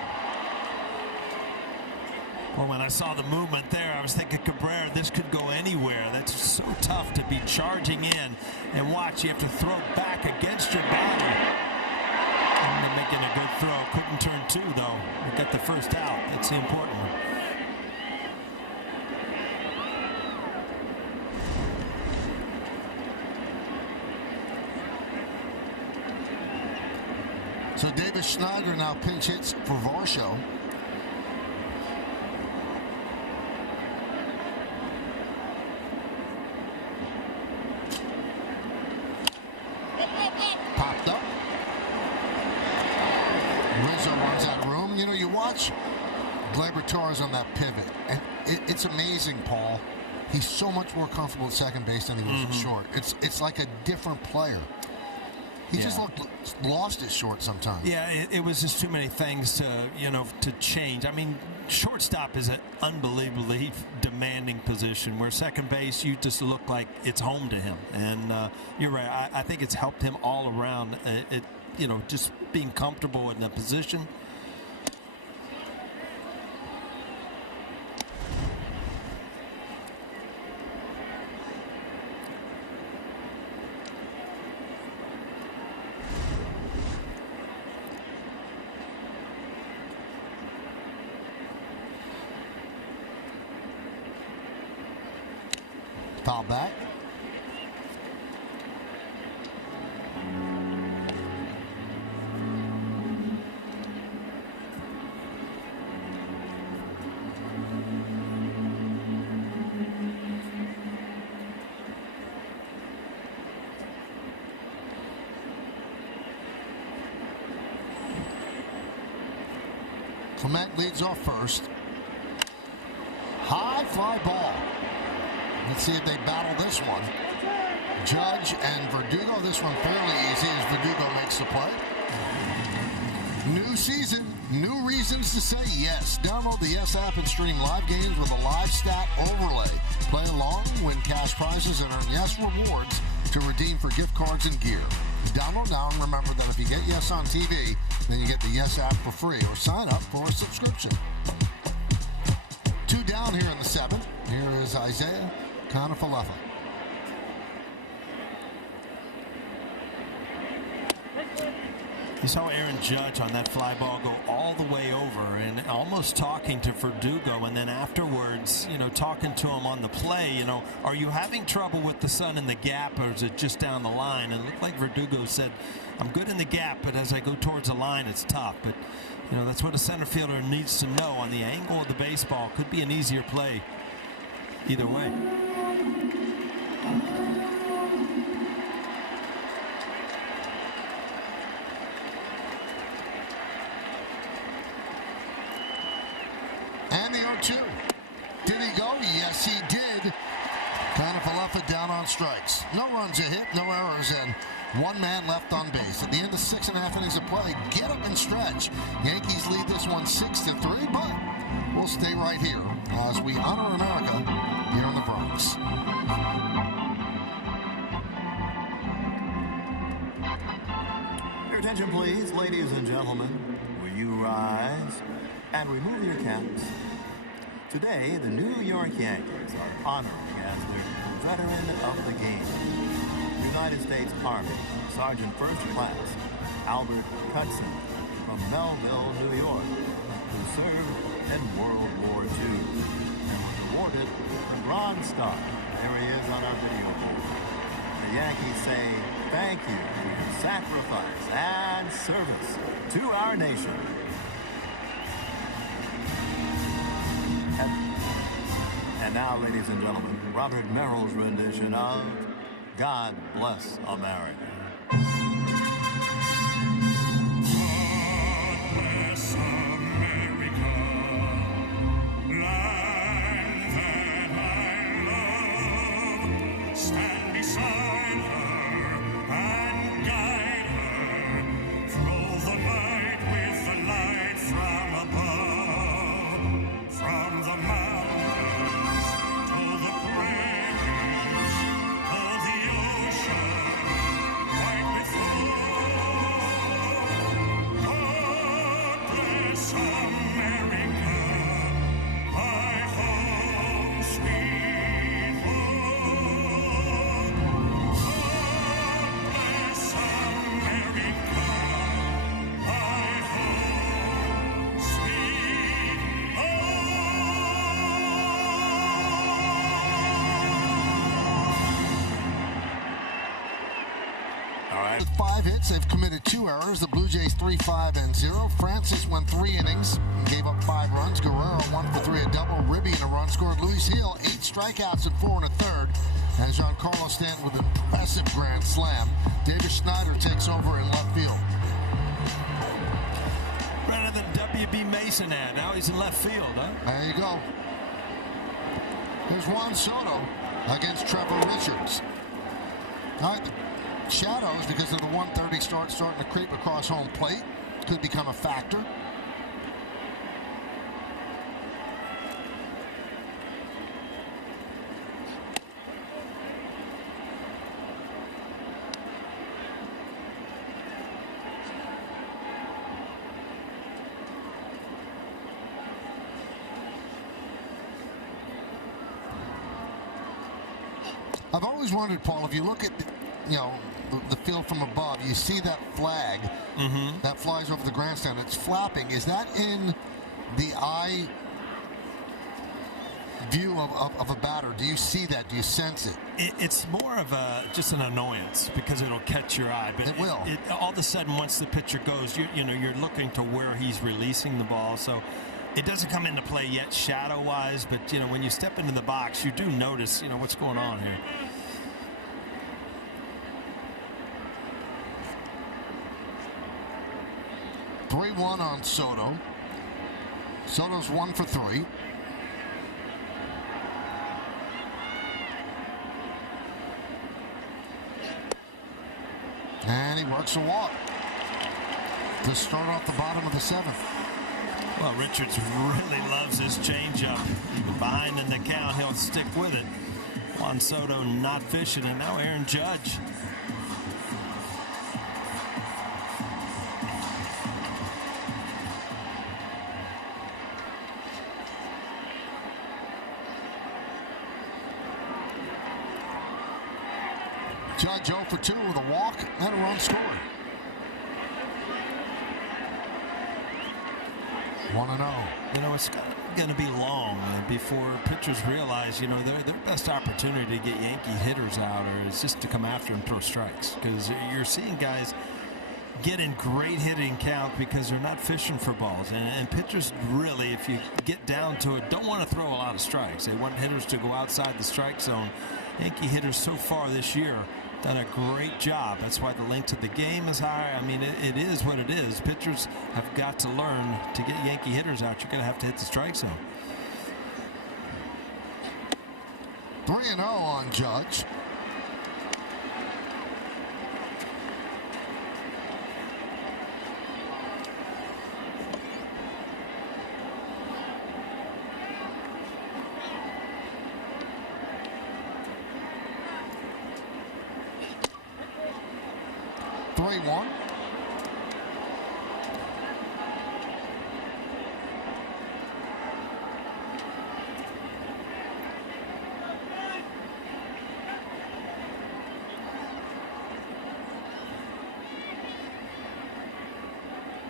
Well, when I saw the movement there, I was thinking, Cabrera, this could go anywhere. That's so tough to be charging in. And watch, you have to throw back against your body. And they're making a good throw. Couldn't turn 2, though. We got the first out. That's the important one. So Davis Schneider now pinch hits for Varsho. Popped up. Rizzo runs out of room. You know, you watch watch Gleyber Torres on that pivot, and it's amazing, Paul. He's so much more comfortable at second base than he was at short. It's like a different player. He just lost his short sometimes. Yeah, it was just too many things to change. I mean, shortstop is an unbelievably demanding position, where second base, you just look like it's home to him. And you're right. I think it's helped him all around. Just being comfortable in the position. Foul back. Clement leads off first. High fly ball. Let's see if they battle this one. Judge and Verdugo. This one fairly easy as Verdugo makes the play. New season, new reasons to say yes. Download the Yes app and stream live games with a live stat overlay. Play along, win cash prizes, and earn Yes rewards to redeem for gift cards and gear. Download now, and remember that if you get Yes on TV, then you get the Yes app for free or sign up for a subscription. 2 down here in the 7th. Here is Isaiah Kiner-Falefa. You saw Aaron Judge on that fly ball go all the way over and almost talking to Verdugo, and then afterwards, talking to him on the play, are you having trouble with the sun in the gap, or is it just down the line? And it looked like Verdugo said, I'm good in the gap, but as I go towards the line, it's tough. But, that's what a center fielder needs to know. On the angle of the baseball, could be an easier play either way. And the 0-2. Did he go? Yes, he did. Kiner-Falefa down on strikes. No runs a hit, no errors, and 1 man left on base. At the end of 6.5 innings of play, get up and stretch. Yankees lead this one 6-3, but we'll stay right here as we honor America here in the Bronx. Your attention, please, ladies and gentlemen. Will you rise and remove your caps? Today, the New York Yankees are honoring as their veteran of the game, United States Army Sergeant First Class Albert Cutson from Melville, New York, who served in World War II and was awarded the Bronze Star. There he is on our video board. The Yankees say thank you for your sacrifice and service to our nation. And now, ladies and gentlemen, Robert Merrill's rendition of God Bless America. With 5 hits, they've committed 2 errors. The Blue Jays 3-5-0. Francis went 3 innings and gave up 5 runs. Guerrero 1 for 3, a double. Ribby and a run scored. Luis Hill 8 strikeouts and 4 1/3. And Giancarlo Stanton with an impressive grand slam. David Schneider takes over in left field. Rather than W.B. Mason at? Now he's in left field, huh? There you go. Here's Juan Soto against Trevor Richards. All right, the shadows, because of the 130 start starting to creep across home plate, could become a factor. I've always wondered, Paul, if you look at the field from above, you see that flag that flies over the grandstand. It's flapping. Is that in the eye view of a batter? Do you see that? Do you sense it? It's more of just an annoyance because it'll catch your eye. But it will. All of a sudden, once the pitcher goes, you're looking to where he's releasing the ball. So it doesn't come into play yet shadow-wise, but, when you step into the box, you do notice, what's going on here. Three-1 on Soto. Soto's 1 for 3. And he works a walk to start off the bottom of the 7th. Well, Richards really loves his changeup. Behind in the count, he'll stick with it. Juan Soto not fishing, and now Aaron Judge. Judge 0 for 2 with a walk and a run scored. 1-0. It's going to be long before pitchers realize, their best opportunity to get Yankee hitters out is just to come after and throw strikes. Because you're seeing guys get in great hitting count because they're not fishing for balls. And pitchers really, if you get down to it, don't want to throw a lot of strikes. They want hitters to go outside the strike zone. Yankee hitters so far this year done a great job. That's why the length of the game is high. I mean, it is what it is. Pitchers have got to learn to get Yankee hitters out. You're going to have to hit the strike zone. 3-0 on Judge.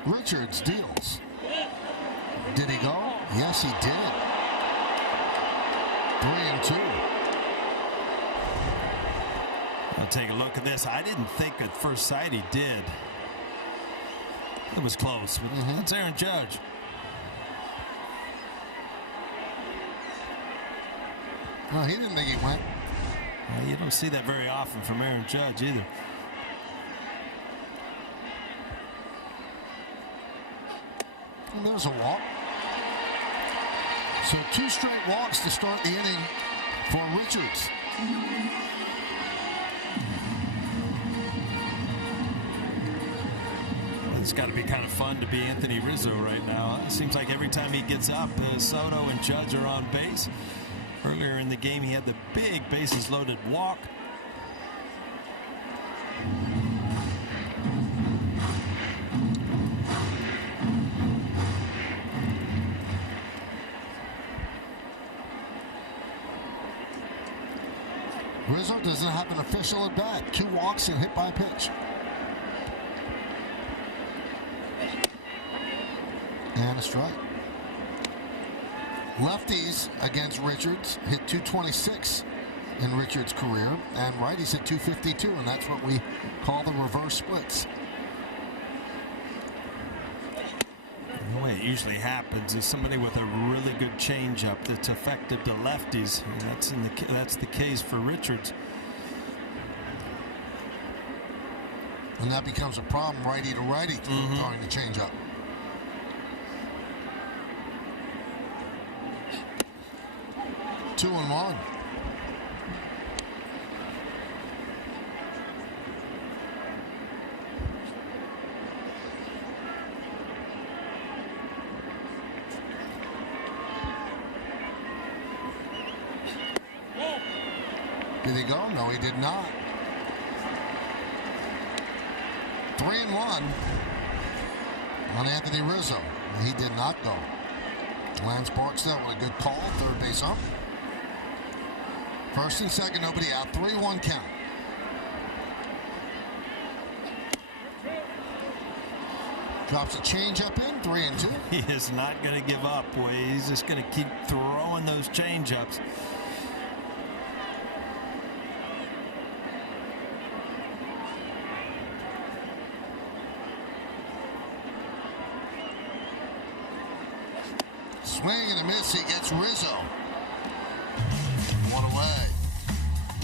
Richards deals. Did he go? Yes, he did. 3-2. I'll take a look at this. I didn't think at first sight he did. It was close. That's Aaron Judge. No, he didn't think he went. Well, you don't see that very often from Aaron Judge either. And there's a walk. So 2 straight walks to start the inning for Richards. It's got to be kind of fun to be Anthony Rizzo right now. It seems like every time he gets up, Soto and Judge are on base. Earlier in the game, he had the big bases-loaded walk. Rizzo doesn't have an official at bat. 2 walks and hit by a pitch. And a strike. Lefties against Richards hit 226 in Richards' career, and righties hit 252, and that's what we call the reverse splits. The way it usually happens is somebody with a really good changeup that's effective to lefties, and that's the case for Richards. And that becomes a problem righty to righty throwing the changeup. 2-1. Did he go? No, he did not. 3-1 on Anthony Rizzo. He did not go. Lance Barksdale with a good call, third base up. First and second, nobody out. 3-1 count. Drops a changeup in, 3-2. He is not going to give up, boy. He's just going to keep throwing those changeups. Swing and a miss. He gets Rizzo. One away.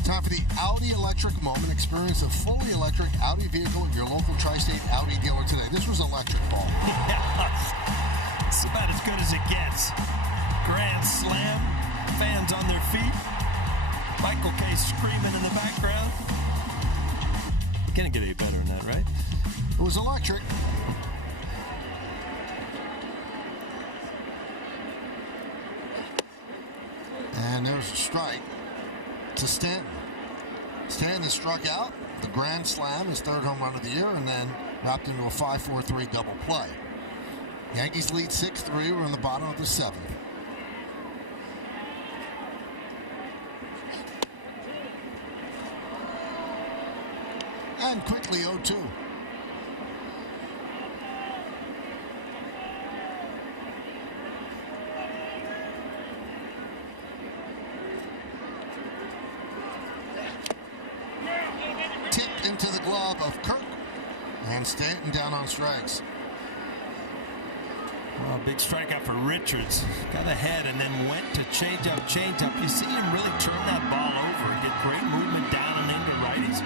Time for the Audi Electric Moment. Experience a fully electric Audi vehicle at your local Tri-State Audi dealer today. This was electric, Paul. Yeah, it's about as good as it gets. Grand slam. Fans on their feet. Michael K. screaming in the background. Can't get any better than that, right? It was electric. And there's a strike to Stanton. Stanton is struck out. The grand slam, his third home run of the year, and then wrapped into a 5-4-3 double play. Yankees lead 6-3. We're in the bottom of the seventh. And quickly 0-2. Tipped into the glove of Kirk. And Stanton down on strikes. Well, big strikeout for Richards. Got ahead and then went to change up. You see him really turn that ball over and get great movement down and into righties.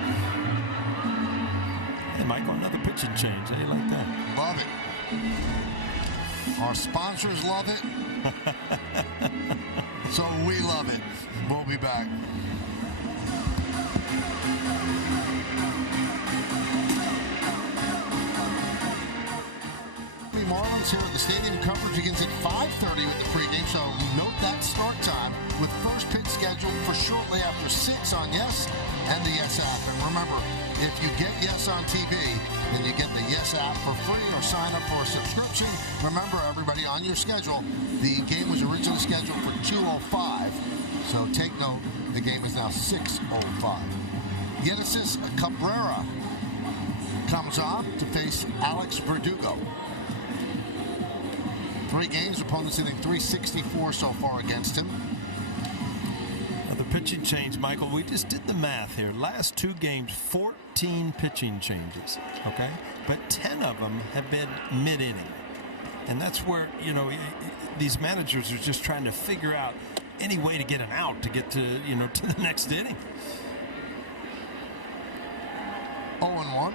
Hey, Michael, another pitching change. How you like that? Love it. Our sponsors love it. So we love it. We'll be back. Marlins here at the stadium. Coverage begins at 5:30 with the pregame, so note that start time with first pitch scheduled for shortly after 6 on Yes and the Yes app. And remember, if you get Yes on TV, then you get the Yes app for free or sign up for a subscription. Remember, everybody, on your schedule, the game was originally scheduled for 2:05, so take note, the game is now 6:05. Yenesis Cabrera comes off to face Alex Verdugo. 3 games, opponents hitting .364 so far against him. Now the pitching change, Michael, we just did the math here. Last 2 games, 14 pitching changes, okay? But 10 of them have been mid-inning. And that's where, you know, these managers are just trying to figure out any way to get an out to get to, you know, to the next inning. 0-1.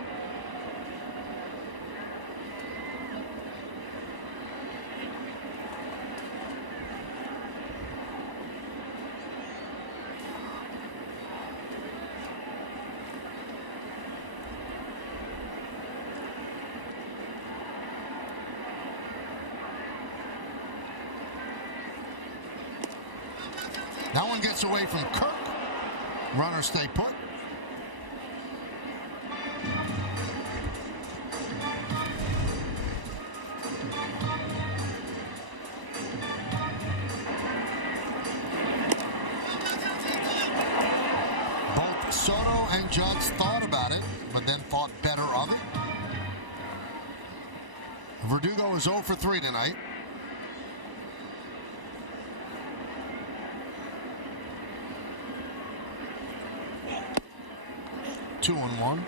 That one gets away from Kirk. Runners stay put. Both Soto and Judge thought about it, but then thought better of it. Verdugo is 0 for 3 tonight. Two and 1.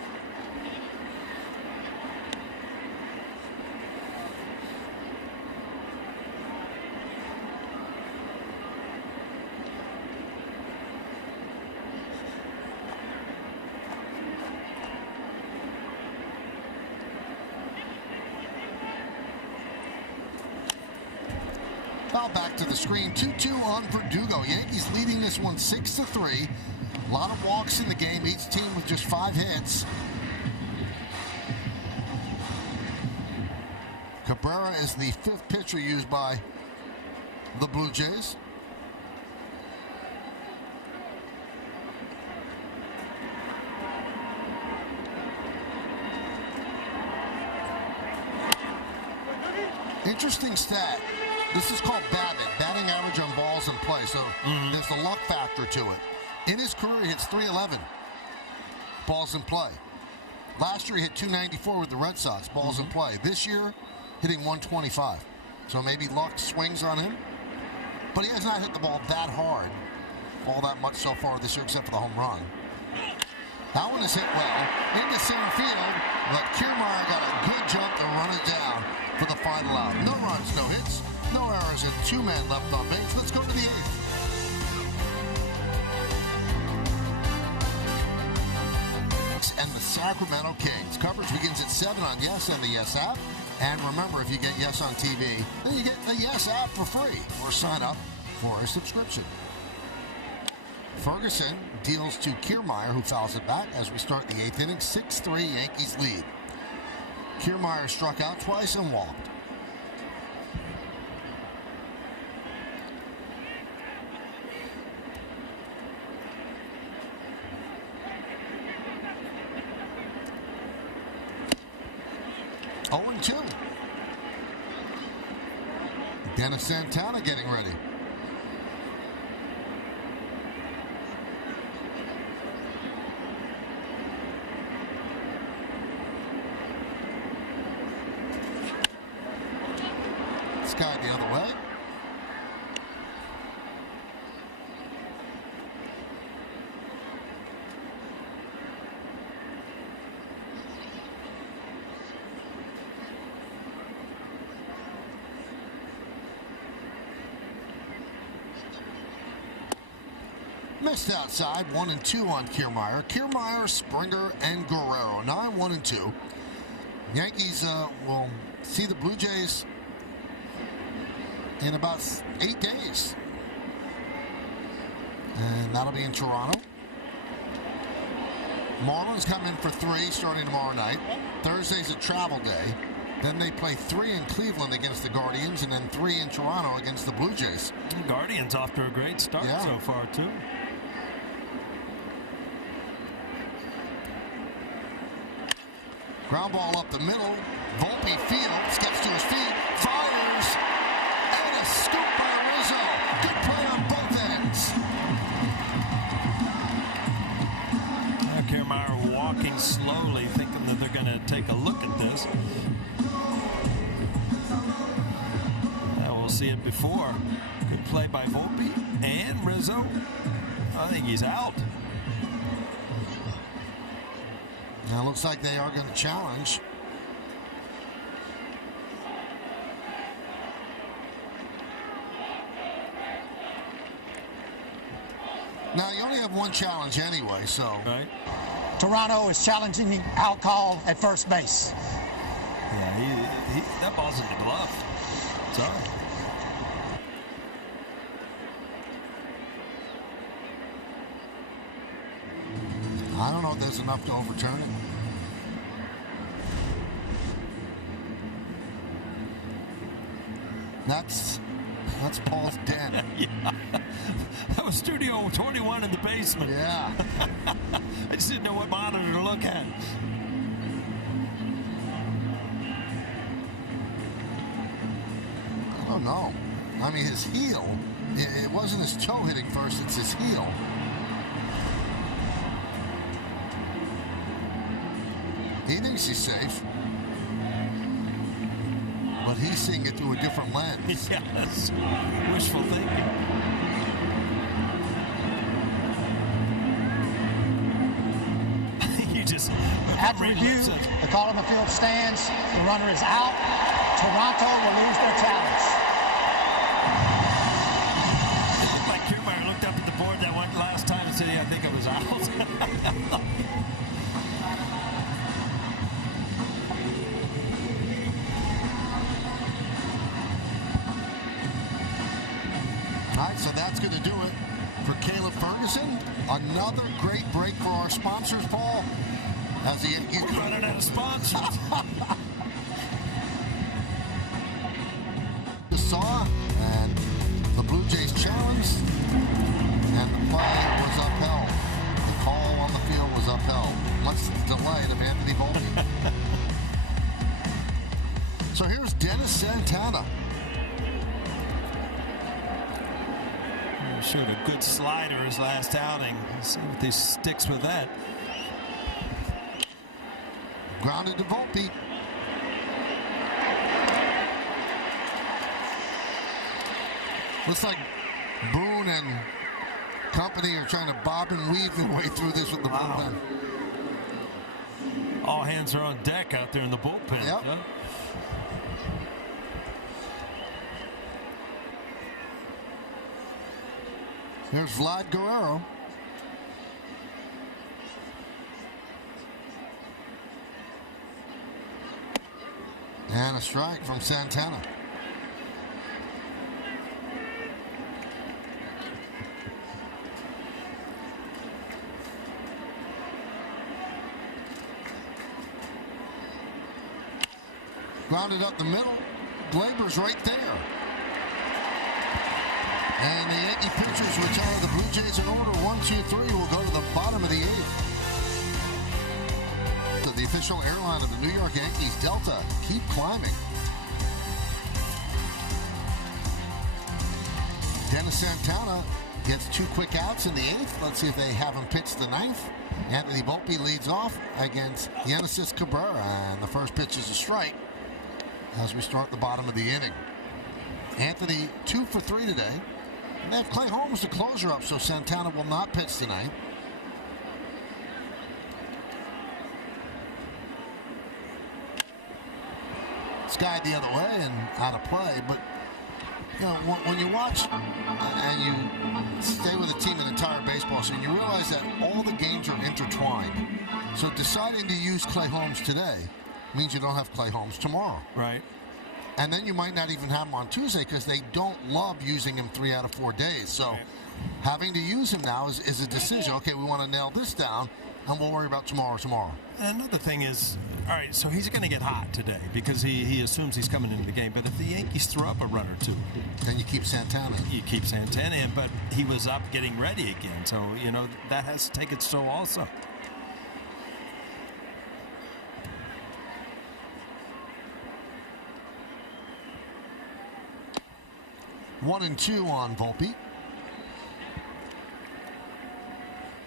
Now back to the screen. 2-2 on Verdugo. Yankees leading this one 6-3. A lot of walks in the game. Each team with just 5 hits. Cabrera is the 5th pitcher used by the Blue Jays. Interesting stat. This is called batting average on balls in play. So there's the luck factor to it. In his career, he hits 311 balls in play. Last year, he hit 294 with the Red Sox balls in play. This year, hitting 125. So maybe luck swings on him. But he has not hit the ball that hard all that much so far this year, except for the home run. That one is hit well into center field, but Kiermaier got a good jump to run it down for the final out. No runs, no hits, no errors, and 2 men left on base. Let's go to the 8th. And the Sacramento Kings. Coverage begins at 7 on Yes and the Yes app. And remember, if you get Yes on TV, then you get the Yes app for free or sign up for a subscription. Ferguson deals to Kiermaier, who fouls it back as we start the 8th inning. 6-3 Yankees lead. Kiermaier struck out twice and walked. Dennis Santana getting ready. This guy the other way. Missed outside, 1-2 on Kiermaier. Kiermaier, Springer, and Guerrero. 9-1-2. Yankees will see the Blue Jays in about 8 days. And that'll be in Toronto. Marlins come in for 3 starting tomorrow night. Thursday's a travel day. Then they play 3 in Cleveland against the Guardians, and then 3 in Toronto against the Blue Jays. The Guardians off to a great start so far, too. Ground ball up the middle. Volpe fields, gets to his feet, fires, and a scoop by Rizzo. Good play on both ends. Kiermaier walking slowly, thinking that they're going to take a look at this. We'll see it before. Good play by Volpe and Rizzo. I think he's out. Now it looks like they are going to challenge. Now you only have one challenge anyway, so. Right. Toronto is challenging out call at first base. Yeah, that ball's in the glove. Sorry. I don't know if there's enough to overturn it. That's Paul's den. Yeah. That was Studio 21 in the basement. Yeah. I just didn't know what monitor to look at. I don't know. I mean, his heel, it wasn't his toe hitting first, it's his heel. He thinks he's safe. But he's seeing it through a different lens. Yes. Wishful thinking. You just... At review, the call on the field stands. The runner is out. Toronto will lose their challenge. It looked like Kiermaier looked up at the board that went last time and said, I think it was out. right, so that's going to do it for Caleb Ferguson. Another great break for our sponsors, Paul. As the Yankees running out of sponsors. Saw, and the Blue Jays challenged, and the play was upheld. The call on the field was upheld, much to the delight of Anthony Volpe. So here's Dennis Santana. Showed a good slider his last outing. Let's see if he sticks with that. Grounded to Volpe. Looks like Boone and company are trying to bob and weave their way through this with the bullpen. All hands are on deck out there in the bullpen. Yep. Huh? There's Vlad Guerrero. And a strike from Santana. Grounded up the middle. Glaber's right there. And the Yankee pitchers retire the Blue Jays in order. 1, 2, 3 will go to the bottom of the 8th. The official airline of the New York Yankees, Delta, keep climbing. Dennis Santana gets 2 quick outs in the 8th. Let's see if they have him pitch the 9th. Anthony Volpe leads off against Genesis Cabrera. And the first pitch is a strike as we start the bottom of the inning. Anthony 2 for 3 today. And they have Clay Holmes, the closer, up, so Santana will not pitch tonight. Skied the other way and out of play, but you know, when you watch and you stay with a team an entire baseball season, you realize that all the games are intertwined. So deciding to use Clay Holmes today means you don't have Clay Holmes tomorrow. Right. And then you might not even have him on Tuesday because they don't love using him 3 out of 4 days. So having to use him now is a decision. Okay, we want to nail this down, and we'll worry about tomorrow. And another thing is, all right, so he's going to get hot today because he assumes he's coming into the game. But if the Yankees throw up a run or two, then you keep Santana. You keep Santana in, but he was up getting ready again. So, you know, that has to take its toll also. One and 2 on Volpe.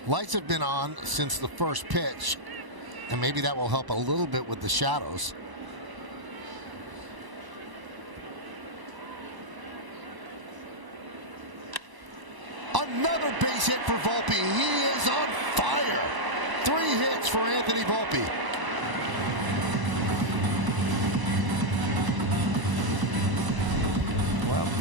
Lights have been on since the first pitch, and maybe that will help a little bit with the shadows. Another base hit for Volpe. He is on fire. 3 hits for Anthony Volpe.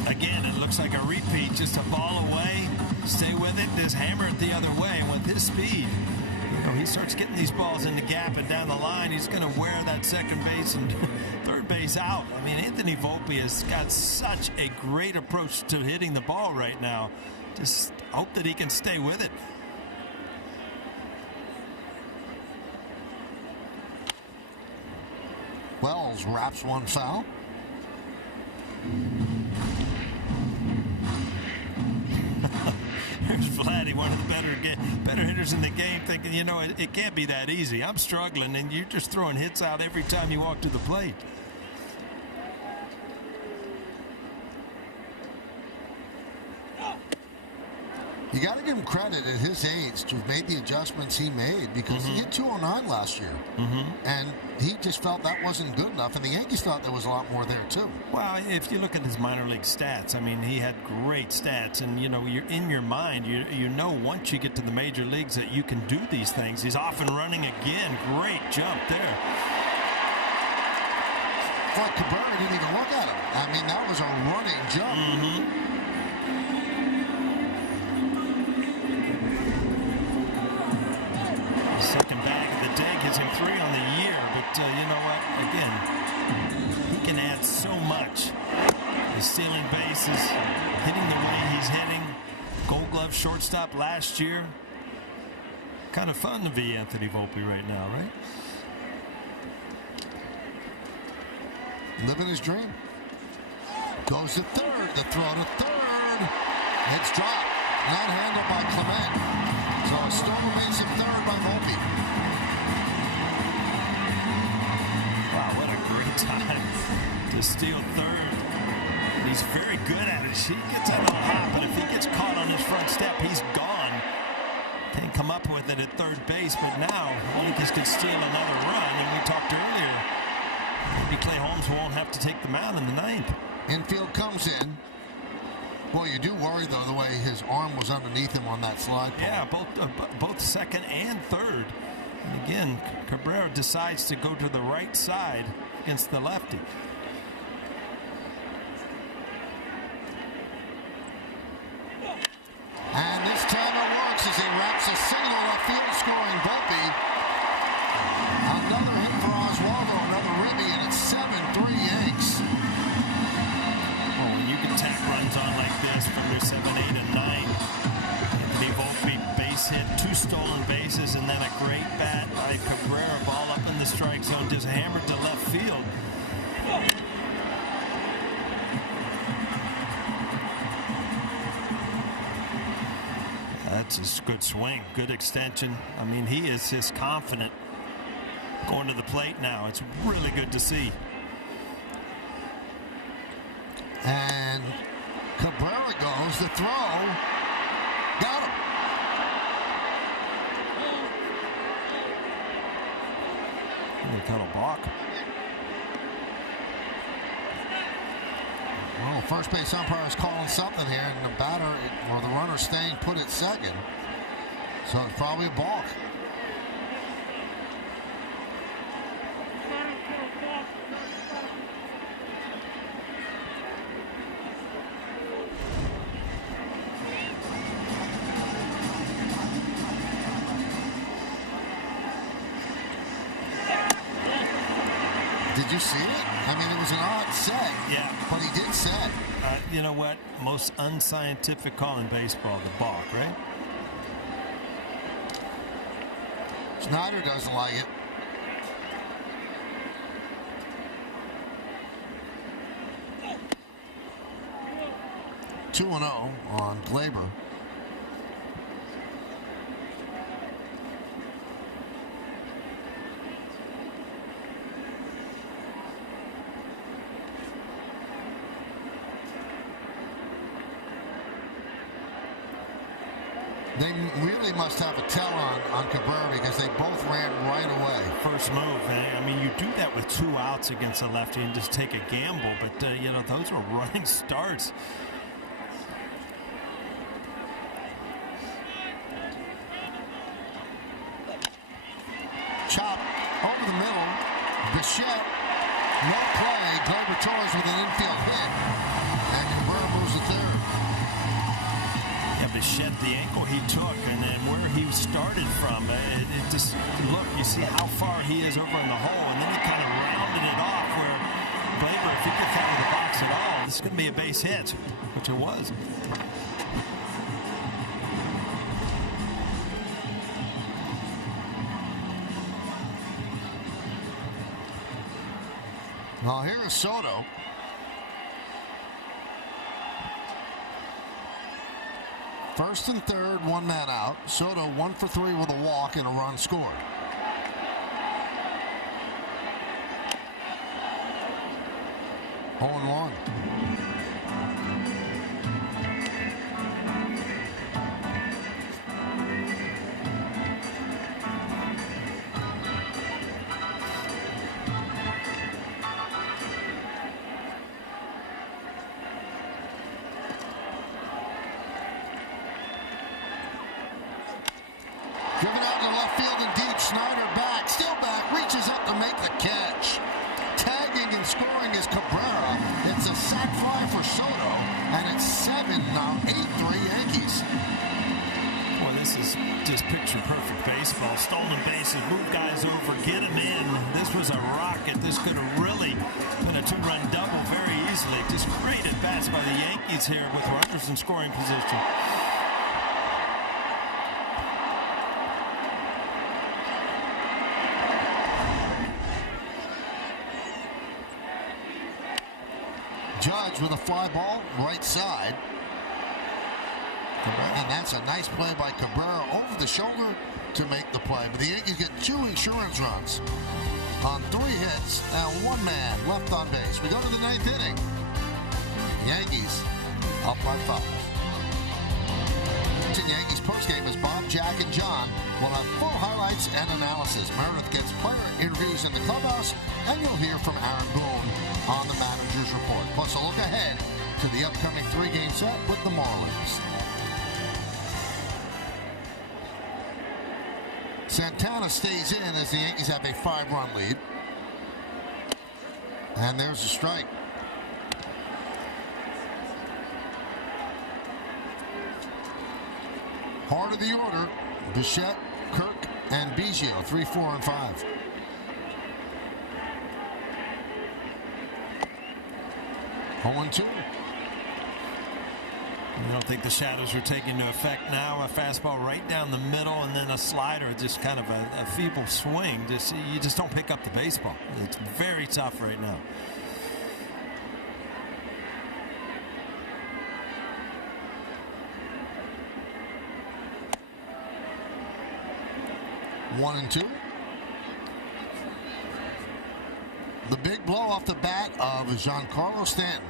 Again, it looks like a repeat, just a ball away, stay with it, just hammer it the other way. And with his speed, you know, he starts getting these balls in the gap and down the line. He's going to wear that second base and third base out. I mean, Anthony Volpe has got such a great approach to hitting the ball right now. Just hope that he can stay with it. Wells wraps one foul. Here's Vladdy, one of the better hitters in the game, thinking, you know, it can't be that easy. I'm struggling, and you're just throwing hits out every time you walk to the plate. You got to give him credit at his age to have made the adjustments he made because he hit 209 last year. And he just felt that wasn't good enough, and the Yankees thought there was a lot more there, too. Well, if you look at his minor league stats, I mean, he had great stats, and, you know, you're in your mind, you know once you get to the major leagues that you can do these things. He's off and running again. Great jump there. Well, Cabrera didn't even look at him. I mean, that was a running jump. Second bag of the day gives him 3 on the year, but you know what? Again, he can add so much. He's stealing bases, hitting the way he's hitting. Gold Glove shortstop last year. Kind of fun to be Anthony Volpe right now, right? Living his dream. Goes to third. The throw to third. It's dropped. Not handled by Clement. So it still remains in third by Volpe. Wow, what a great time to steal third. He's very good at it. He gets that little hop, but if he gets caught on his front step, he's gone. Can't come up with it at third base, but now Yankees could steal another run, and we talked earlier, maybe Clay Holmes won't have to take them out in the ninth. Infield comes in. Boy, you do worry, though, the way his arm was underneath him on that slide ball. Yeah, both second and third. And again, Cabrera decides to go to the right side against the lefty. And this time it works as he wraps a single left field, scoring Volpe. Another hit for Oswaldo, another ribby, and it's 7-3 Yanks. Oh, when you can tack runs on like this from your 7, 8, and 9. Anthony Volpe base hit, 2 stolen bases, and then a great bat by Cabrera. Ball up in the strike zone, just hammered to left field. That's a good swing, good extension. I mean, he is just confident going to the plate now. It's really good to see. And Cabrera goes, the throw. Got him. They cut a balk. Well, first base umpire is calling something here, and the batter or the runner staying put at second. So it's probably a balk. Did you see it? I mean, it was an odd set. Yeah. But he did set. You know what? Most unscientific call in baseball, the balk, right? Snyder doesn't like it. Two 2-0 on Gleyber. They really must have a tell on Cabrera because they both ran right away. First move. I mean, you do that with 2 outs against a lefty and just take a gamble, but, you know, those are running starts. Chop over the middle. Bichette, no play. Gleyber Torres with an infield hit. And Cabrera moves to third. Yeah, Bichette, the angle he took and then where he started from, it just, look, you see how far he is over in the hole, and then he kind of rounded it off where Gleyber, if he gets out of the box at all, this is going to be a base hit, which it was. Now here is Soto. First and third, 1 man out. Soto 1 for 3 with a walk and a run scored. Hole in one. Driven out to left field and deep. Snyder back, still back, reaches up to make the catch. Tagging and scoring is Cabrera. It's a sac fly for Soto, and it's 7 now, 8-3 Yankees. Well, this is just just picture-perfect baseball. Stolen bases, move guys over, get them in. This was a rocket. This could have really been a two-run double very easily. Just great at-bats by the Yankees here with runners in scoring position. Judge with a fly ball, right side. And that's a nice play by Cabrera over the shoulder to make the play. But the Yankees get 2 insurance runs on 3 hits and 1 man left on base. We go to the 9th inning. Yankees up by 5. Yankees postgame is Bob, Jack, and John. We'll have full highlights and analysis. Meredith gets player interviews in the clubhouse, and you'll hear from Aaron Boone on the manager's report. Plus a look ahead to the upcoming 3-game set with the Marlins. Santana stays in as the Yankees have a 5-run lead. And there's a strike. Heart of the order, Bichette, Kirk, and Biggio, 3, 4, and 5. Home 2. I don't think the shadows are taking into effect now. A fastball right down the middle, and then a slider, just kind of a feeble swing. You just don't pick up the baseball. It's very tough right now. One and 2. The big blow off the bat of Giancarlo Stanton.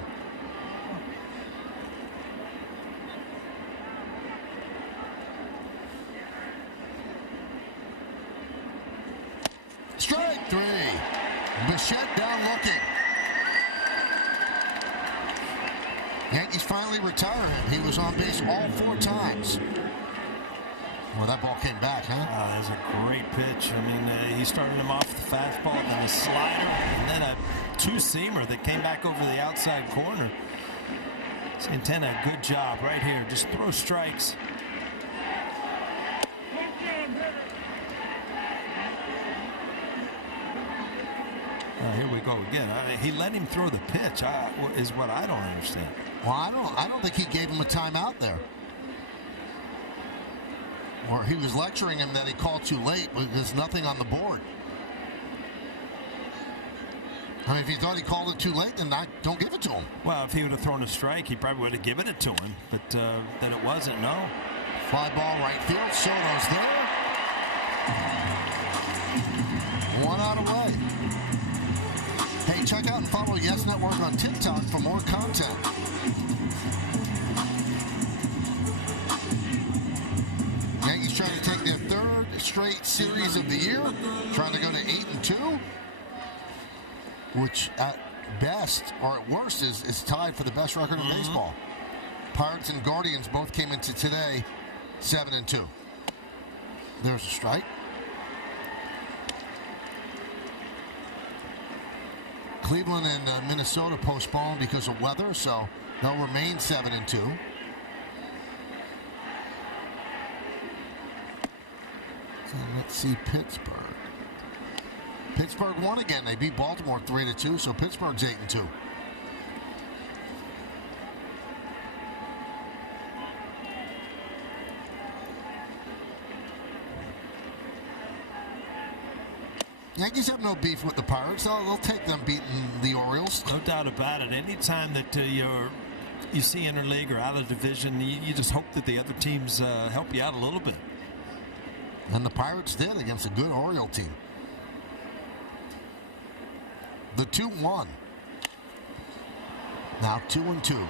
Strike 3. Bichette down looking. Yankees finally retire him. He was on base all 4 times. Well, that ball came back, huh? That was a great pitch. I mean, he started him off with the fastball, then a slider, and then a 2-seamer that came back over the outside corner. Santana, good job right here. Just throw strikes. Here we go again. He let him throw the pitch, is what I don't understand. Well, I don't think he gave him a timeout there. Or he was lecturing him that he called too late, but there's nothing on the board. I mean, if he thought he called it too late, then don't give it to him. Well, if he would have thrown a strike, he probably would have given it to him. But then it wasn't, no. Fly ball right field. Soto's there. 1 out away. Hey, check out and follow Yes Network on TikTok for more content. Yankees trying to take their 3rd straight series of the year, trying to go to 8-2, which at best or at worst is tied for the best record in baseball. Pirates and Guardians both came into today 7-2. There's a strike. Cleveland and Minnesota postponed because of weather, so they'll remain 7-2. So let's see Pittsburgh. Pittsburgh won again. They beat Baltimore 3-2, so Pittsburgh's 8-2. Yankees have no beef with the Pirates. They'll take them beating the Orioles. No doubt about it. Anytime that you see interleague or out of division, you just hope that the other teams help you out a little bit. And the Pirates did against a good Oriole team. The 2-1. Now 2-2.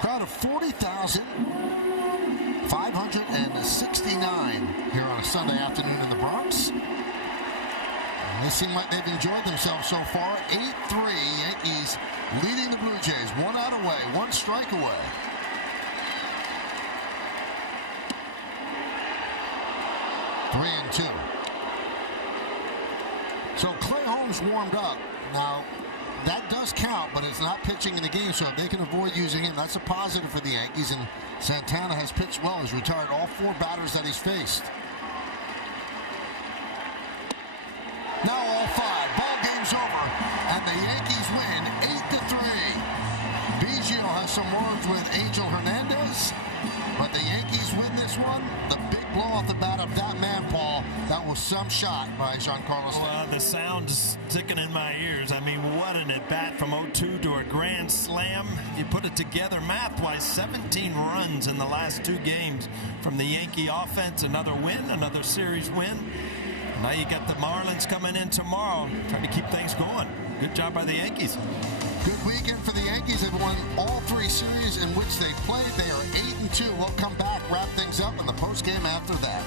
Crowd of 40,569 here on a Sunday afternoon in the Bronx. And they seem like they've enjoyed themselves so far. 8-3, Yankees leading the Blue Jays. 1 out away, 1 strike away. Three and 2. So Clay Holmes warmed up. Now, that does count, but it's not pitching in the game, so if they can avoid using him, that's a positive for the Yankees, and Santana has pitched well. He's retired all 4 batters that he's faced. Now all 5. Ball game's over, and the Yankees win 8-3. Biggio has some words with Angel Hernandez, but the Yankees win this one. The big blow off the bat of that man, Paul. That was some shot by Giancarlo Stanton. Well, the sound's sticking in my ears. I mean, what an at-bat from 0-2 to a grand slam. You put it together math-wise, 17 runs in the last 2 games from the Yankee offense. Another win, another series win. Now you got the Marlins coming in tomorrow, trying to keep things going. Good job by the Yankees. Good weekend for the Yankees. They've won all 3 series in which they've played. They are 8-2. We'll come back, wrap things up in the postgame after that.